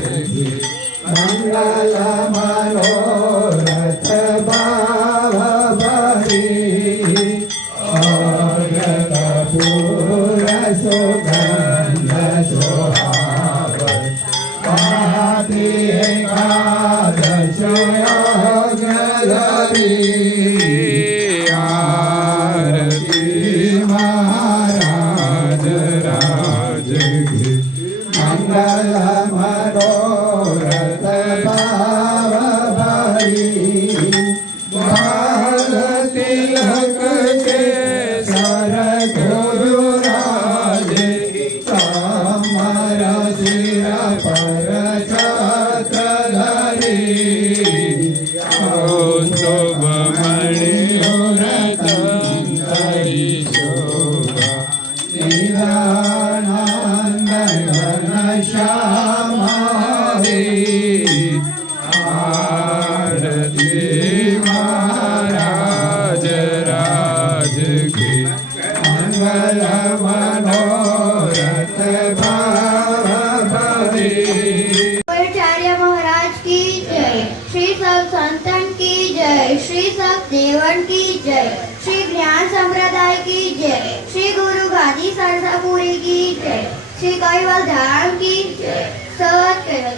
મંગલ મનોરથ ભાવ ભરી કપૂર સુગંધ શોભાવ આરતી એકાદશ યોગ ધરી આરતી મહારાજ રાજ મંગલ મનોરથ ભાવ ભરી તિલક કે સર ગુરુરાજ કમર શિર પર છત્ર ધરી શુભ મળ્યો રતન ધરી શોભા નિરાનંદ ઘન શ્યામ આરતી મહારાજ રાજ કી મંગલ મનોરથ ભાવ ભરી आचार्य महाराज की जय। श्री सब संतन की जय। श्री सब देवन की जय। श्री ज्ञान संप्रदाय की जय। श्री गुरु गादी सरसापुरी की जय। श्री कैवल धाम की जय। सत कैवल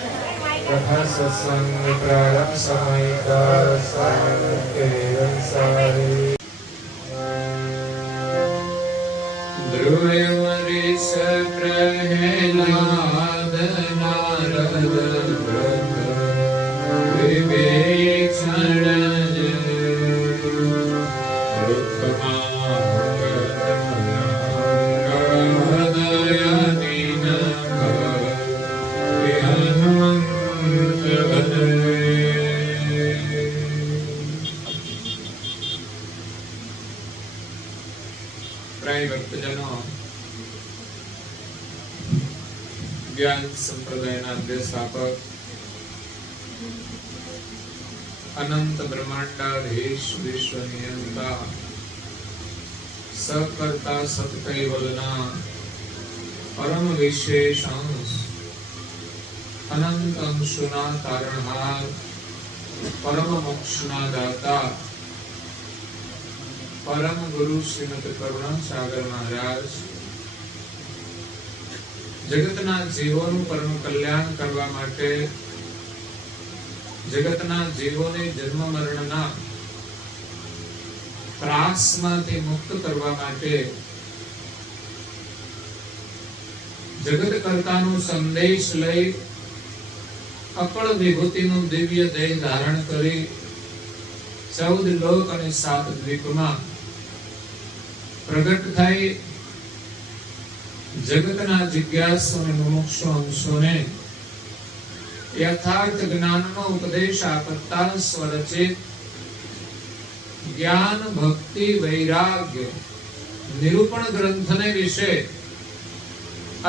तथा सत्संग प्रारंभ समय का के अनुसारी ध्रुव वरिष प्रहलाद नारद व्रत विवेक्षण ભક્તજનો જ્ઞાન સંપ્રદાયના અધ્યક્ષાપક અનંત બ્રહ્માંડાધીશ વિશ્વ નિયંતા સકર્તા સત્કૈવલના પરમ વિશેષ અંશ અનંત અંશુના તારણહાર પરમ મોક્ષના દાતા પરમ ગુરુ શ્રીમદ કરુણા સાગર મહારાજ જગતના જીવોનું પરમ કલ્યાણ કરવા માટે જગતના જીવોને જન્મ મરણના ત્રાસમાંથી મુક્ત કરવા માટે જગત કર્તાનો સંદેશ લઈ અકળ વિભૂતિનું દિવ્ય દેહ ધારણ કરી 14 લોક અને 7 દ્વીપમાં પ્રગટ થઈ જગતના જિજ્ઞાસુ અને મુમુક્ષુ અંશોને યથાર્થ જ્ઞાનનો ઉપદેશ આપતા સ્વરચિત જ્ઞાન ભક્તિ વૈરાગ્ય નિરૂપણ ગ્રંથને વિશે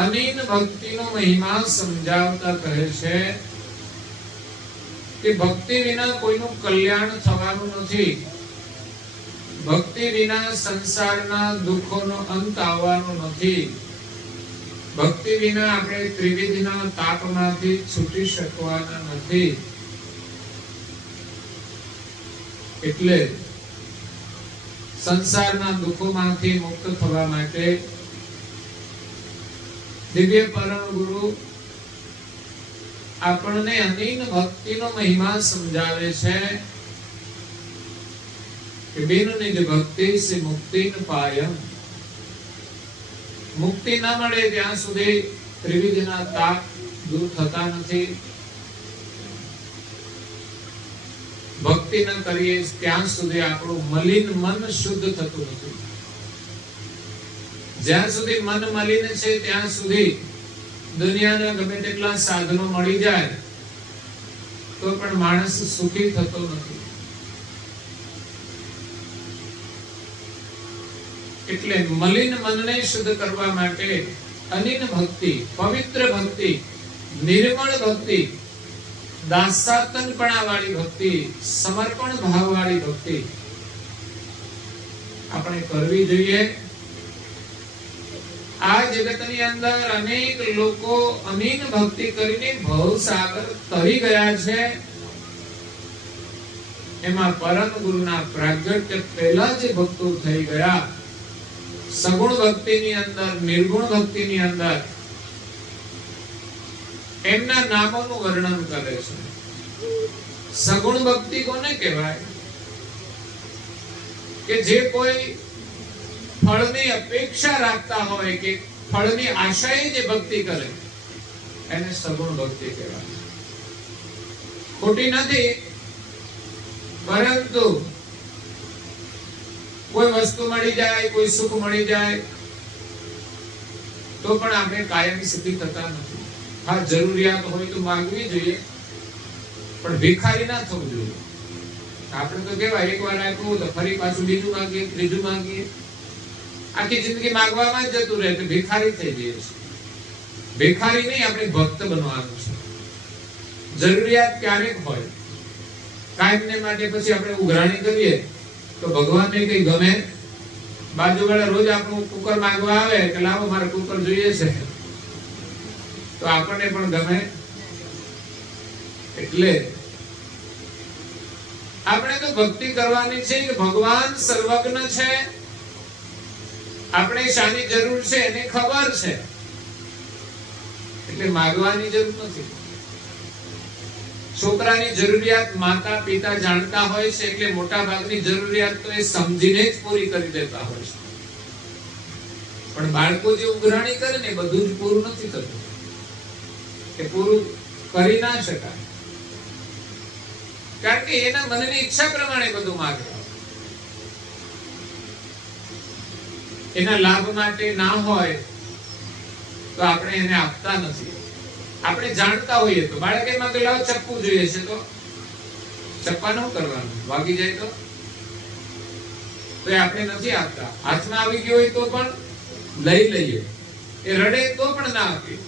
અનીન ભક્તિનો મહિમા સમજાવતા કહે છે કે ભક્તિ વિના કોઈનું કલ્યાણ થવાનું નથી, ભક્તિ વિના સંસારના દુઃખોનો અંત આવવાનો નથી, ભક્તિ વિના આપણે ત્રિવિધના તાપમાંથી છૂટી શકવાના નથી. એટલે સંસારના દુઃખોમાંથી મુક્ત થવા માટે દિવ્ય પરમ ગુરુ આપણને અનીન ભક્તિનો મહિમા સમજાવે છે કે બિન નિજ ભક્તિ સે મુક્તિ ન પાયમ. મુક્તિ ન મળે ત્યાં સુધી ત્રિવિધના તાપ દૂર થતા નથી. ભક્તિ ન કરીએ ત્યાં સુધી આપણું મલિન મન શુદ્ધ થતું નથી. જ્યાં સુધી મન મલિન છે ત્યાં સુધી દુનિયાના ગમે તેટલા સાધનો મળી જાય તો પણ માણસ સુખી થતો નથી. એટલે મલિન મનને શુદ્ધ કરવા માટે અનીન ભક્તિ, પવિત્ર ભક્તિ, નિર્મળ ભક્તિ, દાસાતનપણા વાળી ભક્તિ, સમર્પણ ભાવ વાળી ભક્તિ આપણે કરવી જોઈએ. આ જગતની અંદર અનેક લોકો અમીન ભક્તિ કરીને ભવસાગર તરી ગયા છે. એમાં પરમ ગુરુના પ્રાગટ્ય પહેલા જે ભક્તો થઈ ગયા, સગુણ ભક્તિની અંદર, નિર્ગુણ ભક્તિની અંદર, એમના નામોનું વર્ણન કરે છે. સગુણ ભક્તિ કોને કહેવાય? કે જે કોઈ ફળની અપેક્ષા રાખતા હોય કે ફળની આશાએ જે ભક્તિ કરે એને સગુણ ભક્તિ કહેવાય. ખોટી નથી, પરંતુ કોઈ વસ્તુ મળી જાય, કોઈ સુખ મળી જાય તો પણ આપણે કાયમી સુખી થતા નથી. હા, જરૂરિયાત હોય તો માંગવી જોઈએ, પણ ભિખારી ના થવું જોઈએ. આપણે તો કેવા એકવાર આપ્યું તો ફરી પાછું બીજું માંગીએ, ત્રીજું માંગીએ, આખી જિંદગી માંગવામાં જ જતું રહે તો ભિખારી થઈ જઈએ છીએ. ભિખારી નહીં, આપણે ભક્ત બનવાનું છે. જરૂરિયાત ક્યારેક હોય, કાયમને માટે પછી આપણે ઉઘરાણી કરીએ તો ભગવાનને કઈ ગમે? બાજુવાળા રોજ આપણું કુકર માંગવા આવે કે લાવો મારે કુકર જોઈએ છે, તો આપણને પણ ગમે? એટલે આપણે તો ભક્તિ કરવાની છે કે ભગવાન સર્વજ્ઞ છે, આપણે શાની જરૂર છે એને ખબર છે, એટલે માંગવાની જરૂર નથી. છોકરાની જરૂરિયાત માતા પિતા જાણતા હોય છે, એટલે મોટા ભાગની જરૂરિયાત તો એ સમજીને જ પૂરી કરી દેતા હોય છે. પણ બાળકો જે ઉઘરાણી કરે ને બધું જ પૂરું નથી થતું, કે પૂરું કરી ના શકાય, કારણ કે એના મનની ઈચ્છા પ્રમાણે બધું માંગે. એના લાભ માટે ના હોય તો આપણે એને આપતા નથી. આપણે જાણતા હોઈએ તો બાળક એમાં પેલા ચપ્પુ જોઈએ છે તો ચપ્પા નું કરવાનું, વાગી જાય તો આપણે નથી આપતા. હાથમાં આવી ગયો હોય તો પણ લઈ લઈએ, એ રડે તો પણ ના આપીએ.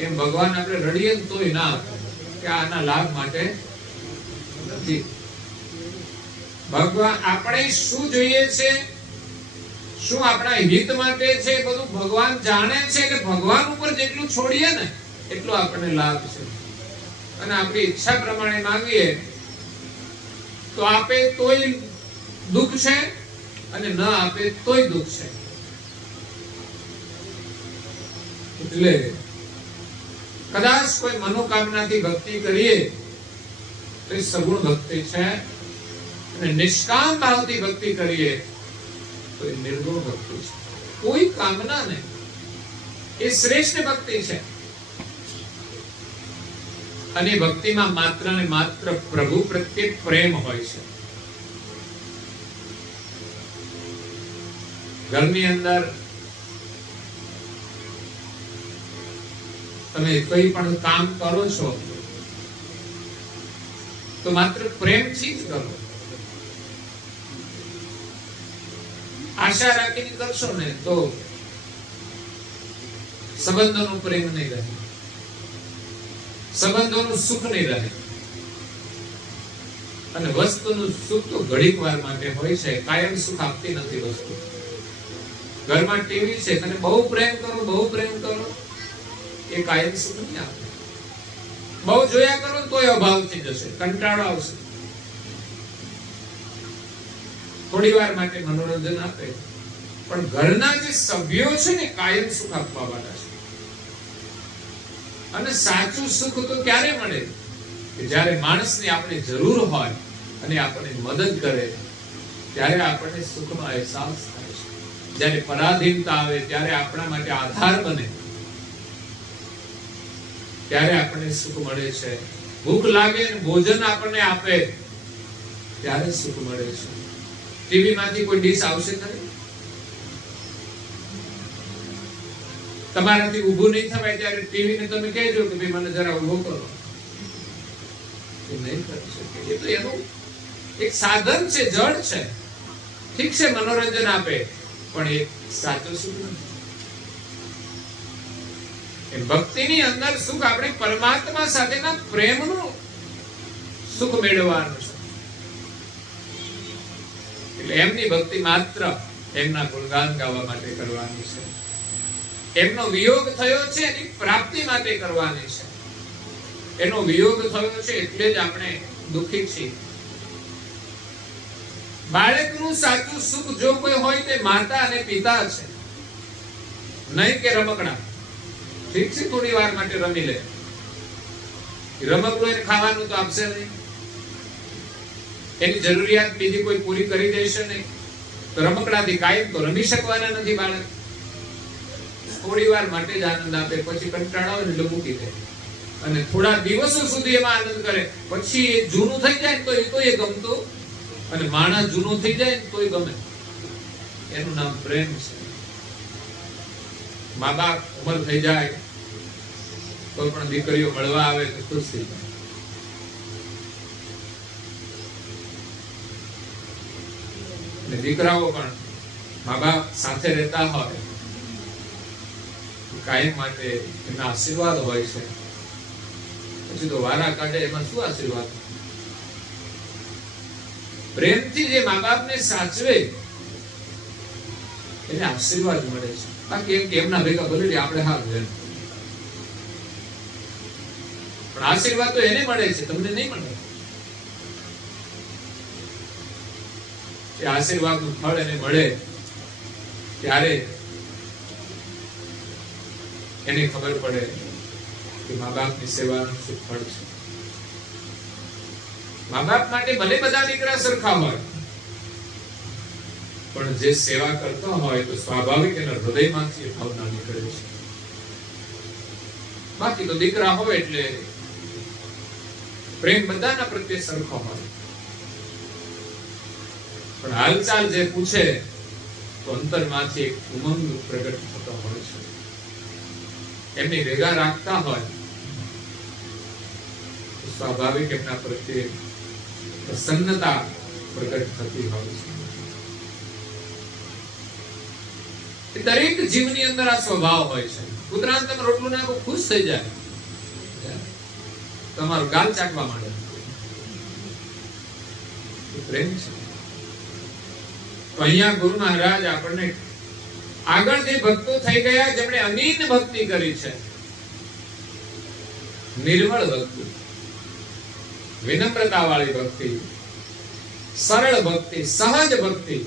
એમ ભગવાન આપણે રડીએ તોય ના આપે, કે આના લાભ માટે નથી. ભગવાન આપણે શું જોઈએ છે, શું આપણા હિત માટે છે, બધું ભગવાન જાણે છે. કે ભગવાન ઉપર જેટલું છોડીએ ને એટલો આપણને લાભ છે. અને આપણી ઈચ્છા પ્રમાણે માંગીએ તો આપે તોય દુઃખ છે, અને ન આપે તોય દુઃખ છે. એટલે કદાચ કોઈ મનોકામનાથી ભક્તિ કરીએ તો એ સગુણ ભક્તિ છે, અને નિષ્કામ ભાવથી ભક્તિ કરીએ તો એ નિર્ગુણ ભક્તિ છે. કોઈ કામના નહીં, એ શ્રેષ્ઠ ભક્તિ છે. અને ભક્તિમાં માત્ર ને માત્ર પ્રભુ પ્રત્યે પ્રેમ હોય છે. ઘરની અંદર તમે કઈ પણ કામ કરો છો તો માત્ર પ્રેમથી જ કરો. આશા રાખીને કરશો ને તો સંબંધોનો પ્રેમ નહીં રહે, સંબંધોનું સુખ નહીં રહે. અને વસ્તુનું સુખ તો ઘડીક વાર માટે હોય છે, કાયમ સુખ આપતી નથી વસ્તુ. ઘરમાં ટીવી છે, તને બહુ પ્રેમ કરો, બહુ પ્રેમ કરો, એ કાયમ સુખ નહીં આપે. બહુ જોયા કરો તોય અભાવ થઈ જશે, કંટાળો આવશે. થોડી વાર માટે મનોરંજન આપે, પણ ઘરના જે સભ્યો છે ને કાયમ સુખ આપવા વાળા છે. અને સાચું સુખ તો ક્યારે મળે? કે જ્યારે માણસની આપણે જરૂર હોય અને આપણને મદદ કરે, ત્યારે આપણને સુખનો અહેસાસ થાય છે. જ્યારે પરાધીનતા આવે ત્યારે આપણા માટે આધાર બને, ત્યારે આપણને સુખ મળે છે. ભૂખ લાગે ને ભોજન આપણને આપે ત્યારે સુખ મળે છે. ટીવી માંથી કોઈ ડીશ આવશે ખરી? તમારાથી ઊભું નહીં થવાય ત્યારે ટીવી ને તમે કહેજો કે ભાઈ મને જરા ઊભો કરો, એ નહીં કરી શકે. એ તો એનું એક સાધન છે, જડ છે. ઠીક છે, મનોરંજન આપે, પણ એ સાચું સુખ નથી. એ ભક્તિની અંદર સુખ આપણે પરમાત્મા સાથેના પ્રેમનું સુખ મેળવવાનું છે. એટલે એમની ભક્તિ માત્ર એમના ગુણગાન ગાવા માટે કરવાની છે. એમનો વિયોગ થયો છે એની પ્રાપ્તિ માટે કરવાની છે. એનો વિયોગ થયો છે એટલે જ આપણે દુઃખી છીએ. બાળકનું સાચું સુખ જો કોઈ હોય તે માતા અને પિતા છે, નહીં કે રમકડા. ઠીક છે, થોડી વાર માટે રમી લે, રમકડું એને ખાવાનું તો આપશે નહીં, એની જરૂરિયાત બીજી કોઈ પૂરી કરી દેશે નહીં, તો રમકડાથી કાયમ તો રમી શકવાના નથી બાળક. થોડી વાર માટે જ આનંદ આપે, પછી કંટાળો આવે એટલે મૂકી દે અને થોડા દિવસો સુધી એમાં આનંદ કરે. પછી એ જૂનું થઈ જાય તો એ ગમતું, અને માણસ જૂનું થઈ જાય તોય ગમે. એનું નામ પ્રેમ છે. મા બાપ ઉંમર થઈ જાય કોઈ પણ દીકરીઓ મળવા આવે તો ખુશ થઈ જાય. અને દીકરાઓ પણ મા બાપ સાથે રહેતા હોય કાયમ માટે એમના આશીર્વાદ હોય છે. પછી તો વારા કાઢે એમાં શું આશીર્વાદ? પ્રેમથી જે મા બાપને સાચવે એને આશીર્વાદ મળે છે. બાકી એમ કે એમના ભેગા ભલે આપણે હાથ છે, પણ આશીર્વાદ તો એને મળે છે, તમને નહીં મળે. એ આશીર્વાદનું ફળ એને મળે ત્યારે એને ખબર પડે કે મા બાપની સેવાનું શું ફળ છે. મા બાપ માટે ભલે બધા દીકરા સરખા હોય, પણ જે સેવા કરતો હોય તો સ્વાભાવિક એના હૃદયમાંથી ભાવના નીકળે છે. બાકી તો દીકરા હોય એટલે પ્રેમ બધાના પ્રત્યે સરખો હોય, પણ હાલચાલ જે પૂછે તો અંતરમાંથી એક ઉમંગ પ્રગટ થતો હોય છે. એમની ભેગા રાખતા હોય તો સ્વાભાવિક એમના પ્રત્યે પ્રસન્નતા પ્રગટ થતી હોય છે. દરેક જીવની અંદર આ સ્વભાવ હોય છે. કૂતરાને તમે રોટલું નાખો ખુશ થઈ જાય, તમારું ગાલ ચાટવા માંડે, પ્રેમ છે. તો અહીંયા ગુરુ મહારાજ આપણને આગળ જે ભક્તો થઈ ગયા જેમણે અનીન ભક્તિ કરી છે, નિર્મળ ભક્તિ, વિનમ્રતા વાળી ભક્તિ, સરળ ભક્તિ, સહજ ભક્તિ,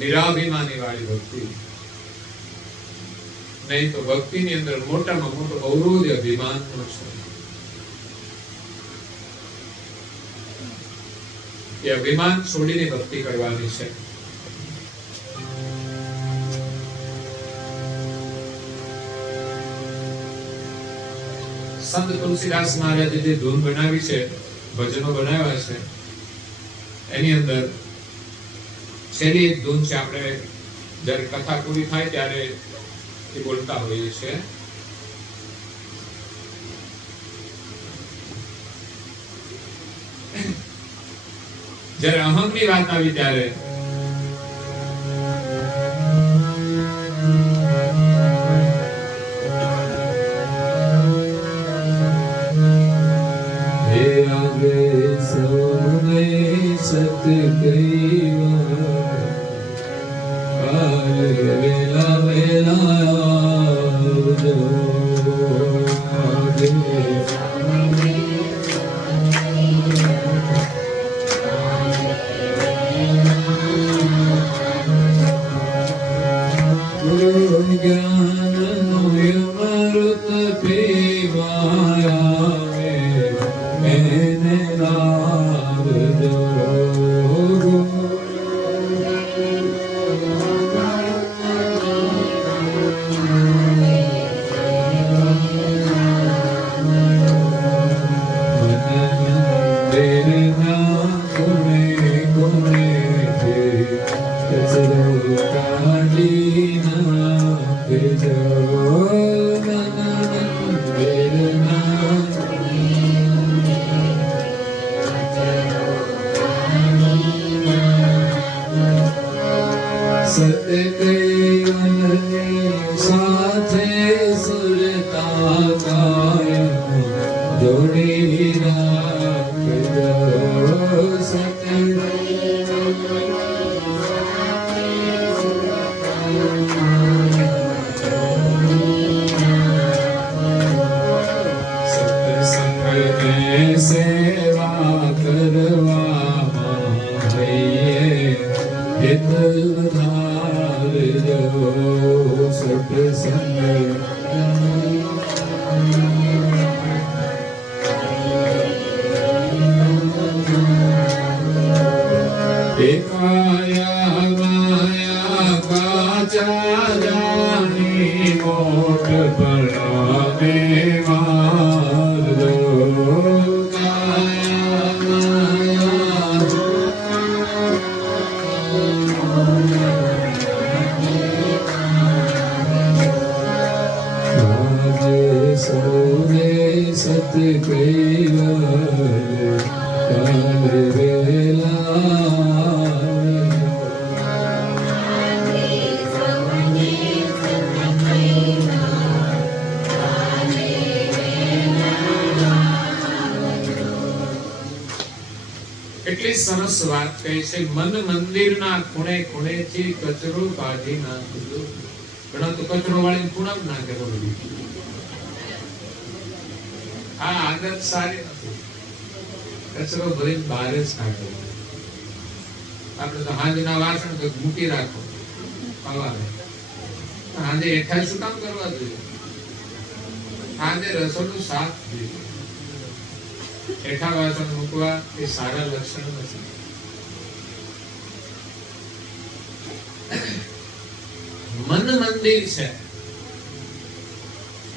નિરાભિમાની વાળી ભક્તિ. નહીં તો ભક્તિની અંદર મોટામાં મોટો અવરોધ અભિમાનનો છે. એ અભિમાન છોડીને ભક્તિ કરવાની છે. સંત તુલસીદાસ મહારાજે જે ધૂન બનાવી છે, ભજનો બનાવ્યા છે, એની અંદર છેલ્લી એક ધૂન છે. આપણે જ્યારે કથા પૂરી થાય ત્યારે એ બોલતા હોઈએ છીએ. જ્યારે અહંની વાત આવી ત્યારે પ્રણામે મારજો સત્ય એટલી સરસ વાત કહી છે, મન મંદિરના ખૂણે ખૂણેથી કચરો કાઢી નાખજો. ઘણા તો કચરો વાળીને ખૂણા જ નાખે. આ આદત સારી નથી. કચરો ભરીને બહાર જ નાખો. આપણે તો હાંજના વાસણ તો મૂકી રાખો સવારે. હાંજે એઠા શું કામ કરવા જોઈએ? હાંજે રસોડું સાફ જોઈએ. એઠા વાસણ મૂકવા એ સારા લક્ષણ નથી. મન મંદિર છે.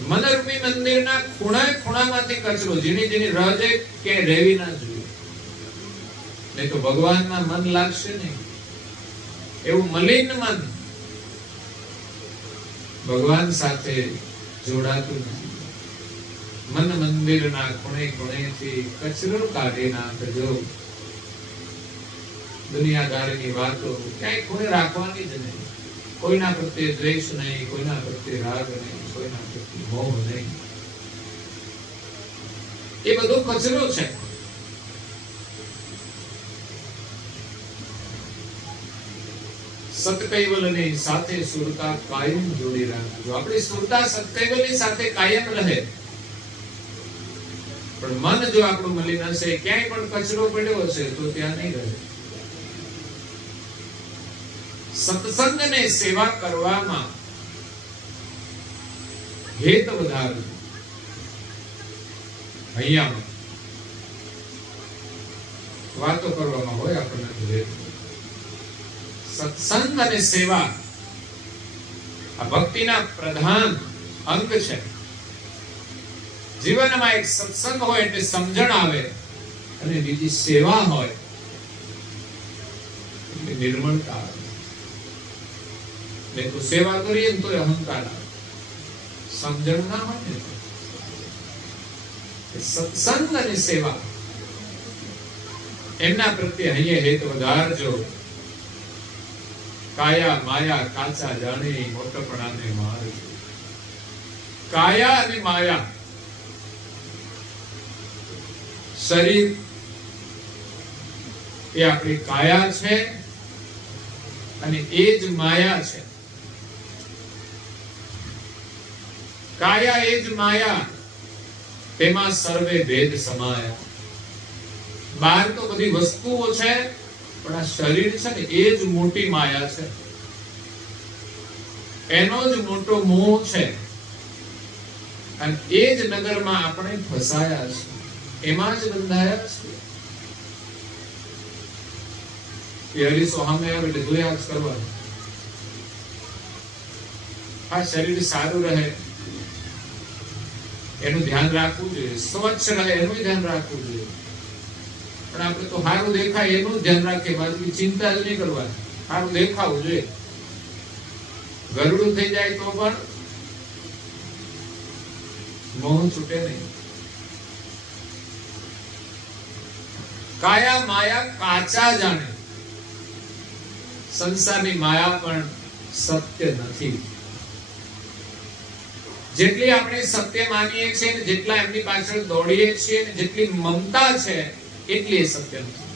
મનરૂપી મંદિરના ખૂણા ખૂણામાંથી કચરો ઝીણી ઝીણી રહે કે રેવી ના જોઈએ. નહીં તો ભગવાનના મન લાગશે નહીં. એવું મલિન મન ભગવાન સાથે જોડાતું નથી. મન મંદિરના ખૂણે ખૂણેથી કચરો કાઢી નાખજો. દુનિયાદારીની વાતો ક્યાંય ખૂણે રાખવાની જ નહીં. કોઈના પ્રત્યે દ્વેષ નહીં, કોઈના પ્રત્યે રાગ નહીં, કોઈના પ્રત્યે મોહ નહીં. એ બધો કચરો છે. સતકૈવલની સાથે સુરતા કાયમ જોડી રાખજો. આપણી સુરતા સતકૈવલની સાથે કાયમ રહે. પણ મન જો આપણું મલિન હશે, ક્યાંય પણ કચરો પડ્યો હશે તો ત્યાં નહીં રહે. સત્સંગને સેવા કરવામાં હેત વધારજો. અહીંયા વાતો કરવામાં હોય આપણને સત્સંગ અને સેવા આ ભક્તિના પ્રધાન અંગ છે. જીવનમાં એક સત્સંગ હોય એટલે સમજણ આવે અને બીજી સેવા હોય એટલે નિર્મળતા આવે. ને તો સેવા કરીએ ને તો અહંકાર આવે. સમજણ ના હોય ને સત્સંગ અને સેવા એમના પ્રત્યે અહીંયા હેત વધારજો. કાયા માયા કાચા જાણી મોટપણાને મારજો. કાયા અને માયા શરીર એ આપણી કાયા છે અને એ જ માયા છે. કાયા એ જ માયા, તેમાં સર્વે ભેદ સમાયા. બહાર તો બધી વસ્તુઓ છે પણ આ શરીર છે ને એ જ મોટી માયા છે. એનો જ મોટો મોહ છે અને એ જ નગરમાં આપણે ફસાયા છે. એમાં જ બંધાયા છે. હરીસો સામે આવે એટલે જોયા જ કરવાનું. આ શરીર સારું રહે એનું ધ્યાન રાખવું જોઈએ. સ્વચ્છ રહે એનું ધ્યાન રાખવું જોઈએ. પણ આપણે તો સારું દેખાય એનું ધ્યાન રાખીએ, બાકી ચિંતા જ નહીં કરવાની. સારું દેખાવું જોઈએ. ગરડું થઈ જાય તો પણ મોહ છૂટે નહીં. કાયા માયા કાચા જાણે. સંસારની માયા પણ સત્ય નથી. જેટલી આપણે સત્ય માનીએ છીએ ને જેટલા એમની પાછળ દોડીએ છીએ ને જેટલી મમતા છે એટલી એ સત્ય નથી.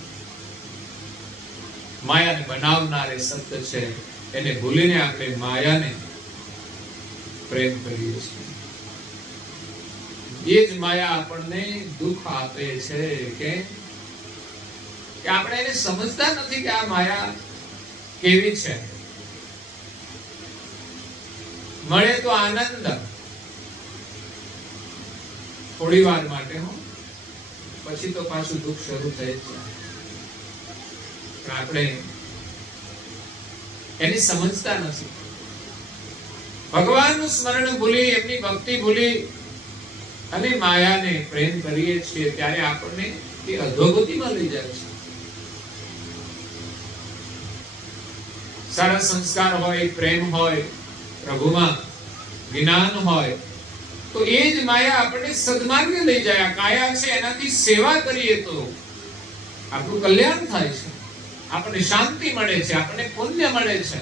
માયાને બનાવનાર એ સત્ય છે. એને ભૂલીને આપણે માયાને પ્રેમ કરીએ છીએ. એ જ માયા આપણને દુઃખ આપે છે કે આપણે એને સમજતા નથી કે આ માયા કેવી છે. મળે તો આનંદ થોડી વાર માટે હો, પછી તો પાછું દુઃખ શરૂ થઈ જાય. આપણે એની સમજતા નથી. ભગવાનનું સ્મરણ ભૂલી, એમની ભક્તિ ભૂલી અને માયાને પ્રેમ કરીએ છીએ ત્યારે આપણને એ અધોગતિમાં લઈ જાય છે. સારા સંસ્કાર હોય, પ્રેમ હોય, પ્રભુમાં જ્ઞાન હોય તો એ જ માયા આપણને સદમાર્ગે લઈ જાય. આ કાયા છે એનાથી સેવા કરીએ તો આપણું કલ્યાણ થાય છે, આપણને શાંતિ મળે છે, આપણને પુણ્ય મળે છે.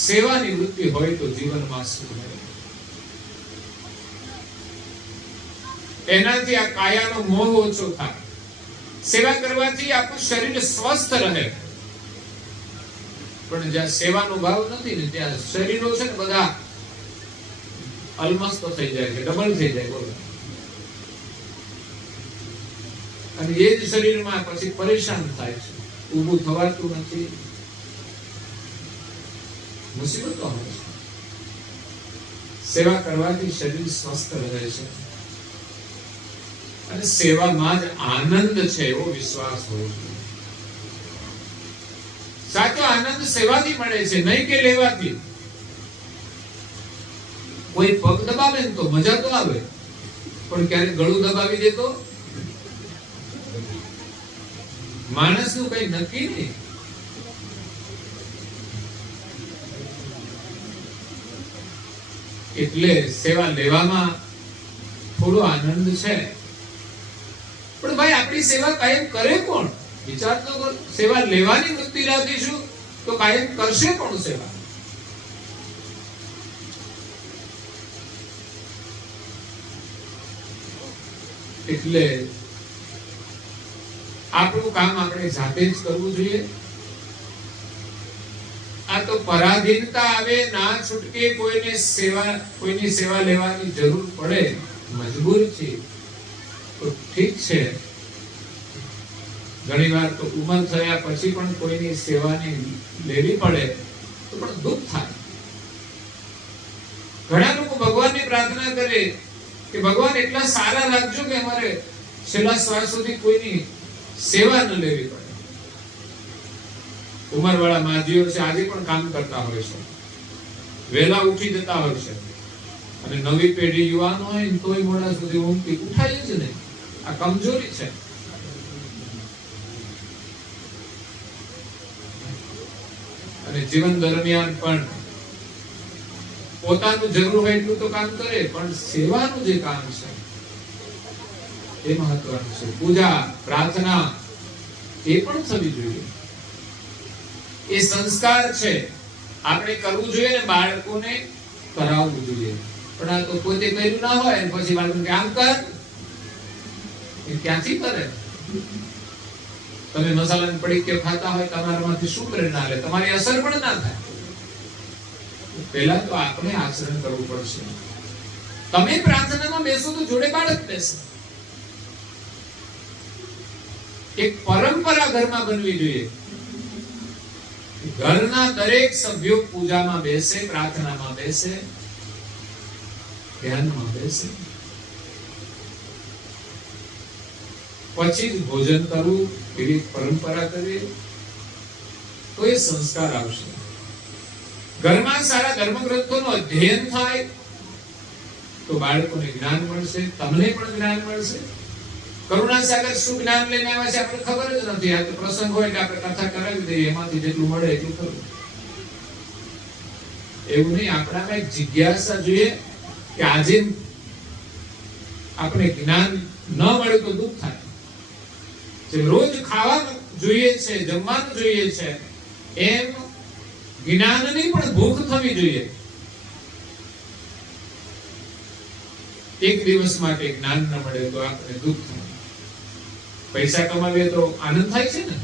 સેવાની વૃત્તિ હોય તો જીવનમાં સુખ મળે. એનાથી આ કાયાનો મોહ ઓછો થાય. સેવા કરવાથી આપણું શરીર સ્વસ્થ રહે. પણ જ્યાં સેવાનો ભાવ નથી ને ત્યાં શરીરો છે ને બધા અલમસ્ત થઈ જાય છે, ડબલ થઈ જાય. બોલો. અને એ જ શરીરમાં પછી પરેશાન થાય છે, ઊભું થવાતું નથી, મુસીબતો આવે છે. સેવા કરવાથી શરીર સ્વસ્થ રહે છે અને સેવામાં જ આનંદ છે એવો વિશ્વાસ હોવો જોઈએ. સાચો આનંદ સેવાથી મળે છે, નહીં કે લેવાથી. કોઈ પગ દબાવે ને તો મજા તો આવે, પણ ક્યારેક ગળું દબાવી દે તો માણસનું કઈ નક્કી નહીં. એટલે સેવા લેવામાં થોડો આનંદ છે, પણ ભાઈ આપણી સેવા કાયમ કરે કોણ? વિચાર તો કર. સેવા લેવાની વૃત્તિ રાખીશું તો કાયમ કરશે કોણ સેવા? એટલે આપણું કામ આપણે જાતે જ કરવું જોઈએ. આ તો પરાધીનતા આવે, ના છૂટકે કોઈની સેવા લેવાની જરૂર પડે, મજબૂર છે તો ઠીક છે. ઘણીવાર તો ઉંમર થયા પછી પણ કોઈની સેવાની લેવી પડે તો પણ દુઃખ થાય. ઘણા લોકો ભગવાનની પ્રાર્થના કરે કે ભગવાન એટલા સારા રાખજો કે અમારે છેલ્લા શ્વાસ સુધી કોઈની સેવા ન લેવી પડે. ઉંમરવાળા માજીઓ છે, આજે પણ કામ કરતા હોય છે, વહેલા ઉઠી જતા હોય છે, અને નવી પેઢી યુવાન હોય ને તોય મોડા સુધી ઊંઘથી ઉઠાય જ નહીં. આ કમજોરી છે. અને જીવન દરમિયાન પણ પોતાનું જરૂર હોય એટલું તો કામ કરે, પણ સેવાનું જે કામ છે એ મહત્વનું છે. પૂજા પ્રાર્થના એ પણ થવી જોઈએ. એ સંસ્કાર છે, આપણે કરવું જોઈએ ને બાળકોને કરાવવું જોઈએ. પણ આ તો પોતે કર્યું ના હોય પછી બાળકોને કામ કર, એ ક્યાંથી કરે? તમે મસાલાની પડીકી ખાતા હોય, તમારામાંથી શું પ્રેરણા લે? તમારી અસર પણ ના થાય. પહેલા તો આપણે આચરણ કરવું પડશે. તમે પ્રાર્થનામાં બેસો તો જોડે બાળક બેસે. એક પરંપરા ઘરમાં બનવી જોઈએ. ઘરના દરેક સભ્યો પૂજામાં બેસે, પ્રાર્થનામાં બેસે, ધ્યાનમાં બેસે, પછી જ ભોજન કરવું, એવી પરંપરા કરીએ તો એ સંસ્કાર આવશે. ઘરમાં સારા ધર્મગ્રંથોનું અધ્યયન થાય તો બાળકોને જ્ઞાન મળશે, તમને પણ જ્ઞાન મળશે. કરુણા સાગર શું જ્ઞાન લઈને આવ્યા છે આપણે ખબર જ નથી. આ તો પ્રસંગ હોય એટલે આપણે કથા કરાવી દઈએ, એમાંથી જેટલું મળે એટલું કરવું. એવું નહીં. આપણામાં એક જિજ્ઞાસા જોઈએ કે આજે આપણે જ્ઞાન ન મળે તો દુઃખ થાય. જે રોજ ખાવાનું જોઈએ છે, જમવાનું જોઈએ છે, એમ જ્ઞાનની પણ ભૂખ થવી જોઈએ. એક દિવસ માટે જ્ઞાન ન મળે તો આપણે દુઃખ થાય. પૈસા કમાવીએ તો આનંદ થાય છે ને,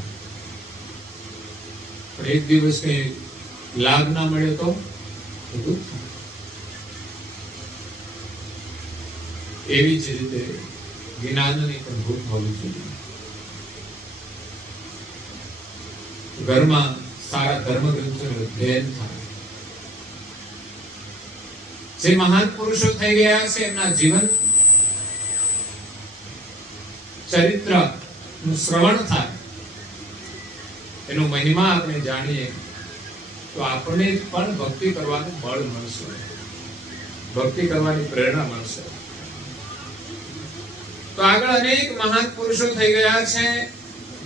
પણ એક દિવસ કઈ લાભ ના મળે તો દુઃખ થાય. એવી જ રીતે જ્ઞાનની પણ ભૂખ હોવી જોઈએ. ઘરમાં સારા ધર્મગ્રંથોનું અધ્યયન થાય. જે મહાન પુરુષો થઈ ગયા છે એમના જીવન ચરિત્ર નું શ્રવણ થાય. એનો મહિમા આપણે જાણીએ તો આપણે પણ ભક્તિ કરવાનું બળ મળશે, ભક્તિ કરવાની પ્રેરણા મળશે. તો આગળ અનેક મહાન પુરુષો થઈ ગયા છે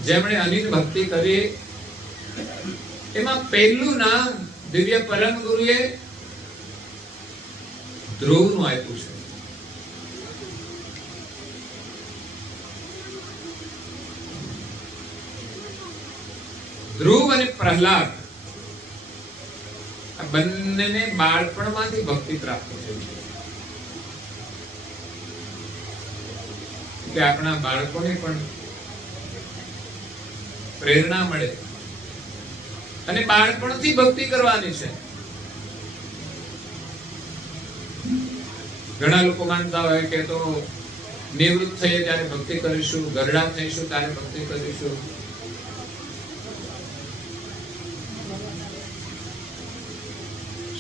જેમણે અનિત ભક્તિ કરી. એમાં પહેલું નામ દિવ્ય પરમ ગુરુએ ધ્રુવનું આપ્યું છે. ધ્રુવ અને પ્રહલાદ આ બંનેને બાળપણમાંથી ભક્તિ પ્રાપ્ત થઈ છે. કે આપણા બાળકોને પણ પ્રેરણા મળે અને બાળપણથી ભક્તિ કરવાની છે. ઘણા લોકો માનતા હોય કે તો નિવૃત્ત થઈએ ત્યારે ભક્તિ કરીશું, ગરડા થઈશું ત્યારે ભક્તિ કરીશું.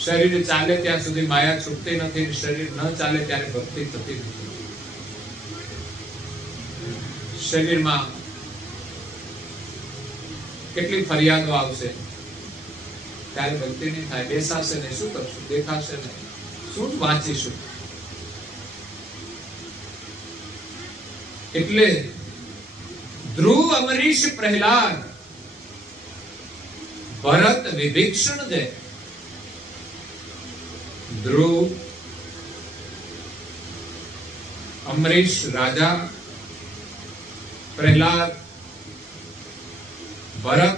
શરીર ચાલે ત્યાં સુધી માયા છૂટતી નથી, શરીર ન ચાલે ત્યારે ભક્તિ થતી નથી. શરીરમાં કેટલી ફરિયાદો આવશે ત્યારે ભક્તિ નહીં થાય. બેસાશે ને શું કરશું, દેખાશે ને શું વાંચીશું. એટલે ધ્રુવ, અમરીશ, પ્રહલાદ, ભરત, વિભીષણ છે. ધ્રુવ, અમરીશ રાજા, પ્રહલાદ, ભરત.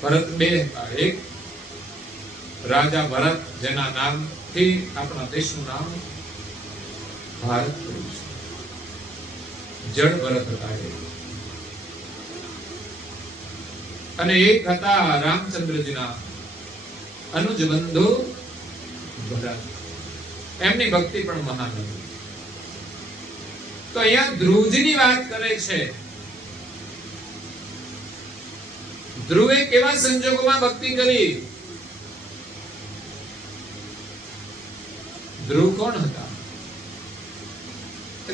ભરત બે હતા. એક રાજા ભરત જેના નામથી આપણા દેશનું નામ ભારત પડ્યું છે. જડ ભરત હતા એ. અને એક હતા રામચંદ્રજીના અનુજ બંધુ ભરત. એમની ભક્તિ પણ મહાન હતી. તો અહીંયા ધ્રુવજીની વાત કરે છે. ધ્રુવે કેવા સંજોગોમાં ભક્તિ કરી? ધ્રુવ કોણ હતા?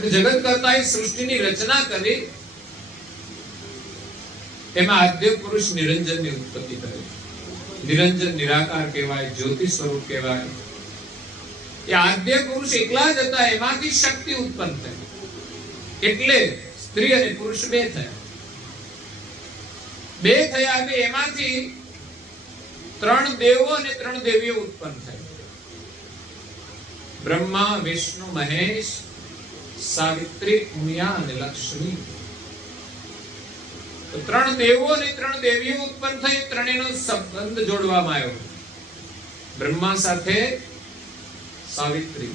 જગત કરતા સૃષ્ટિની રચના કરી. એમાં આદ્ય પુરુષ નિરંજનની ઉત્પત્તિ કરી. નિરંજન નિરાકાર કહેવાય, જ્યોતિ સ્વરૂપ કહેવાય. એ આદ્ય પુરુષ એકલા જ હતા, એમાંથી શક્તિ ઉત્પન્ન થઈ. એટલે સ્ત્રી અને પુરુષ બે થયા. બે થયા એટલે એમાંથી 3 દેવો અને 3 દેવીઓ ઉત્પન્ન થઈ. બ્રહ્મા, વિષ્ણુ, મહેશ, સાવિત્રી, ઉમિયા અને લક્ષ્મી. તો 3 દેવો અને 3 દેવીઓ ઉત્પન્ન થઈ. ત્રણેયનો સંબંધ જોડવામાં આવ્યો. બ્રહ્મા સાથે સાવિત્રી,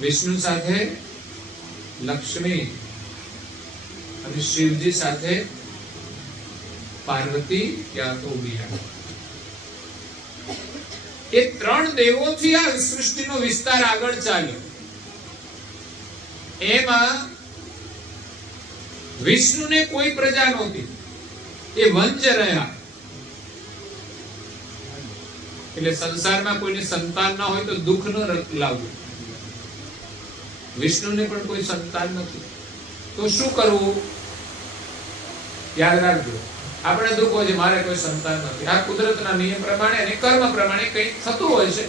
વિષ્ણુ સાથે લક્ષ્મી અને શિવજી સાથે પાર્વતી યા તો ઉમિયા. એ 3 દેવોથી આ સૃષ્ટિનો વિસ્તાર આગળ ચાલ્યો. એમાં વિષ્ણુને કોઈ પ્રજા નહોતી, એ વંચ રહ્યા. એટલે સંસારમાં કોઈને સંતાન ના હોય તો દુઃખ ન લાવવું. વિષ્ણુને પણ કોઈ સંતાન નથી, તો શું કરવું? યાદ રાખજો, આપણે દુઃખ હોય છે મારે કોઈ સંતાન નથી. આ કુદરતના નિયમ પ્રમાણે અને કર્મ પ્રમાણે કંઈક થતું હોય છે.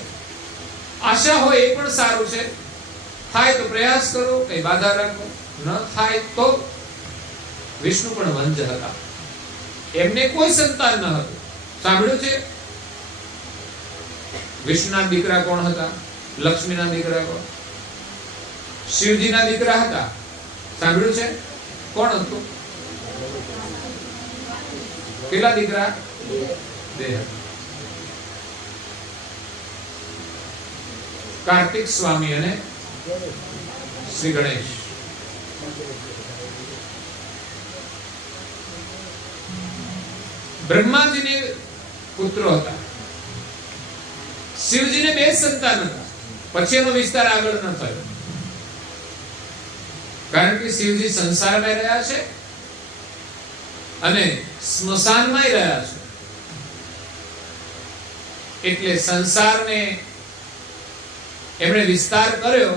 આશા હોય એ પણ સારું છે. થાય તો પ્રયાસ કરો, કઈ બાધા રાખો. ન થાય તો વિષ્ણુ પણ વંજ હતા. એમને કોઈ સંતાન ન હતું. સાંભળ્યું છે? વિષ્ણુના દીકરા કોણ હતા? લક્ષ્મીના દીકરા કોણ? શિવજીના દીકરા હતા. સાંભળ્યું છે? કોણ હતું? કેટલા દીકરા? 2. કાર્તિક સ્વામી અને શ્રી ગણેશ. બ્રહ્માજીને પુત્રો હતા. શિવજીને 2 સંતાન હતા. પછી એનો વિસ્તાર આગળ ન થયો, કારણ કે શિવજી સંસારમાં રહ્યા છે અને સ્મશાનમાં રહ્યા છે. એટલે સંસારને એમણે વિસ્તાર કર્યો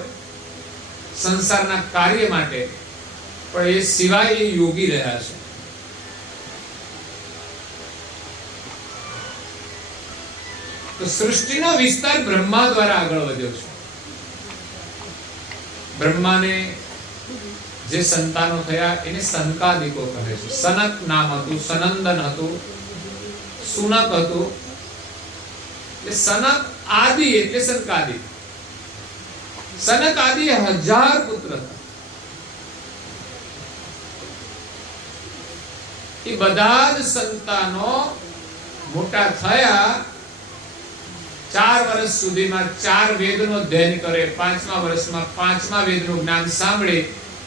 સંસારના કાર્ય માટે, પણ એ સિવાય એ યોગી રહ્યા છે. તો સૃષ્ટિનો વિસ્તાર બ્રહ્મા દ્વારા આગળ વધ્યો છે. બ્રહ્માને જે સંતાનો થયા એને સનકાદિકો કહે છે. સનક નામ હતું, સનંદન હતું, સુનક હતું. એટલે સનક આદિ એટલે સનકાદિ. સનક આદિ 1000 પુત્ર હતા. એ બધા જ સંતાનો મોટા થયા. 4 વર્ષ સુધીમાં 4 વેદનો અધ્યયન કરે. 5મા વર્ષમાં 5મા વેદનું જ્ઞાન સાંભળી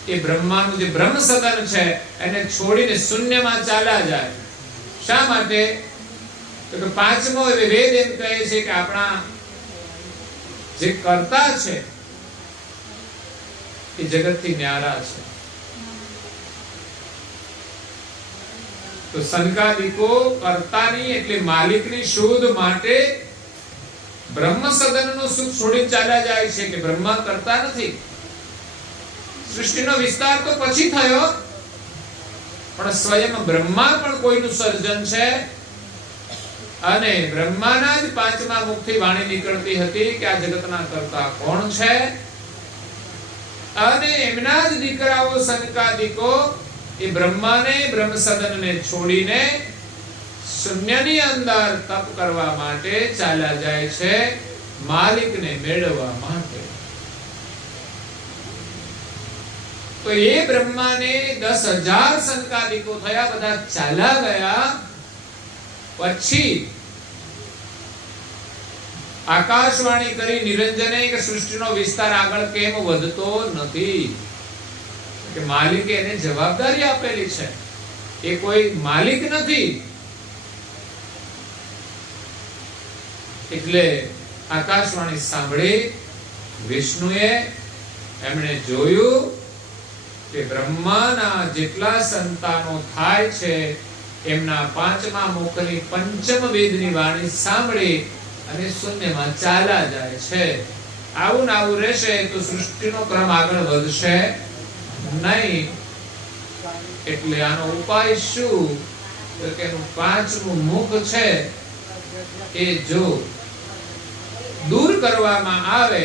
એ બ્રહ્માનું જે બ્રહ્મ સદન છે એને છોડીને શૂન્યમાં ચાલ્યા જાય. શા માટે? તો કે 5મો વેદ એમ કહે છે કે આપણા જે કર્તા છે એ જગતથી ન્યારા છે. તો સંકાદિકો કર્તાની એટલે માલિકની શોધ માટે બ્રહ્મ સદનનું સુખ છોડી ચાલ્યા જાય છે કે બ્રહ્મા કરતા નથી. સૃષ્ટિનો વિસ્તાર તો પછી થયો, પણ સ્વયં બ્રહ્મા પણ કોઈનું સર્જન છે. અને બ્રહ્માના જ 5મા મુખથી વાણી નીકળતી હતી કે આ જગતના કર્તા કોણ છે. અને એમના જ દીકરાઓ સંકાદિકો એ બ્રહ્માને બ્રહ્મ સદનને છોડીને શૂન્યની અંદર તપ કરવા માટે ચાલ્યા જાય છે, માલિકને મેળવવા માટે. તો એ બ્રહ્માને 10,000 સંકાદિકો થયા, બધા ચાલ્યા ગયા. પછી આકાશવાણી કરી નિરંજને કે સૃષ્ટિનો વિસ્તાર આગળ કેમ વધતો નથી? કે માલિકે એને જવાબદારી આપેલી છે. એ કોઈ માલિક નથી. એટલે આકાશવાણી સાંભળી વિષ્ણુએ એમણે જોયું કે બ્રહ્માના જેટલા સંતાનો થાય છે એમના 5મા મુખની પંચમ વેદની વાણી સાંભળી અને શૂન્યમાં ચાલ્યા જાય છે. આવું ને આવું રહેશે તો સૃષ્ટિનો ક્રમ આગળ વધશે નહીં. એટલે આનો ઉપાય શું? તો કે એનું 5મું મુખ છે એ જો દૂર કરવામાં આવે,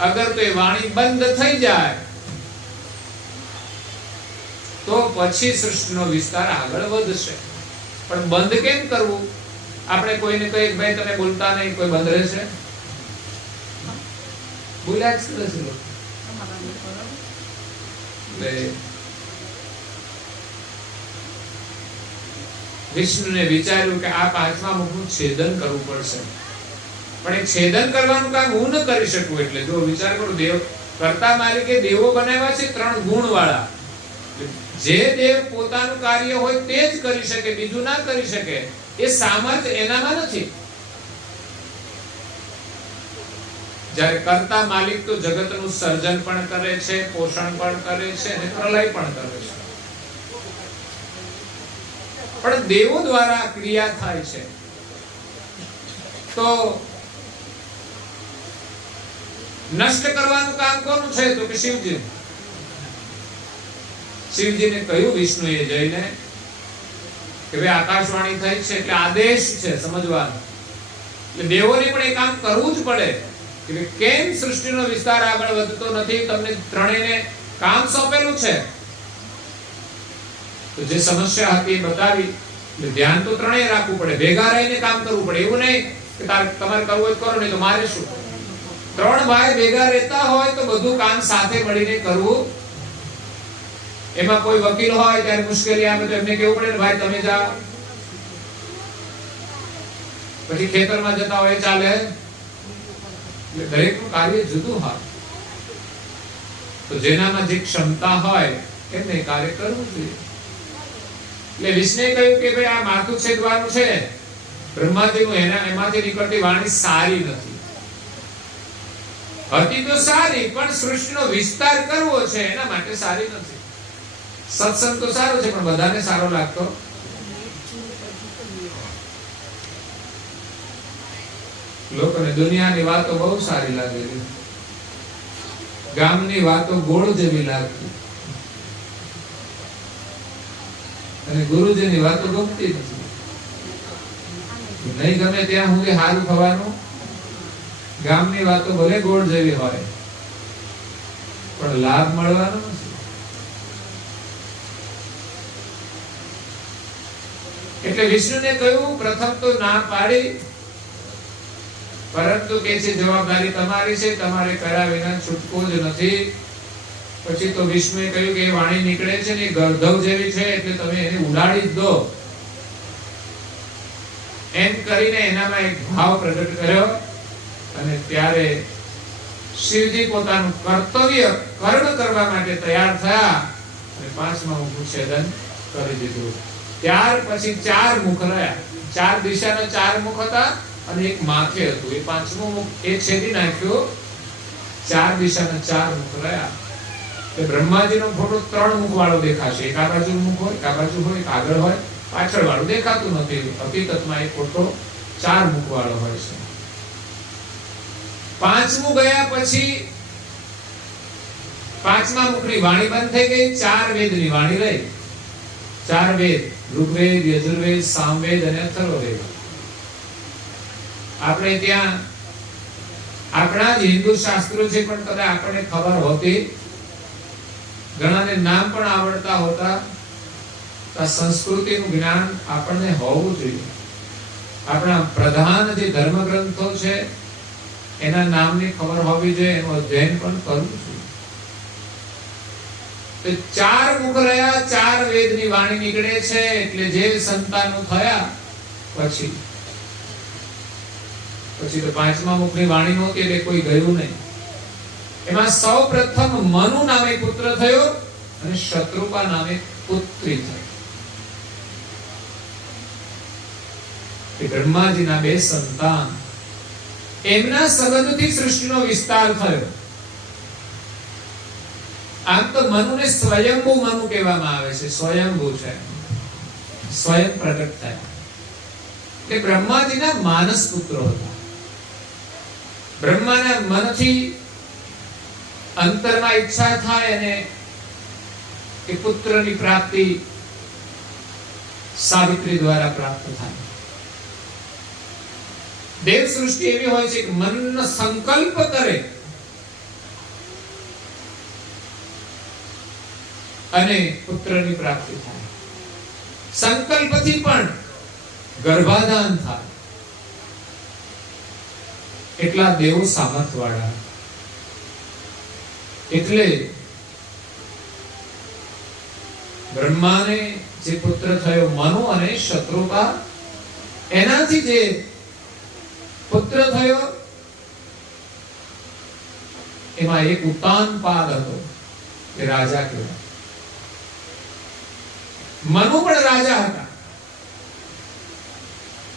અગર તો એ વાણી બંધ થઈ જાય તો પછી સૃષ્ટિનો વિસ્તાર આગળ વધશે. પણ બંધ કેમ કરવું? આપણે કોઈને કહીએ ભાઈ તમે બોલતા નહીં, કોઈ બંધ રહેશે? બોલ્યા જ કરે છે લોકો. વિષ્ણુને વિચાર્યું કે આ 5મા મુખનું છેદન કરવું પડશે. પણ એ છેદન કરવાનું કામ હું ન કરી શકું. એટલે જો વિચાર કરો, દેવ કર્તા માલિકે દેવો બનાવ્યા છે 3 ગુણ વાળા. જે દેવ પોતાનું કાર્ય હોય તે જ કરી શકે, બીજું ના કરી શકે. એ સામર્થ્ય એનામાં નથી. જ્યારે કર્તા માલિક તો જગતનું સર્જન પણ કરે છે, પોષણ પણ કરે છે અને પ્રલય પણ કરે છે. પણ દેવો દ્વારા ક્રિયા થાય છે. તો નષ્ટ કરવાનું કામ કોનું છે? તો કે શિવજી. શિવજીને કહ્યું વિષ્ણુએ જઈને કે ભાઈ આકાશવાણી થઈ છે એટલે આદેશ છે સમજવાનો. એટલે દેવોને પણ એ કામ કરવું જ પડે કે કેમ સૃષ્ટિનો વિસ્તાર આગળ વધતો નથી. તમને ત્રણેયને કામ સોંપેલું છે. તો જે સમસ્યા હતી એ બતાવી. એટલે ધ્યાન તો ત્રણેય રાખવું પડે, ભેગા રહીને કામ કરવું પડે. એવું નહીં કે તમારે કરવું હોય કરો, નહીં તો મારે શું. 3 ભાઈ ભેગા રહેતા હોય તો બધું કામ સાથે મળીને કરવું. એમાં કોઈ વકીલ હોય ત્યારે મુશ્કેલી આવે તો એમને કેવું પડે ને ભાઈ તમે જાઓ. પછી ખેતરમાં જતા હોય ચાલે. એટલે દરેકનું કાર્ય જુદું હોય. તો જેનામાં જે ક્ષમતા હોય એમને કાર્ય કરવું જોઈએ. એટલે વિષ્ણુએ કહ્યું કે ભાઈ આ માથું છેદવાનું છે બ્રહ્માજીનું, એમાંથી નીકળતી વાણી સારી નથી. હતી તો સારી, પણ સૃષ્ટિનો વિસ્તાર કરવો છે એના માટે સારી નથી. સત્સંગ તો સારો છે પણ બધાને સારો લાગતો લોકોને દુનિયાની વાતો બહુ સારી લાગેલી, ગામની વાતો ગોળ જેવી લાગતી, અને ગુરુજીની વાતો ગમતી નથી. નહીં ગમે ત્યાં સુધી હારું થવાનું. ગામની વાતો ભલે ગોળ જેવી હોય પણ લાભ મળવાનો નથી. એટલે વિષ્ણુને કહ્યું પ્રથમ તો ના પાડી, પરંતુ કે છે જવાબદારી તમારી છે, તમારે કર્યા વિના છૂટકો જ નથી. પછી તો વિષ્ણુએ કહ્યું કે વાણી નીકળે છે ને ગર્ધવ જેવી છે એટલે તમે એને ઉડાડી જ દો. એમ કરીને એનામાં એક ભાવ પ્રગટ કર્યો અને ત્યારે શિવજી પોતાનું કર્તવ્ય કર્મ કરવા માટે તૈયાર થયા અને પાંચમા મુખનું છેદન કરી દીધું. ત્યાર પછી 4 મુખ રહ્યા. 4 દિશાના 4 મુખ હતા અને એક માથે હતું. એ પાંચમું મુખ એ છેદી નાખ્યો. 4 દિશાના 4 મુખ રહ્યા. એ બ્રહ્માજીનો ફોટો 3 મુખ વાળો દેખાશે. એક આ બાજુ મુખ હોય, એક આ બાજુ હોય, એક આગળ હોય, પાછળ વાળું દેખાતું નથી. હકીકતમાં એ ફોટો 4 મુખ વાળો હોય છે. પાંચમું ગયા પછી પાંચમા મુખની વાણી બંધ થઈ ગઈ. 4 વેદની વાણી રહી. 4 વેદ, ઋગ્વેદ, યજુર્વેદ, સામવેદ અને અથર્વવેદ. આપણે ત્યાં આપણા જ હિન્દુ શાસ્ત્રો છે પણ કદાચ આપણને ખબર હોતી, ઘણાને નામ પણ આવડતા હોતા. આ સંસ્કૃતિનું જ્ઞાન આપણને હોવું જોઈએ. આપણા પ્રધાન જે ધર્મ ગ્રંથો છે એના નામની ખબર હોવી જોઈએ, એનું અધ્યયન પણ કરવું જોઈએ. તો 4 મુખ રહ્યા, 4 વેદની વાણી નીકળે છે એટલે જે સંતાનો થયા પછી તો પાંચમા મુખની વાણી નહોતી એટલે કોઈ ગયું નહીં. એમાં સૌ પ્રથમ મનુ નામે પુત્ર થયો અને શત્રુપા નામે પુત્રી થઈ. એ બ્રહ્માજીના 2 સંતાન. એમના સંબંધથી સૃષ્ટિનો વિસ્તાર થયો. આમ તો મનુને સ્વયંભૂ મનુ કહેવામાં આવે છે. સ્વયંભૂ છે, સ્વયં પ્રગટ થયા. એ બ્રહ્માજીના માનસ પુત્રો હતા. બ્રહ્માના મનથી અંતરમાં ઈચ્છા થાય અને એ પુત્રની પ્રાપ્તિ સાવિત્રી દ્વારા પ્રાપ્ત થાય. દેવ સૃષ્ટિ એવી હોય છે કે મનનો સંકલ્પ કરે અને પુત્રની પ્રાપ્તિ થાય. સંકલ્પથી પણ ગર્ભાધાન થાય. એટલા દેવો સામર્થ્યવાળા. એટલે બ્રહ્માને જે પુત્ર થયો મનુ અને શત્રુપા, એનાથી જે પુત્ર થયો એમાં એક ઉત્તાનપાદ હતો, એ રાજા કહેવાય. મનુ પણ રાજા હતા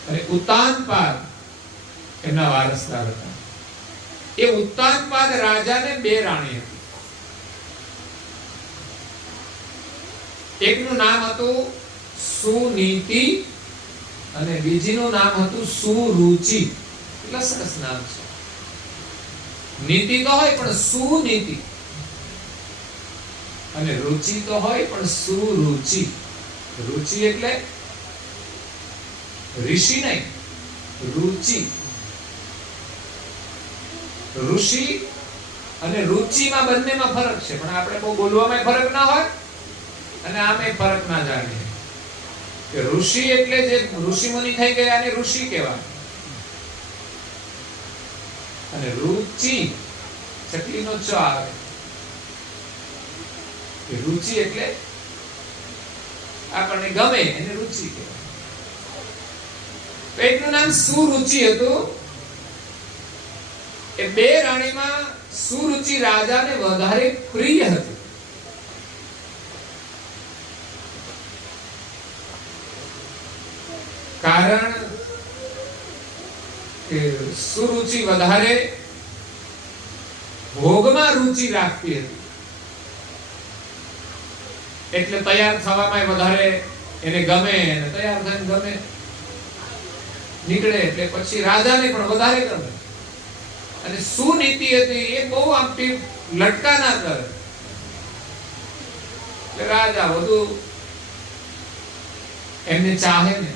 અને ઉત્તાનપાદ એમના વારસદાર હતા. એ ઉત્તાનપાદ રાજાને 2 રાણી હતી. એકનું નામ હતું સુનીતિ અને બીજીનું નામ હતું સુરુચિ. કેટલા સરસ નામ છે. નીતિ તો હોય પણ સુનીતિ, અને રુચિ તો હોય પણ સુરુચિ. રુચિ એટલે ઋષિ નહીં, રુચિ. ઋષિ અને રુચિમાં બંનેમાં ફરક છે, પણ આપણે બહુ બોલવામાં ફરક ના હોય અને આમે ફરક ના જાણીએ કે ઋષિ એટલે જે ઋષિ મુનિ થઈ ગયા અને ઋષિ કહેવાય. અને રુચિ ચકલીનો ચ આવે. એ રુચિ એટલે આપણને ગમે એને રુચિ કહેવાય. એકનું નામ સુરુચિ હતું. એ 2 રાણીમાં સુરુચિ રાજાને વધારે પ્રિય હતી. કારણ કે સુરુચિ વધારે ભોગમાં રુચિ રાખતી હતી. એટલે તૈયાર થવામાં વધારે એને ગમે અને તૈયાર થઈને ગમે નીકળે એટલે પછી રાજાને પણ વધારે ગમે. અને સુનીતિ હતી એ બહુ આમથી લટકા ના કરે એટલે રાજા વધુ એમને ચાહે ને.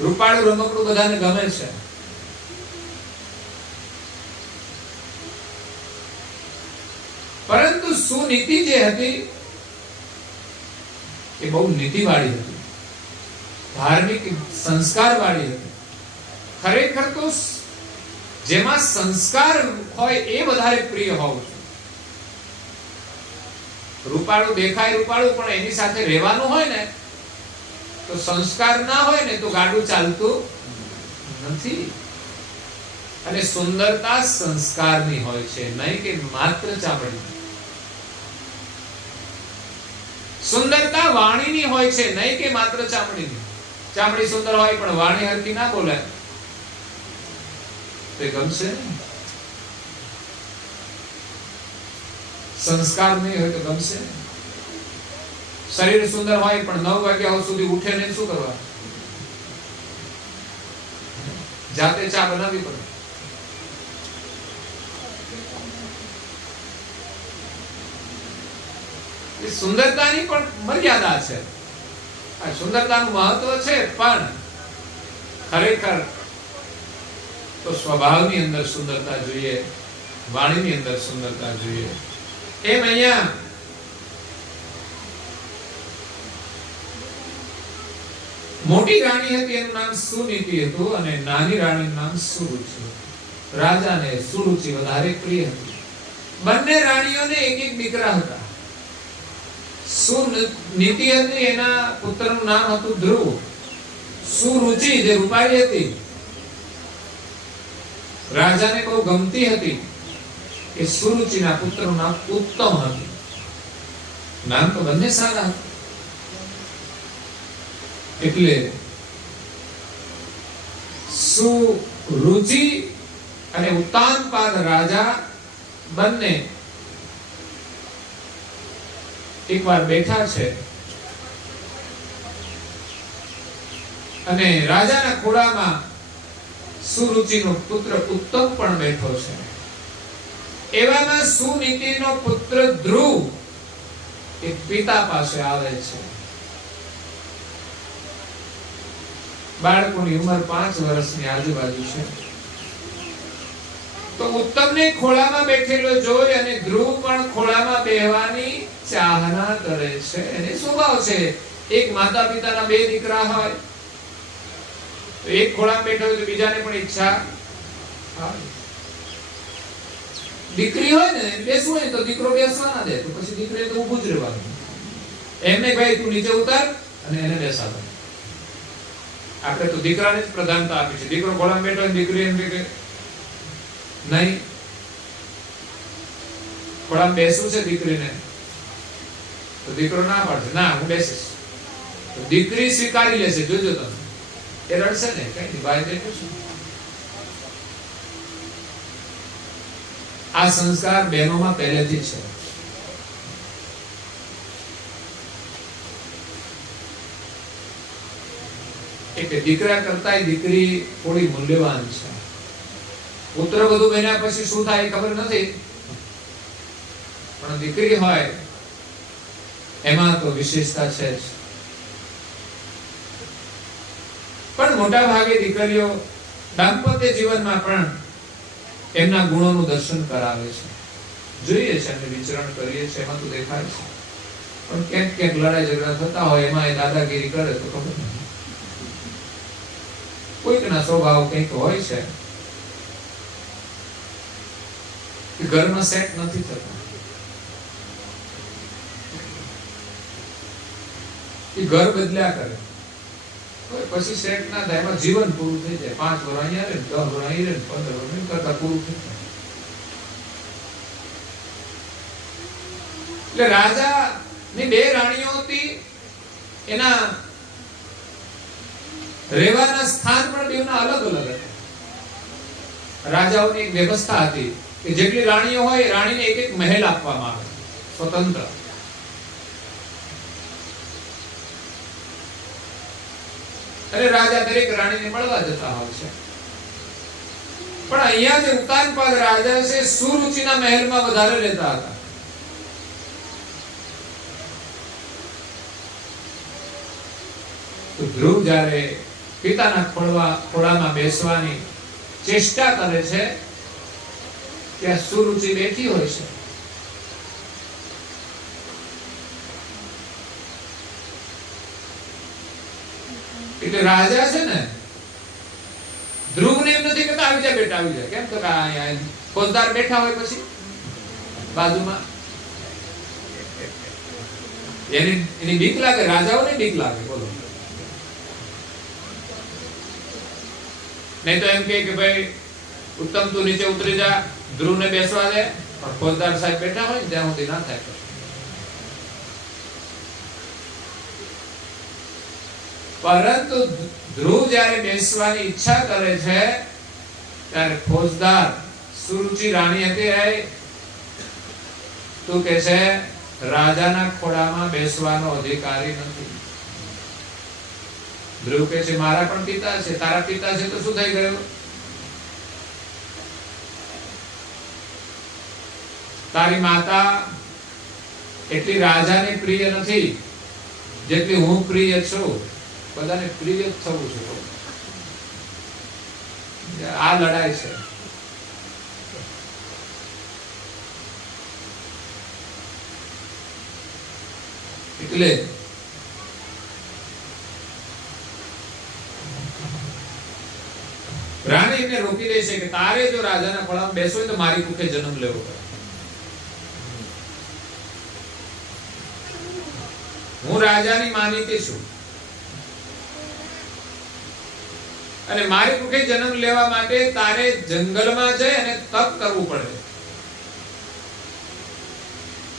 રૂપાળું રમકડું બધાને ગમે છે, પરંતુ સુનીતિ જે હતી એ બહુ નીતિવાળી હતી, ધાર્મિક સંસ્કારવાળી હતી. ખરેખર તો જેમાં સંસ્કાર હોય એ વધારે પ્રિય હોવું જોઈએ. રૂપાળું દેખાય રૂપાળું, પણ એની સાથે રહેવાનું હોય ને તો સંસ્કાર ના હોય ને તો ગાડું ચાલતું નથી. અને સુંદરતા સંસ્કારની હોય છે, નહીં કે માત્ર ચામડી. સુંદરતા વાણીની હોય છે, નહીં કે માત્ર ચામડીની. ચામડી સુંદર હોય પણ વાણી હરખી ના બોલાય તે ગમશે. સંસ્કાર નહીં હોય તો ગમશે. શરીર સુંદર હોય પણ 9 વાગ્યા સુધી ઉઠે ને શું કરવા? જાતે ચા બનાવવી પડે. સુંદરતાની પણ મર્યાદા છે. આ સુંદરતાનું મહત્વ છે, પણ ખરેખર તો સ્વભાવની અંદર સુંદરતા જોઈએ, વાણીની અંદર સુંદરતા જોઈએ. એમ અહીંયા મોટી રાણી હતી, એનું નામ સુનીતિ હતું, અને નાની રાણીનું નામ સુરુચિ. રાજાને સુરુચિ વધારે પ્રિય હતી. બંને રાણીઓને એક એક દીકરા હતા. સુનીતિ હતી, એના પુત્રનું નામ હતું ધ્રુવ. સુરુચિ જે રૂપાળી હતી, રાજાને બહુ ગમતી હતી કે સુરુચિના પુત્રનું નામ ઉત્તમ હતું. નામ તો બંને સારા હતા. એટલે સુરુચિ અને ઉત્તાનપાદ રાજા બંને એકવાર બેઠા છે, અને રાજાના ખોળામાં સુરુચિનો પુત્ર ઉત્તમ પણ બેઠો છે. એવામાં સુનીતિનો પુત્ર ધ્રુવ એ પિતા પાસે આવે છે. બાળકોની ઉંમર 5 વર્ષની આજુબાજુ છે. તો ઉત્તમને ખોળામાં બેઠેલો જોઈ અને ધ્રુવ પણ ખોળામાં બેહવાની ચાહના કરે છે. એને સ્વભાવ છે, એક માતા પિતાના 2 દીકરા હોય તો એક ખોળામાં બેઠો હોય તો બીજાને પણ ઈચ્છા આવે. દીકરી હોય ને બેસવું હોય તો દીકરો બેસવા ના દે, તો પછી દીકરીએ તો ઊભું જ રહેવાનું. એમને ભાઈ તું નીચે ઉતાર અને એને બેસાડો. આપણે તો દીકરાને જ પ્રધાનતા આપી છે. દીકરો ખોળામાં બેઠો હોય, દીકરી એમ કે નહીં ખોળામાં બેસવું છે દીકરીને, તો દીકરો ના પાડશે, ના હું બેસીશ. તો દીકરી સ્વીકારી લેશે. જોજો તમે, એ રડશે ને, કઈ નહીં, ભાઈ બેઠું છું. આ સંસ્કાર બહેનોમાં પહેલેથી છે. એટલે દીકરા કરતા દીકરી થોડી મૂલ્યવાન છે. પુત્ર બધું બન્યા પછી શું થાય ખબર નથી, પણ દીકરી હોય એમાં તો વિશેષતા છે જ. પણ મોટા ભાગે દીકરીઓ દાંપત્ય જીવનમાં પણ એમના ગુણોનું દર્શન કરાવે છે. જોઈએ છે અને વિચરણ કરીએ છીએ, એમાં તો દેખાય છે. પણ ક્યાંક ક્યાંક લડાઈ ઝઘડા થતા હોય, એમાં એ દાદાગીરી કરે તો ખબર નથી. કોઈકના સ્વભાવ કંઈક હોય છે, ઘરમાં સેટ નથી થતા. એ ઘર બદલ્યા કરે, પછી સેટ ના થાય, એમાં જીવન પૂરું થઈ જાય. 5 વર્ષ અહીંયા રહે, 10 વર્ષ અહીં રહે, 15 વર્ષ કરતા પૂરું થઈ જાય. એટલે રાજા ની 2 રાણીઓ હતી, એના રહેવાના સ્થાન પણ બેવના અલગ અલગ હતા. રાજાઓની એક વ્યવસ્થા હતી કે જેટલી રાણીઓ હોય રાણીને એક એક મહેલ આપવામાં આવે, સ્વતંત્ર. અને રાજા દરેક રાણીને મળવા જતા હોય છે. પણ અહીંયા જે ઉત્તાનપાદ રાજા છે, સુરુચિના મહેલમાં વધારે રહેતા હતા. તો ધ્રુવ જ્યારે પિતાના ખોળામાં બેસવાની ચેષ્ટા કરે છે, ત્યાં સુરુચિ બેઠી હોય છે. એટલે રાજા છે ને, ધ્રુવને એમ નથી કે આવી જા બેટા આવી જા. કેમ તો ફોજદાર બેઠા હોય પછી બાજુમાં એની બીક લાગે, રાજાઓને બીક લાગે. બોલો, નહીં તો એમ કે ભાઈ ઉત્તમ તું નીચે ઉતરી જા, ધ્રુવને બેસવા દે. પણ ફોજદાર સાહેબ બેઠા હોય ત્યાં સુધી ના થાય. પરંતુ ધ્રુવ જ્યારે બેસવાની ઈચ્છા કરે છે ત્યારે ફોજદાર સુરુચિ રાણી હતી, તું કે છે રાજાના ખોળામાં બેસવાનો અધિકારી નથી. ધ્રુવ કે છે મારા પણ પિતા છે, તારા પિતા છે તો શું થઈ ગયું? તારી માતા એટલી રાજાને પ્રિય નથી જેટલી હું પ્રિય છું. બધાને પ્રિય થવું છું. આ લડાઈ છે. એટલે રાણી એમને રોકી દે છે કે તારે જો રાજાના ખોળામાં બેસવું હોય તો મારી કુખે જન્મ લેવો પડે. હું રાજાની માનીતી છું અને મારી કુખે જન્મ લેવા માટે તારે જંગલમાં જઈ અને તપ કરવું પડે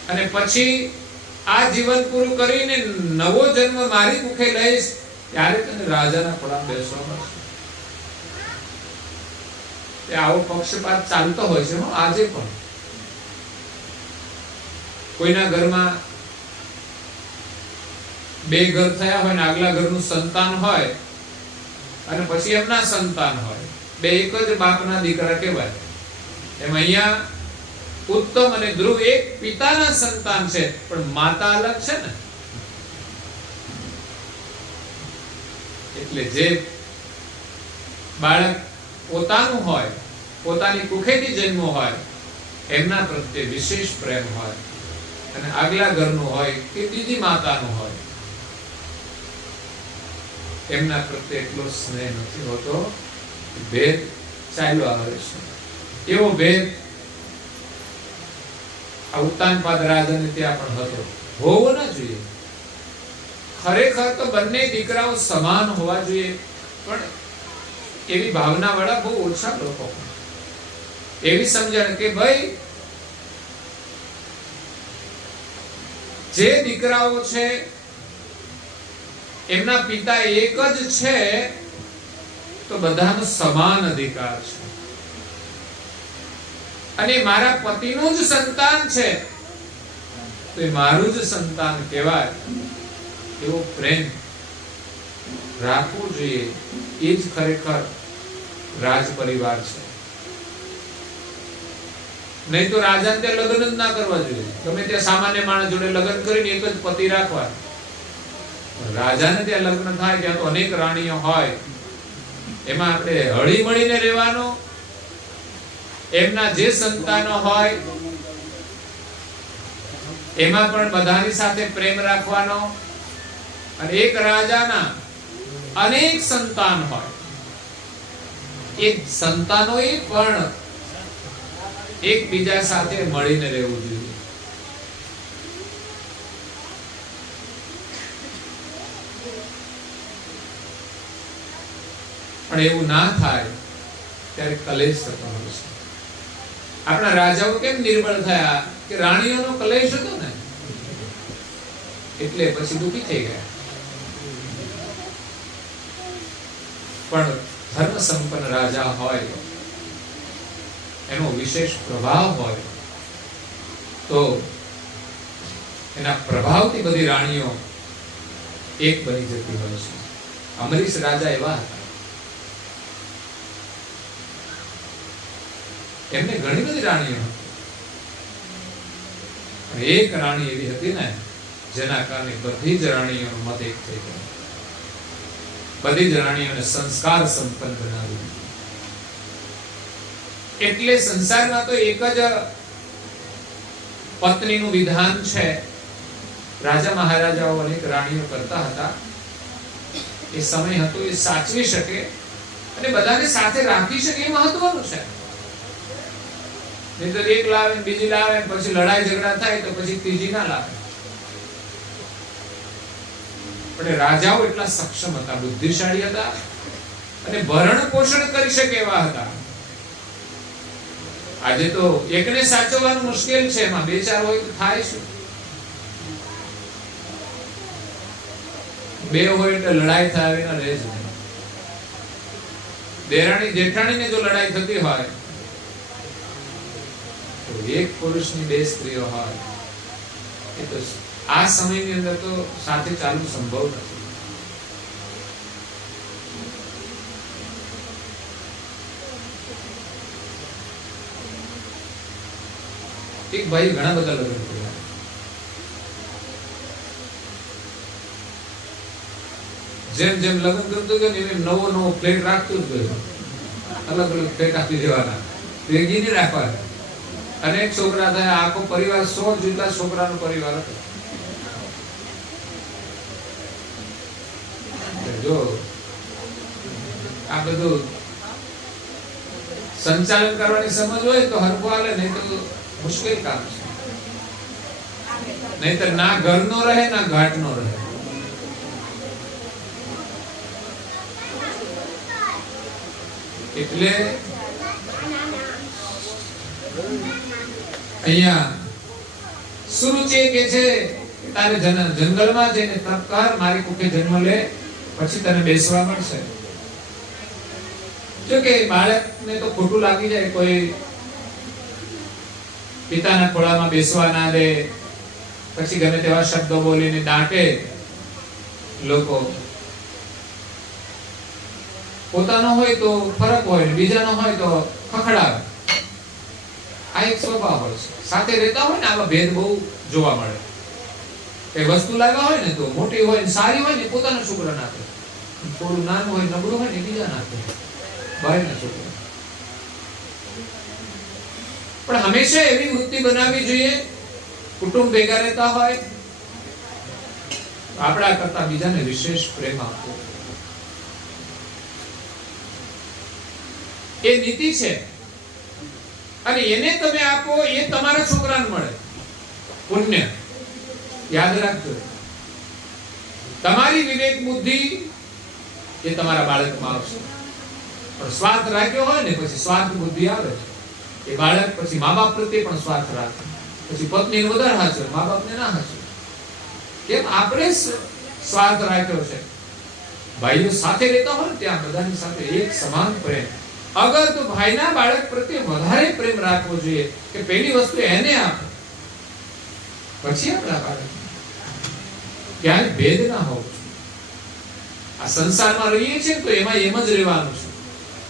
અને પછી આ જીવન પૂરું કરીને નવો જન્મ મારી કુખે લઈશ ત્યારે તને રાજાના ખોળામાં બેસવા મળશે. આવો પક્ષપાત ચાલતો હોય છે આજે પણ. કોઈના ઘરમાં બે ઘર થયા હોય ને આગલા ઘરનું સંતાન હોય અને પછી એમના સંતાન હોય, બે એક જ બાપના દીકરા કહેવાય. એમ અહીંયા ઉત્તમ અને ધ્રુવ એક પિતાના સંતાન છે પણ માતા અલગ છે ને. એટલે જે બાળક પોતાનું હોય, પોતાની કુખેથી જન્મ હોય, એમના પ્રત્યે વિશેષ પ્રેમ હોય અને આગલા ઘરનું હોય કે બીજી માતાનું હોય એમના પ્રત્યે એટલો સ્નેહ નથી હોતો. ભેદ ચાલ્યો આવે છે. એવો ભેદ આ ઉત્તાનપાદ રાજાને ત્યાં પણ હતો. હોવો ના જોઈએ. ખરેખર તો બંને દીકરાઓ સમાન હોવા જોઈએ પણ એવી ભાવના વાળા બહુ ઓછા લોકો. એવી સમજણ કે ભાઈ જે દીકરાઓ છે એમના પિતા એક જ છે તો બધાનો સમાન અધિકાર છે અને મારા પતિનું જ સંતાન છે તો એ મારું જ સંતાન કહેવાય. એવો પ્રેમ રાખવો જોઈએ. એ જ ખરેખર રાજ પરિવાર છે. નહીં તો રાજાને ત્યાં લગ્ન જ ના કરવા જોઈએ. ગમે ત્યાં સામાન્ય માણસ જોડે લગ્ન કરીને એક જ પતિ રાખવા. રાજાને ત્યાં લગ્ન થાય ત્યાં તો અનેક રાણીઓ હોય, એમાં આપણે હળી મળીને રહેવાનું. એમના જે સંતાનો હોય એમાં પણ બધાની સાથે પ્રેમ રાખવાનો. અને એક રાજાના અનેક સંતાન હોય, એક સંતાનોએ પણ એકબીજા સાથે મળીને રહેવું જોઈએ. પણ એવું ના થાય ત્યારે કલેશ થતો હોય છે. આપણા રાજાઓ કેમ નિર્બળ થયા કે રાણીઓનો કલેશ હતો ને એટલે પછી દુઃખી થઈ ગયા. પણ ધર્મ સંપન્ન રાજા હોય, એનો વિશેષ પ્રભાવ હોય તો એના પ્રભાવથી બધી રાણીઓ એક બની જતી હોય છે. અમરીશ રાજા એવા હતા. એમને ઘણી બધી રાણીઓ હતી. એક રાણી એવી હતી ને જેના કારણે બધી જ રાણીઓનો મત એક થઈ ગયો. બધી જ રાણીઓને સંસ્કાર સંપન્ન બનાવી. એટલે સંસારમાં તો એક જ પત્નીનું વિધાન છે. રાજા મહારાજાઓ અનેક રાણીઓ કરતા હતા. એ સમય હતો, એ સાચવી શકે અને બધાને સાથે રાખી શકે એ મહત્વનું છે. નહીં તો એક લાવે બીજી લાવે પછી લડાઈ ઝઘડા થાય તો પછી ત્રીજી ના લાવે. પણ રાજાઓ એટલા સક્ષમ હતા, બુદ્ધિશાળી હતા અને ભરણ પોષણ કરી શકે એવા હતા. આજે તો એકને સાચવવાનું મુશ્કેલ છે, એમાં બે ચાર હોય તો થાય શું? બે હોય એટલે લડાઈ થાય એના રહે જ નહીં. દેરાણી જેઠાણીને જો લડાઈ થતી હોય તો એક પુરુષની બે સ્ત્રીઓ હોય, એ તો આ સમયની અંદર તો સાથે ચાલવું સંભવ નથી. એક ભાઈ ઘણા બધા લગ્ન કર્યા. જેમ જેમ લગ્ન કરતો ગયો એમ નવો નવો ફ્લેટ રાખતો જ ગયો. અલગ અલગ ફ્લેટ આપી દેવાના, ભેગી નહીં રાખવાના. અનેક છોકરા થયા, આખો પરિવાર 100 જેટલા છોકરાનો પરિવાર હતો. જો આ બધું સંચાલન કરવાની સમજ હોય તો હરખું હાલે, નહીં તો મુશ્કેલ કામ છે. નહીતર ના ઘરનો રહે ના ઘાટનો રહે. એટલે અહીંયા સુરુચિ કે છે તારે જંગલમાં જઈને તપ કર, મારી કુખે જન્મ લે, પછી તને બેસવા મળશે. જો કે બાળકને તો ખોટું લાગી જાય, કોઈ પિતાના ખોળામાં બેસવા ના દે, પછી ગમે તેવા શબ્દો બોલીને દાંટે લોકો. પોતાનો હોય તો ફરક હોય, બીજાનો હોય તો ખખડાવે. આ એક સ્વભાવ હોય છે. સાથે રહેતા હોય ને આવા ભેદ બહુ જોવા મળે. એ વસ્તુ લાવ્યા હોય ને તો મોટી હોય ને સારી હોય ને પોતાના છોકરા નાખે, થોડું નાનું હોય નબળું હોય ને બીજા નાખે, બહારના છોકરા. પણ હંમેશા એવી વૃત્તિ બનાવવી જોઈએ, કુટુંબ ભેગા રહેતા હોય આપણા કરતા બીજાને વિશેષ પ્રેમ આપવો. એ નીતિ છે અને એને તમે આપો એ તમારા છોકરાને મળે પુણ્ય. યાદ રાખજો, તમારી વિવેક બુદ્ધિ એ તમારા બાળકમાં આવશે. પણ સ્વાર્થ રાખ્યો હોય ને પછી સ્વાર્થ બુદ્ધિ આવે છે. એ બાળક પછી મા બાપ પ્રત્યે પણ સ્વાર્થ રાખે, પછી પત્નીને વધારે હાચવે, મા બાપને ના હાચવે. કેમ? આપણે સ્વાર્થ રાખ્યો છે. ભાઈઓ સાથે રહેતા હોય ત્યાં બધાની સાથે એક સમાન પ્રેમ. અગર તો ભાઈના બાળક પ્રત્યે વધારે પ્રેમ રાખવો જોઈએ કે પહેલી વસ્તુ એને આપો, પછી આપણા બાળક. ક્યાંય ભેદ ના હોવો જોઈએ. આ સંસારમાં રહીએ છીએ તો એમાં એમ જ રહેવાનું છે.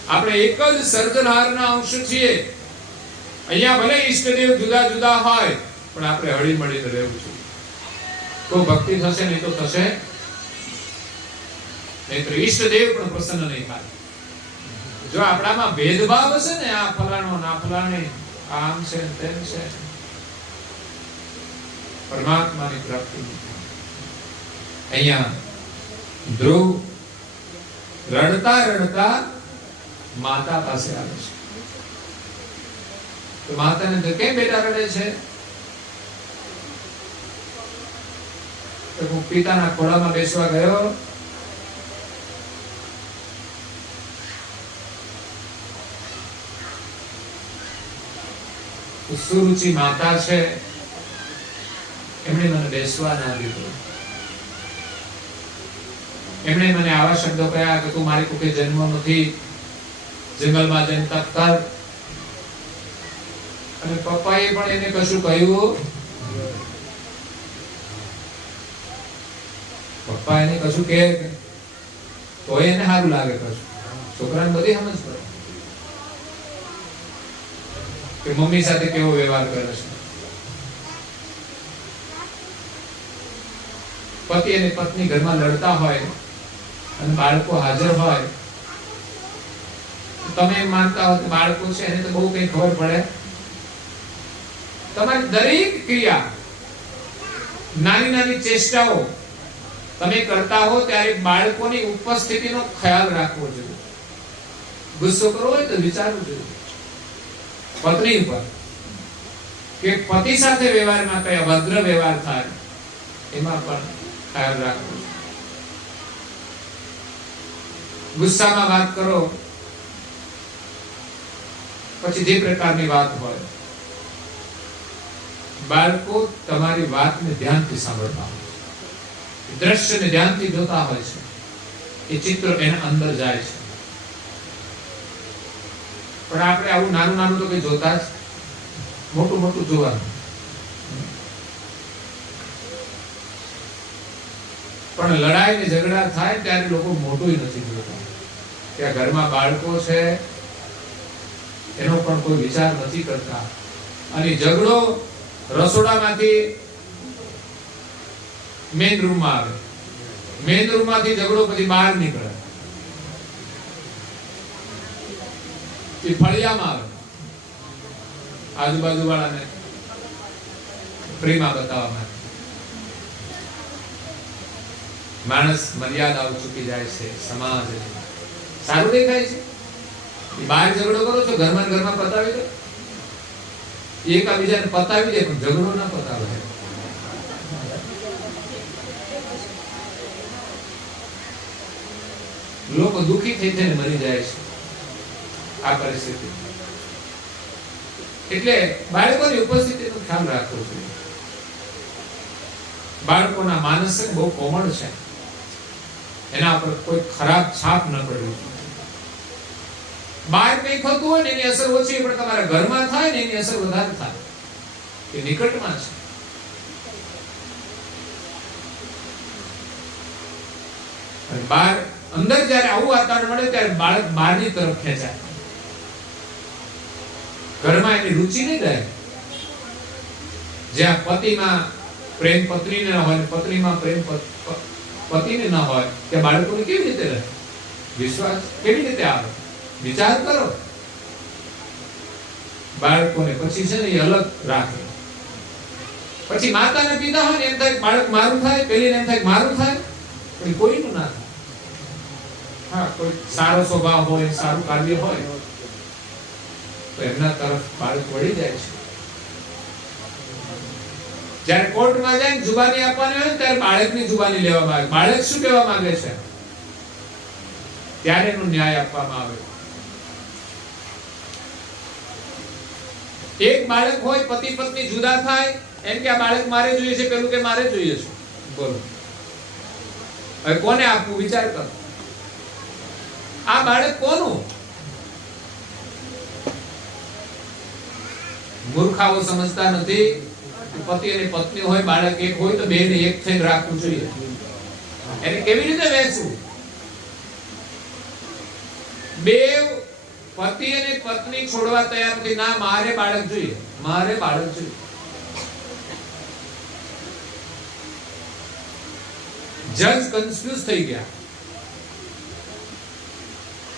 આપણે એક જ સર્જનહારના અંશ છીએ. અહીંયા ભલે ઈષ્ટદેવ જુદા જુદા હોય પણ આપણે હળી મળીને રહેવું છે. તો ભક્તિ થશે, નહીં તો થશે નહીં. તો ઈષ્ટદેવ પણ પ્રસન્ન નહીં થાય. જો આપણામાં ભેદભાવ હશે ને, આ ફલાણો ના ફલાણી, આમ છે તેમ છે, પરમાત્માની પ્રાપ્તિ. અહીંયા ધ્રુવ રડતા રડતા માતા પાસે આવે છે. તો માતાને તો કેમ બેટા રડે છે? તો હું પિતાના ખોળામાં બેસવા ગયો, સુરુચિ માતા છે, એમણે મને બેસવા ના દીધું. એમણે મને આવા શબ્દો કહ્યા કે તું મારી કુખે જન્મ નથી, જંગલમાં જઈને તપ કર. અને પપ્પાએ પણ એને કશું કહ્યું? પપ્પા એને કશું કહે તો એને સારું લાગે. કશું છોકરાને બધી સમજ પડે કે મમ્મી સાથે કેવો વ્યવહાર કરે છે. પતિ અને પત્ની ઘરમાં લડતા હોય અને બાળકો હાજર હોય, તમે એમ માનતા હો કે બાળકો છે એને તો બહુ કઈ ખબર પડે. તમારી દરેક ક્રિયા, નાની નાની ચેષ્ટાઓ તમે કરતા હો ત્યારે બાળકોની ઉપસ્થિતિનો ખ્યાલ રાખવો જોઈએ. ગુસ્સો કરવો હોય તો વિચારવું જોઈએ પત્ની ઉપર કે પતિ સાથે વ્યવહારમાં કઈ અભદ્ર વ્યવહાર થાય, એમાં પણ ખ્યાલ રાખવો જોઈએ. ગુસ્સામાં વાત કરો પછી જે પ્રકારની વાત હોય, બાળકો તમારી વાતને ધ્યાનથી સાંભળતા હોય છે, દ્રશ્યને ધ્યાનથી જોતા હોય છે, એ ચિત્ર એના અંદર જાય છે. પણ આપણે આવું નાનું નાનું તો કઈ જોતા જ, મોટું મોટું જોવાનું. પણ લડાઈ ને ઝઘડા થાય ત્યારે લોકો મોટું નથી જોતા કે આ ઘરમાં બાળકો છે એનો પણ કોઈ વિચાર નથી કરતા. અને ઝઘડો રસોડામાંથી મેઇન રૂમમાં આવે, મેઇન રૂમમાંથી ઝઘડો પછી બહાર નીકળે, એ ફળિયામાં આવે, આજુબાજુ વાળાને પ્રેમા બતાવવા માટે. માણસ મર્યાદાઓ ચૂકી જાય છે, સમાજ સારું દેખાય છે. બહાર ઝઘડો કરો છો, ઘરમાં ઘરમાં પતાવી દો, એકાબીજાને પતાવી દે પણ ઝઘડો ના પતાવે. લોકો દુખી થઈ થઈને મરી જાય છે આ પરિસ્થિતિ. એટલે બાળકોની ઉપસ્થિતિનો ખ્યાલ રાખવો જોઈએ. બાળકોના માનસ બહુ કોમળ છે, એના પર કોઈ ખરાબ છાપ ન પડવી. બહાર કઈ થતું હોય ને એની અસર ઓછી, પણ તમારા ઘરમાં થાય ને એની અસર વધારે થાય. એ નિકટમાં છે. બહાર અંદર જ્યારે આવું વાતાવરણ મળે ત્યારે બાળક બહારની તરફ ખેંચાય, ઘરમાં એની રુચિ નહીં રહે. જ્યાં પતિમાં પ્રેમ પત્નીને ન હોય, પત્નીમાં પ્રેમ પતિને ન હોય, ત્યાં બાળકોને કેવી રીતે રહે? વિશ્વાસ કેવી રીતે આવે? વિચાર કરો. બાળકોને પછી છે ને એ અલગ રાખે. પછી માતા ને પિતા હોય ને એમ થાય બાળક મારું થાય, પેલી એમ થાય મારું થાય, પણ કોઈનું ના થાય. હા, કોઈ સારો સ્વભાવ હોય, સારું કાર્ય હોય તો એમના તરફ બાળક વળી જાય છે. જ્યારે કોર્ટમાં જાય જુબાની આપવાની હોય ત્યારે બાળકની જુબાની લેવામાં આવે. બાળક શું કહેવા માંગે છે ત્યારે એનો ન્યાય આપવામાં આવે. એક બાળક હોય, પતિ પત્ની જુદા થાય, એમ કે આ બાળક મારે જોઈએ છે, પેલું કે મારે જોઈએ છે. બોલો હવે કોને આપવું? વિચાર કરો. આ બાળક કોનું? મૂર્ખાઓ સમજતા નથી. પતિ અને પત્ની હોય, બાળક એક હોય તો બેને એક થઈને રાખવું જોઈએ. એને કેવી રીતે વહેંચવું? બે પતિ અને પત્ની છોડવા તૈયાર નથી. ના, મારે બાળક જોઈએ, મારે બાળક જોઈએ. જજ કન્ફ્યુઝ થઈ ગયા.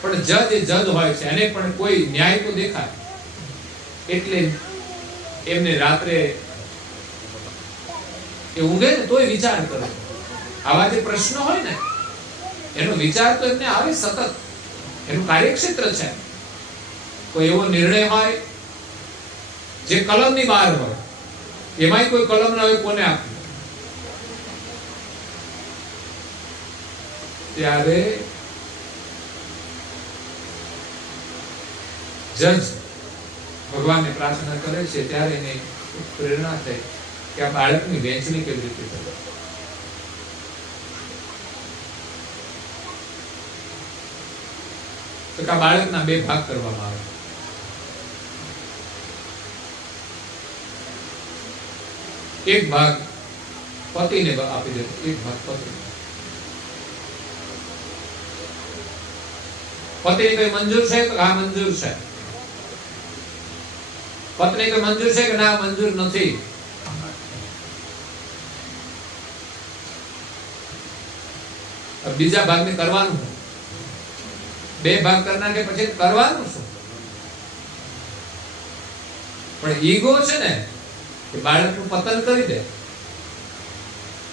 પણ જજ એ જજ હોય છે, એને પણ કોઈ ન્યાય તો દેખાય. એટલે એમને રાત્રે એ ઊંઘે ને તોય વિચાર કરે. આવા જે પ્રશ્નો હોય ને એનો વિચાર તો એમને આવે સતત. એનું કાર્યક્ષેત્ર છે. કોઈ એવો નિર્ણય હોય જે કલમની બહાર હોય, એમાંય કોઈ કલમ ના હોય, કોને આપવું? ત્યારે જજ ભગવાનને પ્રાર્થના કરે છે. ત્યારે એને પ્રેરણા થઈ કે આ બાળકની વહેંચણી કેવી રીતે કરે. તો આ બાળકના બે ભાગ કરવામાં આવે. એક ભાગ પતિને આપી દે, એક ભાગ પત્ની. પતિને કઈ મંજૂર છે તો હા મંજૂર છે. પત્ની કઈ મંજૂર છે કે ના મંજૂર નથી. બીજા ભાગને કરવાનું શું? બે ભાગ કરનાર કે પછી કરવાનું શું? પણ ઈગો છે ને કે બાળકનું પતન કરી દે,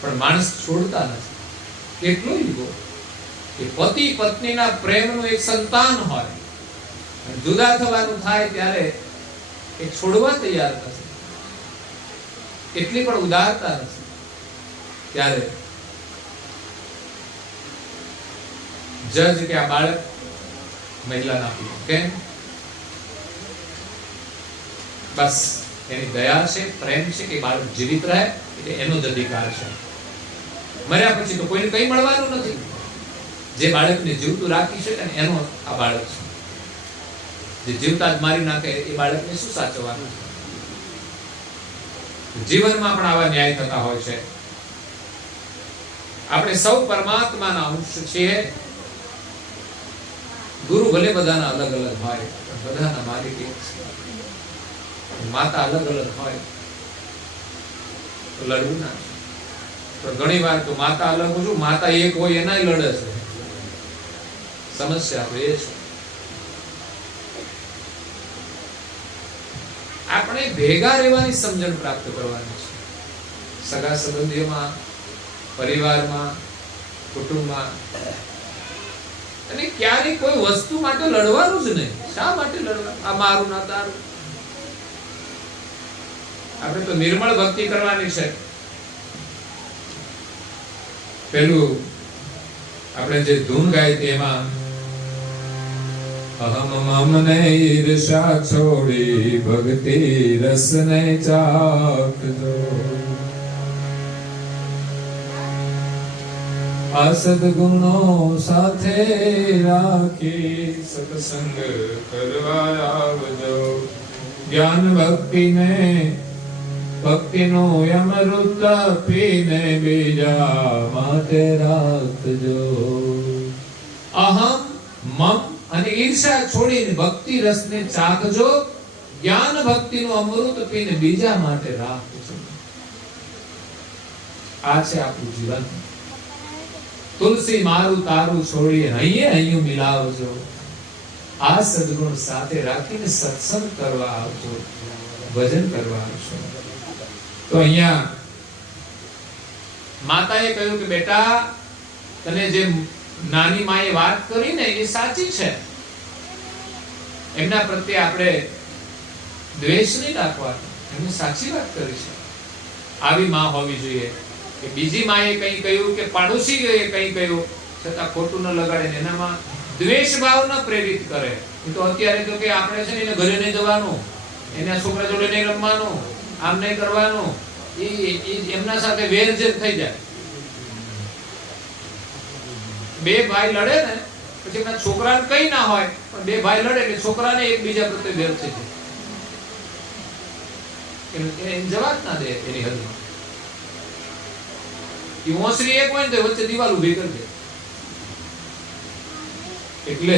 પણ માણસ છોડતા નથી. કેટલો ઈગો કે પતિ પત્નીના પ્રેમનું એક સંતાન હોય, જુદા થવાનું થાય ત્યારે એ છોડવા તૈયાર નથી. એટલી પણ ઉદારતા નથી. ત્યારે જજ કે આ બાળક મહિલાના પિતા, કેમ? બસ એની દયા છે, પ્રેમ છે કે બાળક જીવિત રહે, એટલે એનો જ અધિકાર છે. મર્યા પછી તો કોઈને કંઈ મળવાનું નથી. જે બાળકને જીવતું રાખી શકે ને એનો આ બાળક છે. જે જીવતા જ મારી નાખે એ બાળકને શું સાચવવાનું? જીવનમાં પણ આવા ન્યાય થતા હોય છે. આપણે સૌ પરમાત્માના અંશ છીએ. ગુરુ ભલે બધાના અલગ અલગ હોય, બધાના માલિક એક છે. માતા અલગ અલગ હોય તો લડવું ના છે. પણ ઘણી વાર તો માતા અલગ શું, માતા એક હોય એનાય લડે છે. સમસ્યા તો એ છે. આપણે ભેગા રહેવાની સમજણ પ્રાપ્ત કરવાની છે. સગા સંબંધીઓમાં, પરિવારમાં, કુટુંબમાં. અને ક્યારેય કોઈ વસ્તુ માટે લડવાનું જ નહીં. શા માટે લડવાનું? આ મારું ના તારું. આપણે તો નિર્મળ ભક્તિ કરવાની છે. પેલું આપણે જે ધૂન ગાઈ હતી એમાં અહમ મમને ઈર્ષા છોડી ભક્તિ રસને ચાખજો. આ સદગુણો સાથે રાખી સત્સંગ કરવા આવજો. જ્ઞાન ભક્તિને ભક્તિનો અમૃત પીને બીજા માટે રાખજો. અહમ મમ અને ઈર્ષા છોડીને ભક્તિ રસને ચાખજો. જ્ઞાન ભક્તિનું અમૃત પીને બીજા માટે રાખજો. આ છે આપણું જીવન. તુલસી મારું તારું છોડી હૈયું મિલાવજો. આ સદગુણ સાથે રાખીને સત્સંગ કરવા આવજો, ભજન કરવા આવજો. તો અહીંયા માતાએ કહ્યું કે બેટા, તને જે નાની માએ વાત કરી ને એ સાચી છે. એમના પ્રત્યે આપણે દ્વેષ નહીં રાખવાનો. એમને સાચી વાત કરી છે. આવી માં હોવી જોઈએ કે બીજી માએ કંઈ કહ્યું કે પાડોશીએ કંઈ કહ્યું છતાં ખોટું ન લગાડે, એનામાં દ્વેષ ભાવ ન પ્રેરિત કરે. એ તો અત્યારે તો કે આપણે છે ને એને ઘરે નહીં જવાનું, એના છોકરા જોડે નહીં રમવાનું, આમ નહીં કરવાનું. એ એમના સાથે વેરઝેર થઈ જાય. બે ભાઈ લડે ને પછી એમના છોકરાને કઈ ના હોય, પણ બે ભાઈ લડે એટલે છોકરાને એકબીજા પ્રત્યે વેર થઈ જાય. એને જવાબ ના દે એની હદમાં. એ ઓસરી એક હોય ને તો વચ્ચે દિવાલ ઊભી કરી દે. એટલે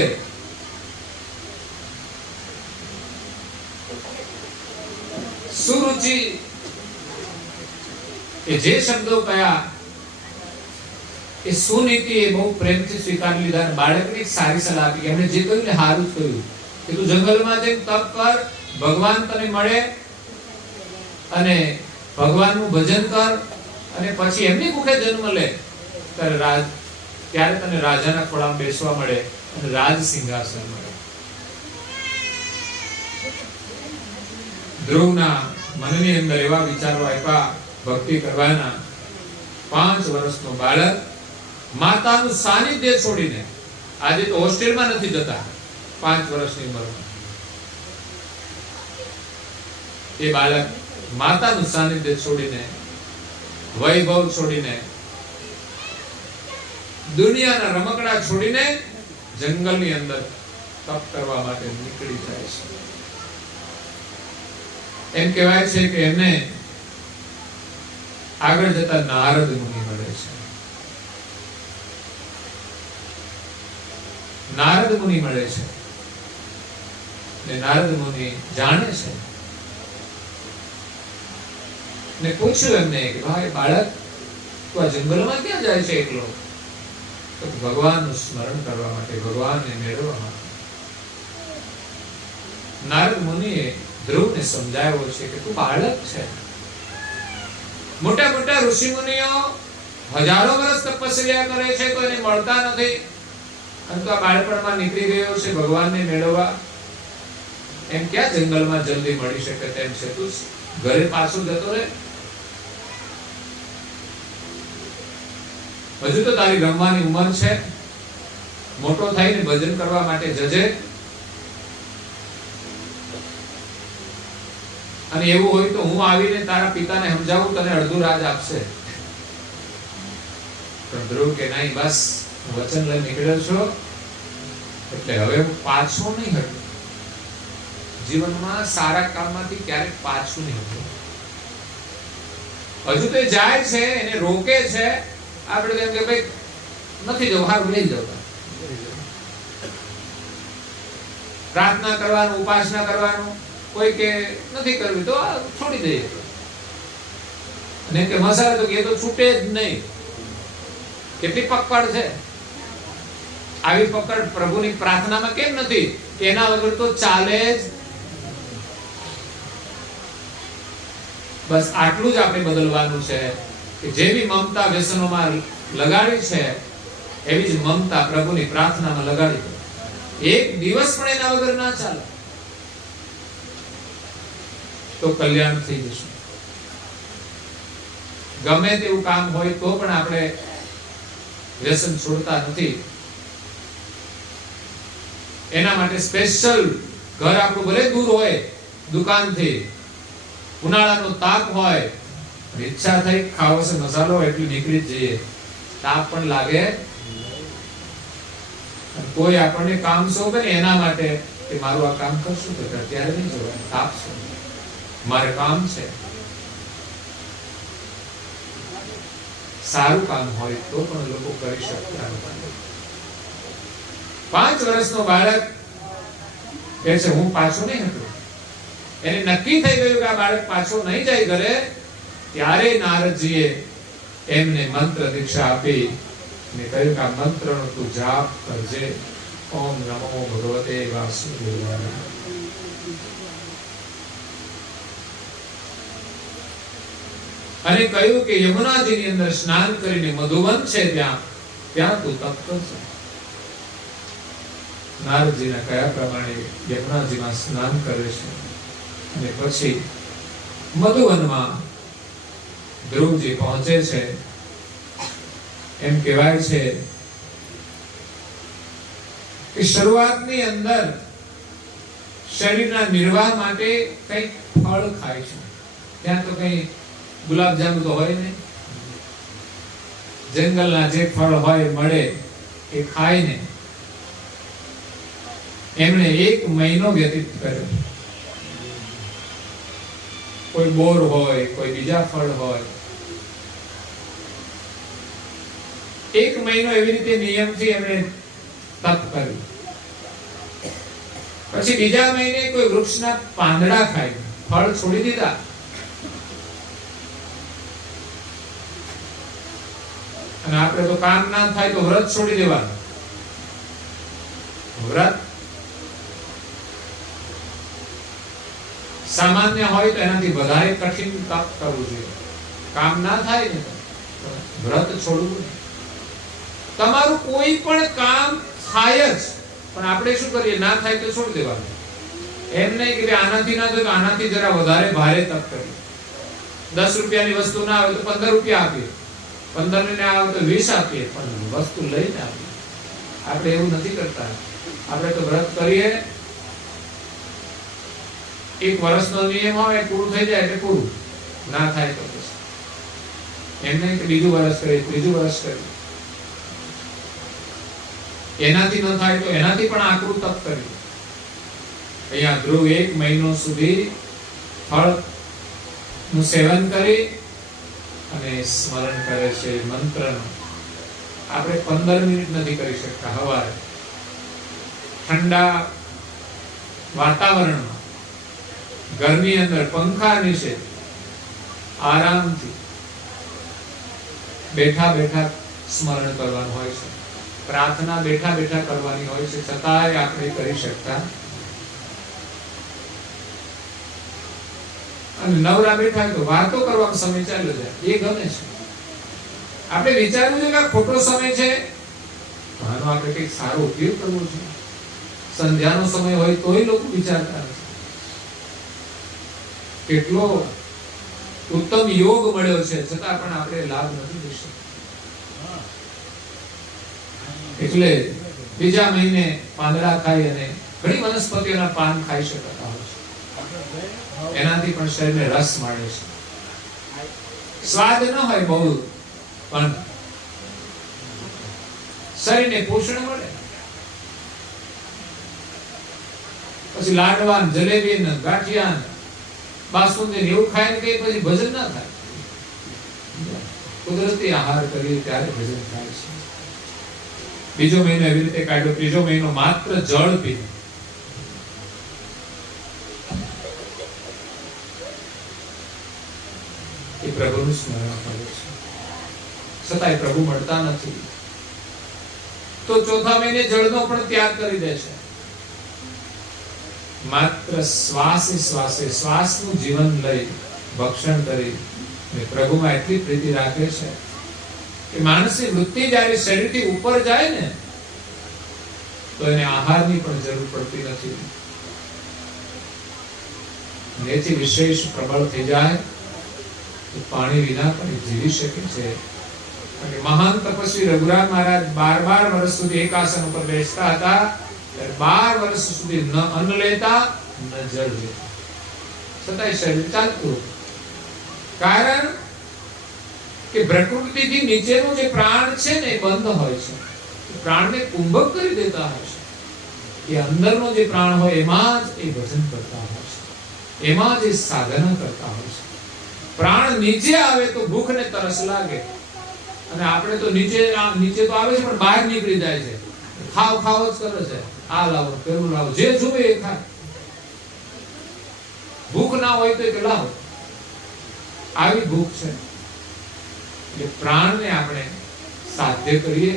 સુરુચિ એ જે શબ્દો કયા એ સુનીતિ એ બહુ પ્રેમથી સ્વીકારી લીધા. બાળકને એક સારી સલાહ આપી. એમણે જે કહ્યું ને સારું જ કહ્યું કે તું જંગલમાં જઈને તપ કર, ભગવાન તને મળે અને ભગવાનનું ભજન કર, અને પછી એમની મુખે જન્મ લે ત્યારે તને રાજાના ખોળામાં બેસવા મળે અને રાજ સિંહાસન મળે. ધ્રુવના મનની અંદર એવા વિચારો આપ્યા ભક્તિ કરવાના. 5 વર્ષનો બાળક માતાનું સાનિધ્ય છોડીને, આજે તો હોસ્ટેલમાં નથી જતા 5 વર્ષની ઉંમરમાં, એ બાળક માતાનું સાનિધ્ય છોડીને, વૈભવ છોડીને, દુનિયાના રમકડા છોડીને જંગલની અંદર તપ કરવા માટે નીકળી જાય છે. એમ કહેવાય છે કે એમને આગળ જતા નારદ મુનિ મળે છે. નારદ મુનિ મળે છે ને નારદ મુનિ જાણે છે ને પૂછ્યું એમને કે ભાઈ બાળક તું આ જંગલમાં ક્યાં જાય છે એકલો? તો તો ભગવાનનું સ્મરણ કરવા માટે, ભગવાનને મેળવવા માટે. નારદ મુનિએ ધ્રુવને સમજાવ્યો છે કે તું બાળક છે. મોટા મોટા ઋષિ મુનિઓ હજારો વર્ષ તપસ્યા કરે છે તો એને મળતા નથી, અને તો આ બાળપણમાં નીકળી ગયો છે ભગવાનને મેળવવા. એમ ક્યાં જંગલમાં જલ્દી મળી શકે તેમ છે, તું ઘરે પાછો જતો રહે. હજુ તો તારી રમવાની ઉંમર છે, મોટો થઈને ભજન કરવા માટે જજે. અને એવું હોય તો હું આવીને તારા પિતાને સમજાવું, તને અડધું રાજ આપશે. પણ ધ્રુવ કે નહીં, બસ વચન લઈ નીકળ્યો છો એટલે હવે હું પાછો નહીં હટું. જીવનમાં સારા કામમાંથી ક્યારેક પાછું નહીં હટું. હજુ તો જાય છે, એને રોકે છે. આપણે એમ કે ભાઈ નથી જવું, હારું લઈ જવું. પ્રાર્થના કરવાનું, ઉપાસના કરવાનું, કોઈ કે નથી કરવી તો છોડી દઈએ. અને કે મસાલા તો કે તો છૂટે જ નહીં. કેટલી પકડ છે. આવી પકડ પ્રભુની પ્રાર્થનામાં કેમ નથી? એના વગર તો ચાલે જ. બસ આટલું જ આપણે બદલવાનું છે કે જેવી મમતા વ્યસનોમાં લગાડી છે એવી જ મમતા પ્રભુની પ્રાર્થનામાં લગાડી દો. એક દિવસ પણ એના વગર ના ચાલે તો કલ્યાણ થઈ જશે. ગમે તેવું કામ હોય તો પણ આપણે વ્યસન છોડતા નથી. એના માટે સ્પેશિયલ ઘર આપણું ભલે દૂર હોય દુકાનથી, ઉનાળાનો તાપ હોય, ઈચ્છા થઈ ખાવો છે મસાલો એટલે નીકળી જ જઈએ. તાપ પણ લાગે, કોઈ આપણને કામ સોંપે ને એના માટે કે મારું આ કામ કરશું તો અત્યારે નહીં જોવાય, તાપ છે, મારે કામ છે. સારું કામ હોય તો પણ લોકો કરી શકતા નથી. 5 વર્ષનો બાળક કહે છે હું પાછો નહીં હટું. એને નક્કી થઈ ગયું કે આ બાળક પાછો નહીં જાય ઘરે. ત્યારે નારદજીએ એમને મંત્ર દીક્ષા આપી અને કહ્યું કે આ મંત્રનો તું જાપ કરજે. ઓમ નમો ભગવતે વાસુદેવાય. અને કહ્યું કે યમુનાજીની અંદર સ્નાન કરીને મધુવન છે ત્યાં તું તપ કરજે. નારદજીના કયા પ્રમાણે યમુનાજીમાં સ્નાન કરે છે અને પછી મધુવનમાં ધ્રુવજી પહોંચે છે. એમ કહેવાય છે કે શરૂઆતની અંદર શરીરના નિર્વાહ માટે કંઈક ફળ ખાય છે. ત્યાં તો કંઈ ગુલાબજાંબુ તો હોય નહીં. જંગલના જે ફળ હોય મળે એ ખાઈને એમણે 1 મહિનો વ્યતીત કર્યો. કોઈ બોર હોય, કોઈ બીજા ફળ હોય, 1 મહિનો એવી રીતે નિયમથી એમણે તપ કર્યું. પછી બીજા મહિને કોઈ વૃક્ષના પાંદડા ખાઈ ફળ છોડી દીધા. અને આપણે તો કામ ના થાય તો વ્રત છોડી દેવાનું. વ્રત સામાન્ય હોય તો એનાથી વધારે કઠિન તપ કરવું જોઈએ. કામ ના થાય ને વ્રત છોડવું નહીં. તમારું કોઈ પણ કામ થાય જ, પણ આપણે શું કરીએ, ના થાય તો છોડી દેવાનું. એમ નહીં કે આનાથી ના થાય તો આનાથી જરા વધારે ભારે તપ કરીએ. 10 રૂપિયાની વસ્તુ ના આવે તો 15 રૂપિયા આપીએ, 15 ને આવે તો 20 આપીએ, પણ વસ્તુ લઈને આપીએ. આપણે એવું નથી કરતા. આપણે તો વ્રત કરીએ, 1 વર્ષનો નિયમ હોય પૂરું થઈ જાય એટલે પૂરું. ના થાય તો પછી એમ નહીં કે બીજું વર્ષ કરીએ, ત્રીજું વર્ષ કરીએ. એનાથી ન થાય તો એનાથી પણ આકરું તપ કરીએ. અહીંયા ધ્રુવ 1 મહિનો સુધી ફળ નું સેવન કરી અને સ્મરણ કરે છે મંત્રનું. આપણે 15 મિનિટ નથી કરી શકતા. હવારે ઠંડા વાતાવરણમાં, ઘરની અંદર પંખા નીચે આરામથી બેઠા બેઠા સ્મરણ કરવાનું હોય છે. પ્રાર્થના બેઠા બેઠા કરવાની હોય છે, છતાંય આપણે કરી શકતા. અને નવરા બેઠા તો વાતો કરવાનો સમય ચાલ્યો જાય, એ ગમે છે. આપણે વિચારવું છે કે આ ખોટો સમય છે, આનો આપણે કંઈક સારો ઉપયોગ કરવો છે. સંધ્યાનો સમય હોય તોય લોકો વિચારતા નથી. કેટલો ઉત્તમ યોગ મળ્યો છે, છતાં પણ આપણે લાભ નથી લઈ શકતા. એટલે બીજા મહિને પાંદડા ખાઈ અને ઘણી વનસ્પતિઓના પાન ખાઈ શકાતા હોય છે. એનાથી પણ શરીરને રસ મળે છે. સ્વાદ ન હોય બહુ, પણ શરીરને પોષણ મળે. પછી લાડવા, જલેબી, ગાંઠિયા, બાસુંદી એવું ખાય ને કઈ પછી ભજન ના થાય. કુદરતી આહાર કરીએ ત્યારે ભજન થાય છે. બીજો મહિનો એવી રીતે કાઢ્યો. ત્રીજો મહિનો માત્ર જળ પીવું. એ પ્રભુનું સ્મરણ કરે છે, છતાંય પ્રભુ મળતા નથી. તો ચોથા મહિને જળનો પણ ત્યાગ કરી દે છે. માત્ર શ્વાસે શ્વાસે શ્વાસનું જીવન લઈ ભક્ષણ કરી પ્રભુમાં એટલી પ્રીતિ રાખે છે કે માણસની વૃત્તિ જ્યારે શરીરથી ઉપર જાય ને તો એને આહારની પણ જરૂર પડતી નથી. એથી વિશેષ પ્રબળ થઈ જાય તો પાણી વિના પણ જીવી શકે છે. મહાન તપસ્વી રઘુરામ મહારાજ 12 વર્ષ સુધી એક આસન ઉપર બેસતા હતા. 12 વર્ષ સુધી ન અન્ન લેતા ન જળ લેતા, છતાંય શરીર ચાલતું. કારણ કે પ્રકૃતિથી નીચેનું જે પ્રાણ છે ને એ બંધ હોય છે. પ્રાણને કુંભક કરી દેતા હોય છે. એ અંદરનો જે પ્રાણ હોય એમાં જ એ ભજન કરતા હોય છે, એમાં જ એ સાધના કરતા હોય છે. પ્રાણ નીચે આવે તો ભૂખ ને તરસ લાગે, અને આપણે તો નીચે તો આવે છે પણ બહાર નીકળી જાય છે. ખાવ ખાવ જ કરે છે. આ લાવો, પેલું લાવો, જે જુએ એ ખાય. ભૂખ ના હોય તો કે લાવો. આવી ભૂખ છે. એટલે પ્રાણને આપણે સાધ્ય કરીએ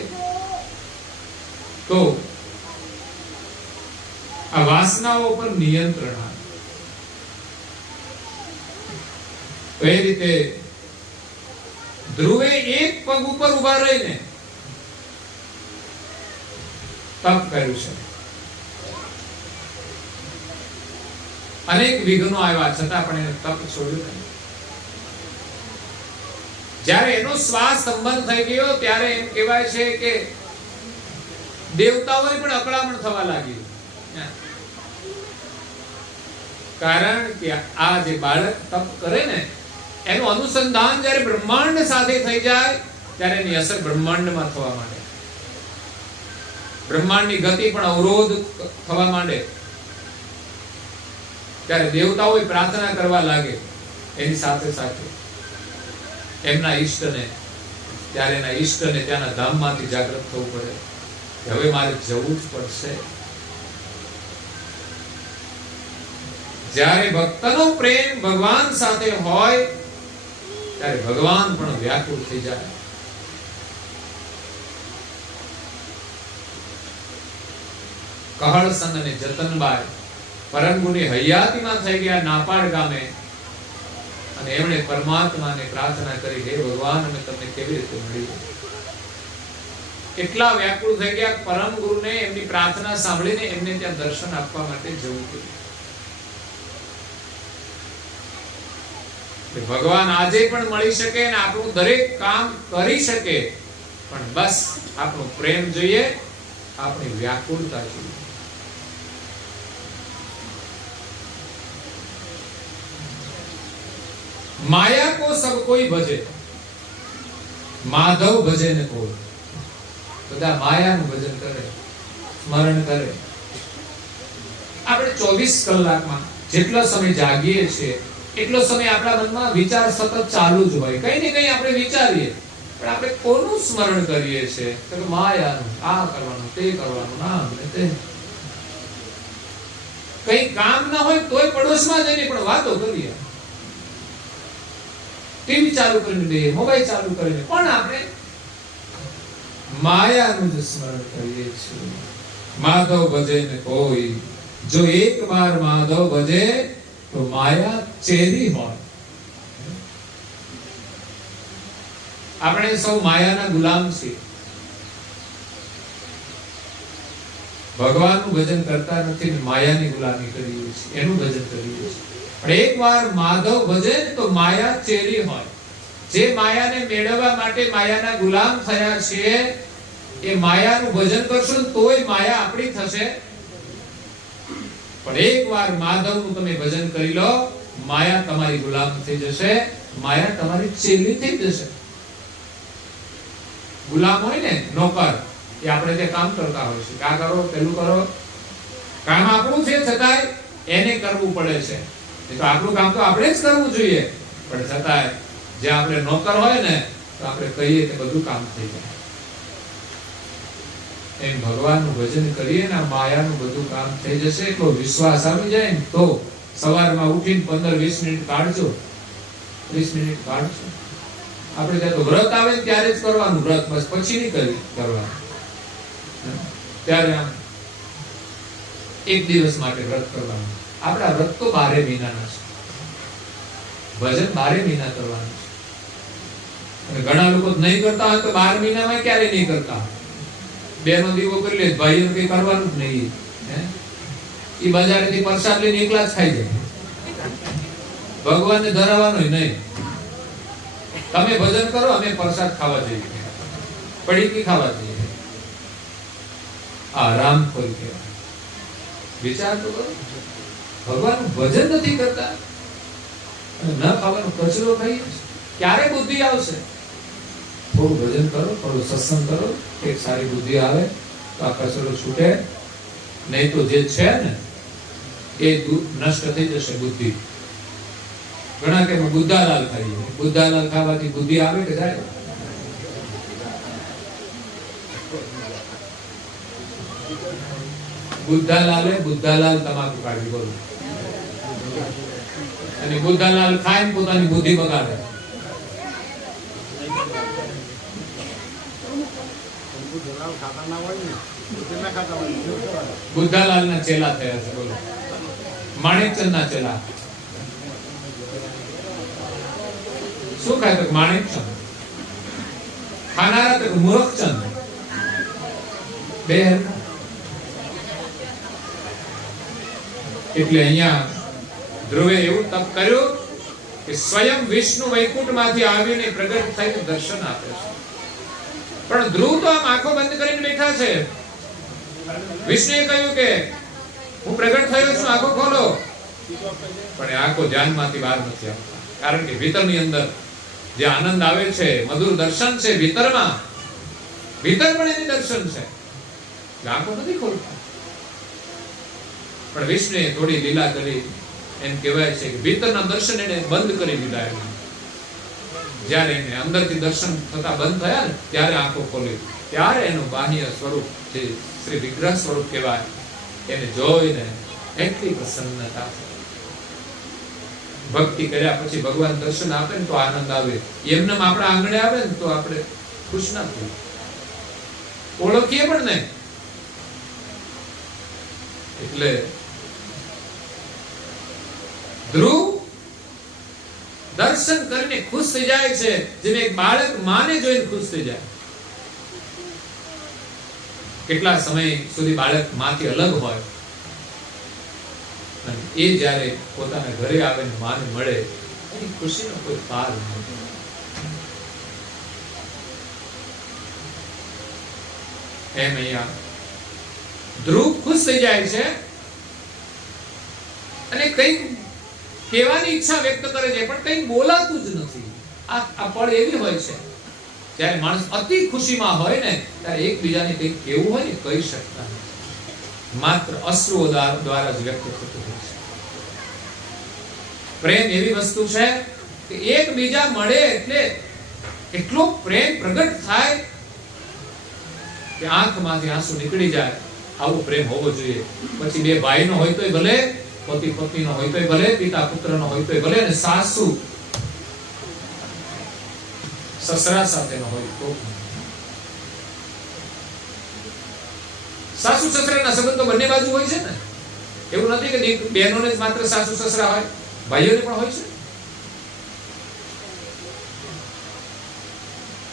તો આ વાસનાઓ પર નિયંત્રણ આવે. એ રીતે ધ્રુવે એક પગ ઉપર ઉભા રહીને તપ કર્યું છે. અનેક વિઘ્નો આવ્યા છતાં પણ એને તપ છોડ્યું નહીં. જ્યારે એનો શ્વાસ સંબંધ થઈ ગયો ત્યારે એમ કહેવાય છે કે દેવતાઓને પણ અકળામણ થવા લાગી. કારણ કે આ જે બાળક તપ કરે ને એનું અનુસંધાન જ્યારે બ્રહ્માંડ સાથે થઈ જાય ત્યારે એની અસર બ્રહ્માંડમાં થવા માંડે. બ્રહ્માંડની ગતિ પણ અવરોધ થવા માંડે. ત્યારે દેવતાઓ પ્રાર્થના કરવા લાગે એની સાથે સાથે એમના ઈષ્ટને. ત્યારે એના ઈષ્ટને ત્યાંના ધામમાંથી જાગૃત થવું પડે કે હવે મારે જવું જ પડશે. જ્યારે ભક્તનો પ્રેમ ભગવાન સાથે હોય ત્યારે ભગવાન પણ વ્યાકુળ થઈ જાય. કહળસંગ અને જતનબાઈ પરમ ગુણી હયાતીમાં થઈ ગયા નાપાડ ગામે, અને એમણે પરમાત્માને પ્રાર્થના કરી, હે ભગવાન અમે તમને કેવી રીતે મળીએ. એટલા વ્યાકુળ થઈ ગયા પરમ ગુરુને એમની પ્રાર્થના સાંભળીને એમને ત્યાં દર્શન આપવા માટે જવું પડ્યું. ભગવાન આજે પણ મળી શકે અને આપણું દરેક કામ કરી શકે, પણ બસ આપણો પ્રેમ જોઈએ, આપણી વ્યાકુળતા જોઈએ. माया को सब कोई भजे, माधव भजे ने कोई. બધા માયાનું ભજન કરે, સ્મરણ કરે. આપણે 24 કલાકમાં જેટલો સમય જાગીએ છીએ એટલો સમય આપણા મનમાં વિચાર સતત ચાલુ જ હોય. કઈ ને કઈ આપણે વિચારીએ, પણ આપણે કોનું સ્મરણ કરીએ છીએ? તો માયાનું. આ કરવાનું, તે કરવાનું, ના ને તે. કઈ કામ ના હોય તોય પડોશમાં જઈને પણ વાતો કરીએ. ટીવી ચાલુ કરીને દઈએ, મોબાઈલ ચાલુ કરીને, પણ આપણે માયાનું જ સ્મરણ કરીએ છીએ. માધવ ભજે ને કોઈ, જો એક વાર માધવ ભજે તો માયા ચેરી હોય. આપણે સૌ માયાના ગુલામ છીએ. ભગવાનનું ભજન કરતા નથી ને માયાની ગુલામી કરીએ છીએ, એનું ભજન કરીએ છીએ. પણ એકવાર માધવ ભજે તો માયા ચેરી હોય. જે માયાને મેળવવા માટે માયાના ગુલામ થયા છીએ, એ માયાનું ભજન કરશું તોય માયા આપણી થશે. પણ એકવાર માધવનું તમે ભજન કરી લો, માયા તમારી ગુલામ થઈ જશે, માયા તમારી ચેલી થઈ જશે. ગુલામ હોય ને નોકર, એ આપણે જે કામ કરતા હોય છે, આ કરો પેલું કરો, કામ આપણું છે છતાંય એને કરવું પડે છે. તો આપણું કામ તો આપણે જ કરવું જોઈએ, પણ છતાંય જે આપણે નોકર હોય ને તો આપણે કહીએ કે બધું કામ થઈ જાય. એમ ભગવાનનું ભજન કરીએ ને માયાનું બધું કામ થઈ જશે એટલો વિશ્વાસ આવી જાય ને તો સવારમાં ઉઠીને 15-20 મિનિટ કાઢજો, 30 મિનિટ કાઢજો. આપણે ત્યાં તો વ્રત આવે ને ત્યારે જ કરવાનું વ્રત, બસ પછી નહીં કરવાનું. ત્યારે આમ એક દિવસ માટે વ્રત કરવાનું. આપણા વ્રત તો 12 મહિનાના છે, ભજન 12 મહિના કરવાનું છે. અને ઘણા લોકો નહીં કરતા હોય તો 12 મહિનામાં ક્યારે નહીં કરતા. બેનો દીવો કરી લે, ભાઈઓ કઈ કરવાનું જ નહીં. એ બજારેથી પ્રસાદ લઈને એકલા જ ખાઈ જાય, ભગવાનને ધરાવવાનો નહીં. તમે ભજન કરો, અમે પ્રસાદ ખાવા જઈએ, પડીકી ખાવા જઈએ. આરામ ખોલ કહેવાય. વિચાર તો કરો, ભગવાનનું ભજન નથી કરતા અને ન ખાવાનો કચરો ખાઈએ, ક્યારે બુદ્ધિ આવશે? થોડું ભજન કરો, થોડું સત્સંગ કરો, એક સારી બુદ્ધિ આવે તો આ કચરો છૂટે. નહીં તો જે છે ને એ નષ્ટ થઈ જશે બુદ્ધિ. ઘણા કે બુદ્ધાલાલ ખાઈએ, બુદ્ધાલાલ ખાવાથી બુદ્ધિ આવે કે જાય? બુદ્ધાલાલ તમાકુ કાઢી બોલો, અને બુદ્ધાલાલ ખાઈને પોતાની બુદ્ધિ બગાડે. બુદ્ધાલાલ ના ચેલા થયા છે, બોલો. માણેકચંદ ના ચેલા શું ખાય તો માણેકચંદ ખાનારા તો મૂર્ખચંદ. બે એટલે અહીંયા ધ્રુવે એવું તપ કર્યું કે સ્વયં વિષ્ણુ વૈકુંઠમાંથી આવીને પ્રગટ થઈને દર્શન આપે છે. પણ ધ્રુવ તો આમ આંખો બંધ કરીને બેઠા છે. વિષ્ણુએ કહ્યું કે હું પ્રગટ થયો છું, આંખો ખોલો. પણ એ આંખો ધ્યાનમાંથી બહાર નથી આવતા, કારણ કે ભીતરની અંદર જે આનંદ આવે છે, મધુર દર્શન છે ભીતરમાં, ભીતર પણ એની દર્શન છે, આંખો નથી ખોલતા. પણ વિષ્ણુએ થોડી લીલા કરી. એમ કહેવાય છે કે ભીતરના દર્શન એને બંધ કરી દીધા. જ્યારે એને અંદરથી દર્શન થતા બંધ થયા ને ત્યારે આંખો ખોલી, ત્યારે એનું બાહ્ય સ્વરૂપ જે શ્રી વિગ્રહ સ્વરૂપ કહેવાય, એને જોઈને એટલી પ્રસન્નતા. ભક્તિ કર્યા પછી ભગવાન દર્શન આપે ને તો આનંદ આવે. એમને આપણા આંગણે આવે ને તો આપણે ખુશ ના થઈએ, ઓળખીએ પણ નહીં. એટલે ધ્રુવ દર્શન કરીને ખુશ થઈ જાય છે, જેમ એક બાળક માને જોઈને ખુશ થઈ જાય. કેટલા સમય સુધી બાળક માથી અલગ હોય, અને એ જ્યારે પોતાના ઘરે આવે ને માને મળે, એની ખુશીનો કોઈ પાર નથી. એમ અહીંયા ધ્રુવ ખુશ થઈ જાય છે અને કંઈક કહેવાની ઈચ્છા વ્યક્ત કરે છે, પણ કંઈ બોલાતું જ નથી. આ પળ એવી હોય છે જ્યારે માણસ અતિ ખુશીમાં હોય ને ત્યારે એકબીજાને કંઈક કેવું હોય ને કહી શકતા નથી, માત્ર અશ્રુઓ દ્વારા જ વ્યક્ત થતું હોય છે. પ્રેમ એવી વસ્તુ છે કે એકબીજા મળે એટલે એટલો પ્રેમ પ્રગટ થાય કે આંખમાંથી આંસુ નીકળી જાય. આવો પ્રેમ હોવો જોઈએ. પછી બે ભાઈનો હોય તોય ભલે, પતિ પત્નીનો હોય તોય ભલે, પિતા પુત્રનો હોય તોય ભલે, અને સાસુ સસરા સાથેનો હોય તો. સાસુ સસરાના સંબંધ તો બંને બાજુ હોય છે ને. એવું નથી કે બહેનોને જ માત્ર સાસુ સસરા હોય, ભાઈઓને પણ હોય છે.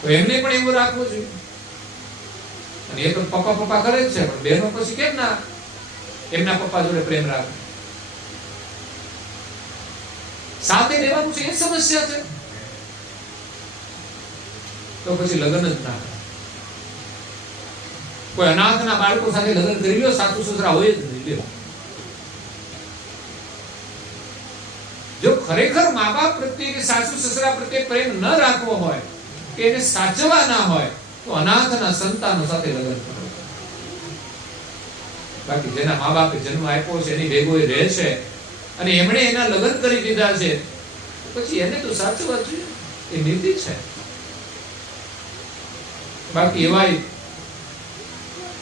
તો એમને પણ એવું રાખવું જોઈએ. અને એ તો પપ્પા પપ્પા કરે જ છે, પણ બહેનો પછી કેમ ના એમના પપ્પા જોડે પ્રેમ રાખે? સાથે રહેવાનું છે એ સમસ્યા છે. તો પછી લગ્ન જ ના કરે. કોઈ અનાથના બાળકો સાથે લગ્ન કરી લ્યો, સાસુ સસરા હોય જ નહીં. લ્યો, જો ખરેખર મા બાપ પ્રત્યે કે સાસુ સસરા પ્રત્યે પ્રેમ ન રાખવો હોય, કે એને સાચવવા ના હોય, તો અનાથના સંતાનો સાથે લગ્ન કરો. બાકી જેના મા બાપે જન્મ આપ્યો છે, એની ભેગો એ રહે છે, અને એમણે એના લગ્ન કરી દીધા છે, પછી એને તો સાચવવા જોઈએ. એ નીતિ છે. બાકી એવા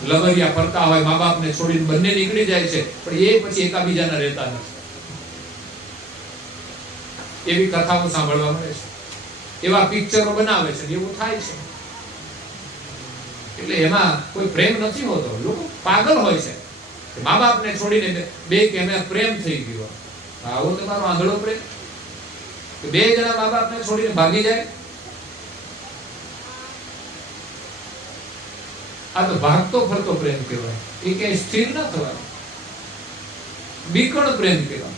લવરિયા ફરતા હોય, મા બાપને છોડીને બંને નીકળી જાય છે, પણ એ પછી એકાબીજાના રહેતા નથી. એવી કથાઓ સાંભળવા મળે છે, એવા પિક્ચરો બનાવે છે, એવું થાય છે. એટલે એમાં કોઈ પ્રેમ નથી હોતો. લોકો પાગલ હોય છે. મા બાપને છોડીને બે કે અમે પ્રેમ થઈ ગયો. આવો તમારો આંધળો પ્રેમ? બે જણા મા બાપને છોડીને ભાગી જાય. આ તો ભાગતો ફરતો પ્રેમ કહેવાય. એ ક્યાંય સ્થિર ન થવાય. બીકણ પ્રેમ કહેવાય.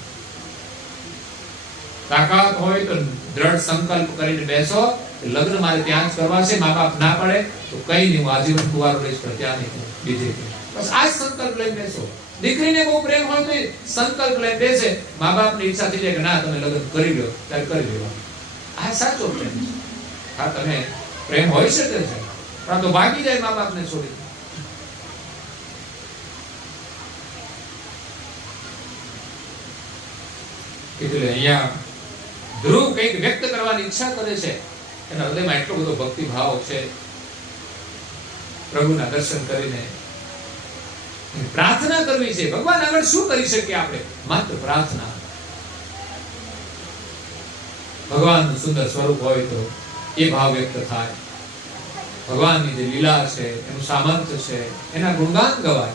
તાકાત હોય તો દ્રઢ સંકલ્પ કરીને બેસો, લગ્ન મારે ત્યાં જ કરવા છે. મા બાપ ના પડે તો કઈ નહીં, હું આજીવન કુંવારો રહીશ, પણ ત્યાં નહીં, બીજે બસ આ સંકલ્પ લઈને બેસો. દીકરીને બહુ પ્રેમ હોય તો સંકલ્પ લઈને બેસે. મા બાપની ઈચ્છા થઈ જાય કે ના તમે લગ્ન કરી લો, ત્યારે કરી લેવા. આ સાચો પ્રેમ છે. હા, તમે પ્રેમ હોઈ શકે છે, પણ તો ભાગી જાય મા બાપને છોડી. એટલે અહીંયા ધ્રુવ કંઈક વ્યક્ત કરવાની ઈચ્છા કરે છે. એના હૃદયમાં એટલો બધો ભક્તિ ભાવ છે. પ્રભુના દર્શન કરીને પ્રાર્થના કરવી છે. ભગવાન આગળ શું કરી શકીએ આપણે? માત્ર પ્રાર્થના. ભગવાનનું સુંદર સ્વરૂપ હોય તો એ ભાવ વ્યક્ત થાય. ભગવાનની જે લીલા છે, એનું સામર્થ્ય છે, એના ગુણગાન ગવાય,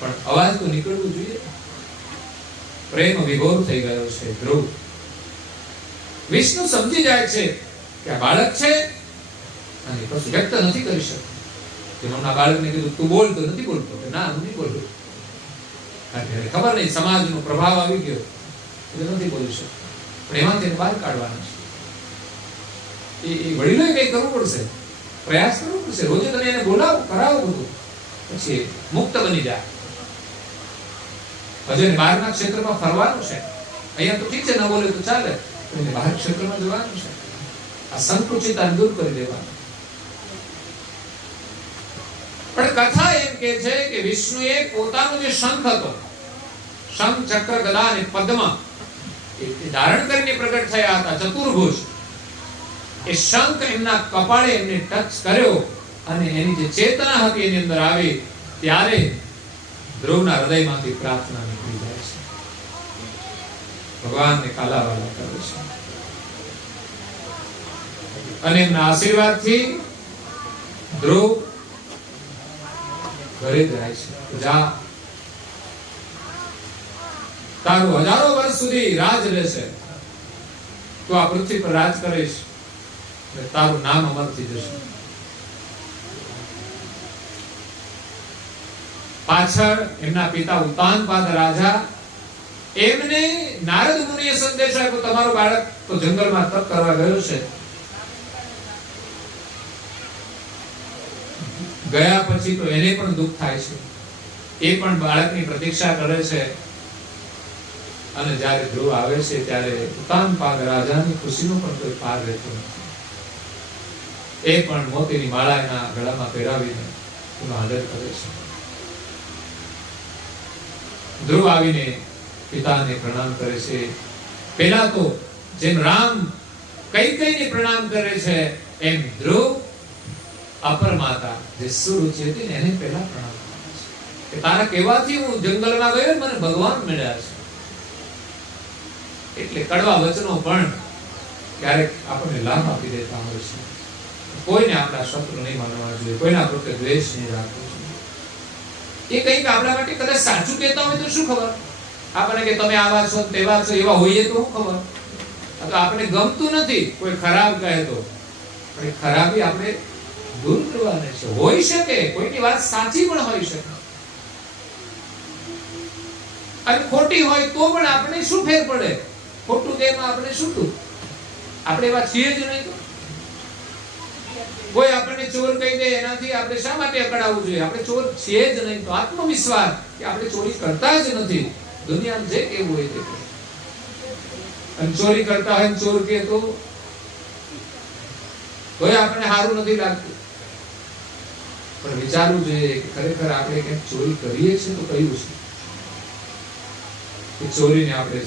પણ અવાજ તો નીકળવું જોઈએ. પ્રેમ વિભોર થઈ ગયો છે ધ્રુવ. વિષ્ણુ સમજી જાય છે કે આ બાળક છે અને પછી વ્યક્ત નથી કરી શકતો. જેમના બાળકને કીધું તું બોલ, તો નથી બોલતો. ના, હું નહીં બોલું. ખબર નહીં, સમાજનો પ્રભાવ આવી ગયો એટલે નથી બોલી શકતો. પણ એમાંથી બહાર કાઢવાના છે. એ વડીલોએ કંઈ કરવું પડશે, પ્રયાસ કરવો પડશે. રોજે તમે એને બોલાવો, કરાવો બધું, પછી મુક્ત બની જાય. હજુ બહારના ક્ષેત્રમાં ફરવાનું છે. અહીંયા તો ઠીક છે, ન બોલે તો ચાલે, પણ બહાર ક્ષેત્રમાં જવાનું છે. આ સંકુચિતા દૂર કરી દેવાનું. પણ કથા એમ કે છે કે વિષ્ણુએ પોતાનો જે શંખ હતો, શંખ, ચક્ર, ગદા અને પદ્મ, એ ધારણ કરીને પ્રગટ થયા હતા, ચતુર્ભુજ. એ શંખ એમના કપાળે એમને ટચ કર્યો અને એની જે ચેતના હતી એની અંદર આવી, ત્યારે ધ્રુવના હૃદયમાંથી પ્રાર્થના નીકળી જાય છે. ભગવાનને કાલાવાલા કરે છે અને એમના આશીર્વાદથી ધ્રુવ ઘરે જાય છે. જા, તારું હજારો વર્ષ સુધી રાજ રહેશે. તું આ પૃથ્વી પર રાજ કરીશ, તારું નામ અમર થઈ જશે. પાછળ એમના પિતા ઉતાનપાદ રાજા, એમને નારદ મુનિએ સંદેશ આપ્યો, તમારો બાળક તો જંગલમાં તપ કરવા ગયો છે. ગયા પછી તો એને પણ દુઃખ થાય છે. એ પણ બાળકની પ્રતીક્ષા કરે છે. અને જ્યારે ધ્રુવ આવે છે ત્યારે ઉતાનપાદ રાજાની ખુશીનો પણ કોઈ પાર રહેતો નથી. એ પણ મોતીની માળા એના ગળામાં પહેરાવીને એનો આદર કરે છે. ધ્રુવ આવીને પિતાને પ્રણામ કરે છે. પહેલા તો જેમ રામ કૈકેયીને પ્રણામ કરે છે, એમ ધ્રુવ અપરમાતા જે સુરુચિ હતી ને એને પહેલા પ્રણામ કરે છે કે તારા કહેવાથી હું જંગલમાં ગયો, મને ભગવાન મળ્યા છે. એટલે કડવા વચનો પણ ક્યારેક આપણને લાભ આપી દેતા હોય છે. કોઈને આપણા શત્રુ નહીં માનવા જોઈએ, કોઈના પ્રત્યે દ્વેષ નહીં રાખવો જોઈએ. એ કંઈક આપણા માટે કદાચ સાચું કહેતા હોય તો શું ખબર, આપણને કે તમે આવા છો તેવા છો એવા હોઈએ તો શું ખબર. આ તો આપણે ગમતું નથી કોઈ ખરાબ કહે તો, પણ એ ખરાબી આપણે દૂર કરવાની છે. હોઈ શકે કોઈની વાત સાચી પણ હોઈ શકે અને ખોટી હોય તો પણ આપણે શું ફેર પડે, ખોટું તેમાં આપણે શું તું, આપણે એવા છીએ જ નહીં. તો કોઈ આપણને ચોર કહી દે એનાથી આપણે શા માટે અકળાવવું જોઈએ, આપણે ચોર છીએ જ નહીં. તો આત્મવિશ્વાસ કે આપણે ચોરી કરતા જ નથી, દુનિયામાં જે કેવું હોય તે. અને ચોરી કરતા હોય ચોર કે તો કોઈ આપણે સારું નથી લાગતું, પણ વિચારવું જોઈએ કે ખરેખર આપણે ક્યાંક ચોરી કરીએ છીએ તો કયું છે કે ચોરીને આપણે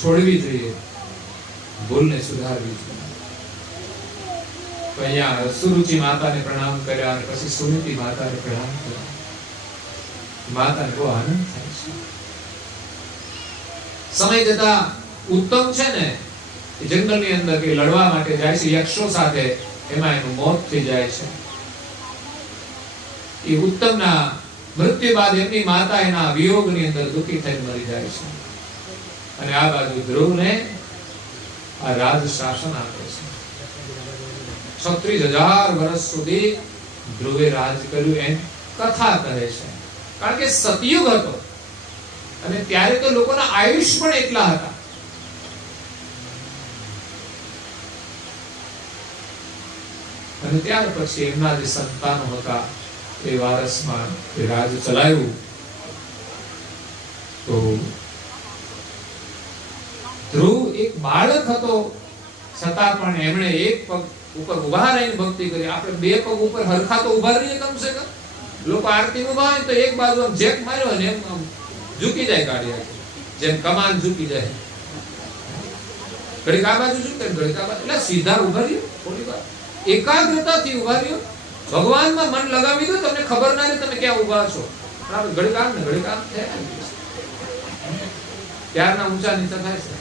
છોડવી જોઈએ, ભૂલને સુધારવી જોઈએ. તો અહીંયા સુરુચિ માતાને પ્રણામ કર્યા અને પછી સુનીતિ માતાને પ્રણામ કર્યા. માતાને બહુ આનંદ થાય છે. સમય જતા ઉત્તમ છે ને એ જંગલની અંદર કે લડવા માટે જાય છે યક્ષો સાથે, એમાં એનું મોત થઈ જાય છે. એ ઉત્તમના મૃત્યુ બાદ એમની માતા એના વિયોગની અંદર દુઃખી થઈને મરી જાય છે. અને આ બાજુ ધ્રુવને આ રાજ શાસન આપે છે. 36,000 વર્ષ સુધી ધ્રુવે રાજ કર્યું એમ કથા કહે છે. કારણ કે સતયુગ હતો અને ત્યારે તો લોકોના આયુષ પણ એટલા હતા. અને ત્યાર પછી એમના જે સંતાનો હતા એ વારસમાં એ રાજ ચલાવ્યું. તો ધ્રુવ એક બાળક હતો છતાં પણ એમણે એક પગ ઉપર ઉભા રહીને ભક્તિ કરી. આપણે બે પગ ઉપર હરખા તો ઉભા રહીએ કમસે કમ. લોકો આરતી ઉભા હોય તો એક બાજુ આમ જેક માર્યો ને એમ આમ ઝૂકી જાય ગાડી, જેમ કમાન ઝૂકી જાય. ઘડીક આ બાજુ ઝૂકે ઘડીક આ બાજુ, એટલે સીધા ઉભા રહ્યો. થોડી વાર એકાગ્રતાથી ઉભા રહ્યો, ભગવાનમાં મન લગાવી દો, તમને ખબર ના રહે તમે ક્યાં ઉભા છો. આપણે ઘડીક આમ ને ઘડીક આમ થયા, ત્યારના ઊંચા નીચા થાય છે.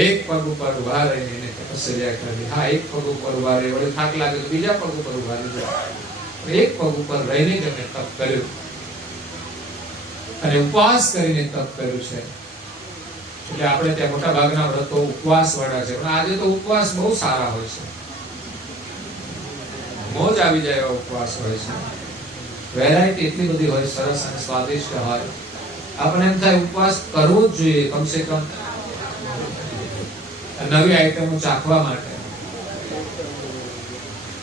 એક પગ ઉપર ઉભા રહીને એને તપસ્યા કરી. હા, એક પગ ઉપર ઉભા રહી, વળી થાક લાગે તો બીજા પગ ઉપર ઉભા રહી જાય. એક પગ ઉપર રહીને જ અમે તપ કર્યું અને ઉપવાસ કરીને તપ કર્યું છે. એટલે આપણે ત્યાં મોટા ભાગના વ્રતો ઉપવાસ વાળા છે, પણ આજે તો ઉપવાસ બહુ સારા હોય છે, મોજ આવી જાય એવા ઉપવાસ હોય છે. વેરાયટી એટલી બધી હોય, સરસ અને સ્વાદિષ્ટ હોય. આપણે એમ થાય ઉપવાસ કરવો જ જોઈએ કમસે કમ નવી આઈટમો ચાખવા માટે.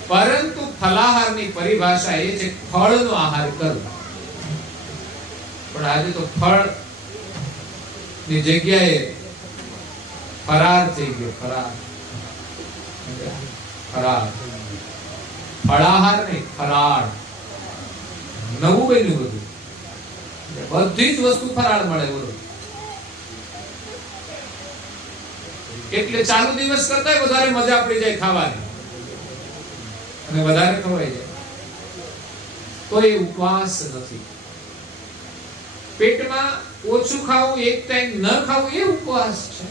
પરંતુ ફલાહારની પરિભાષા એ છે ફળનો આહાર કરવો. પણ આજે તો ફળ ની જગ્યાએ ફરાર થઈ ગયો. ફરાર ફળાહાર નહીં, ફરાળ નવું બન્યું બધું. બધી જ વસ્તુ ફરાળ મળે. બોલો, એટલે ચાલુ દિવસ કરતા વધારે મજા પડી જાય ખાવાની અને વધારે ખવાઈ જાય. તો એ ઉપવાસ નથી. પેટમાં ઓછું ખાવું, એક ટાઈમ ન ખાવું એ ઉપવાસ છે.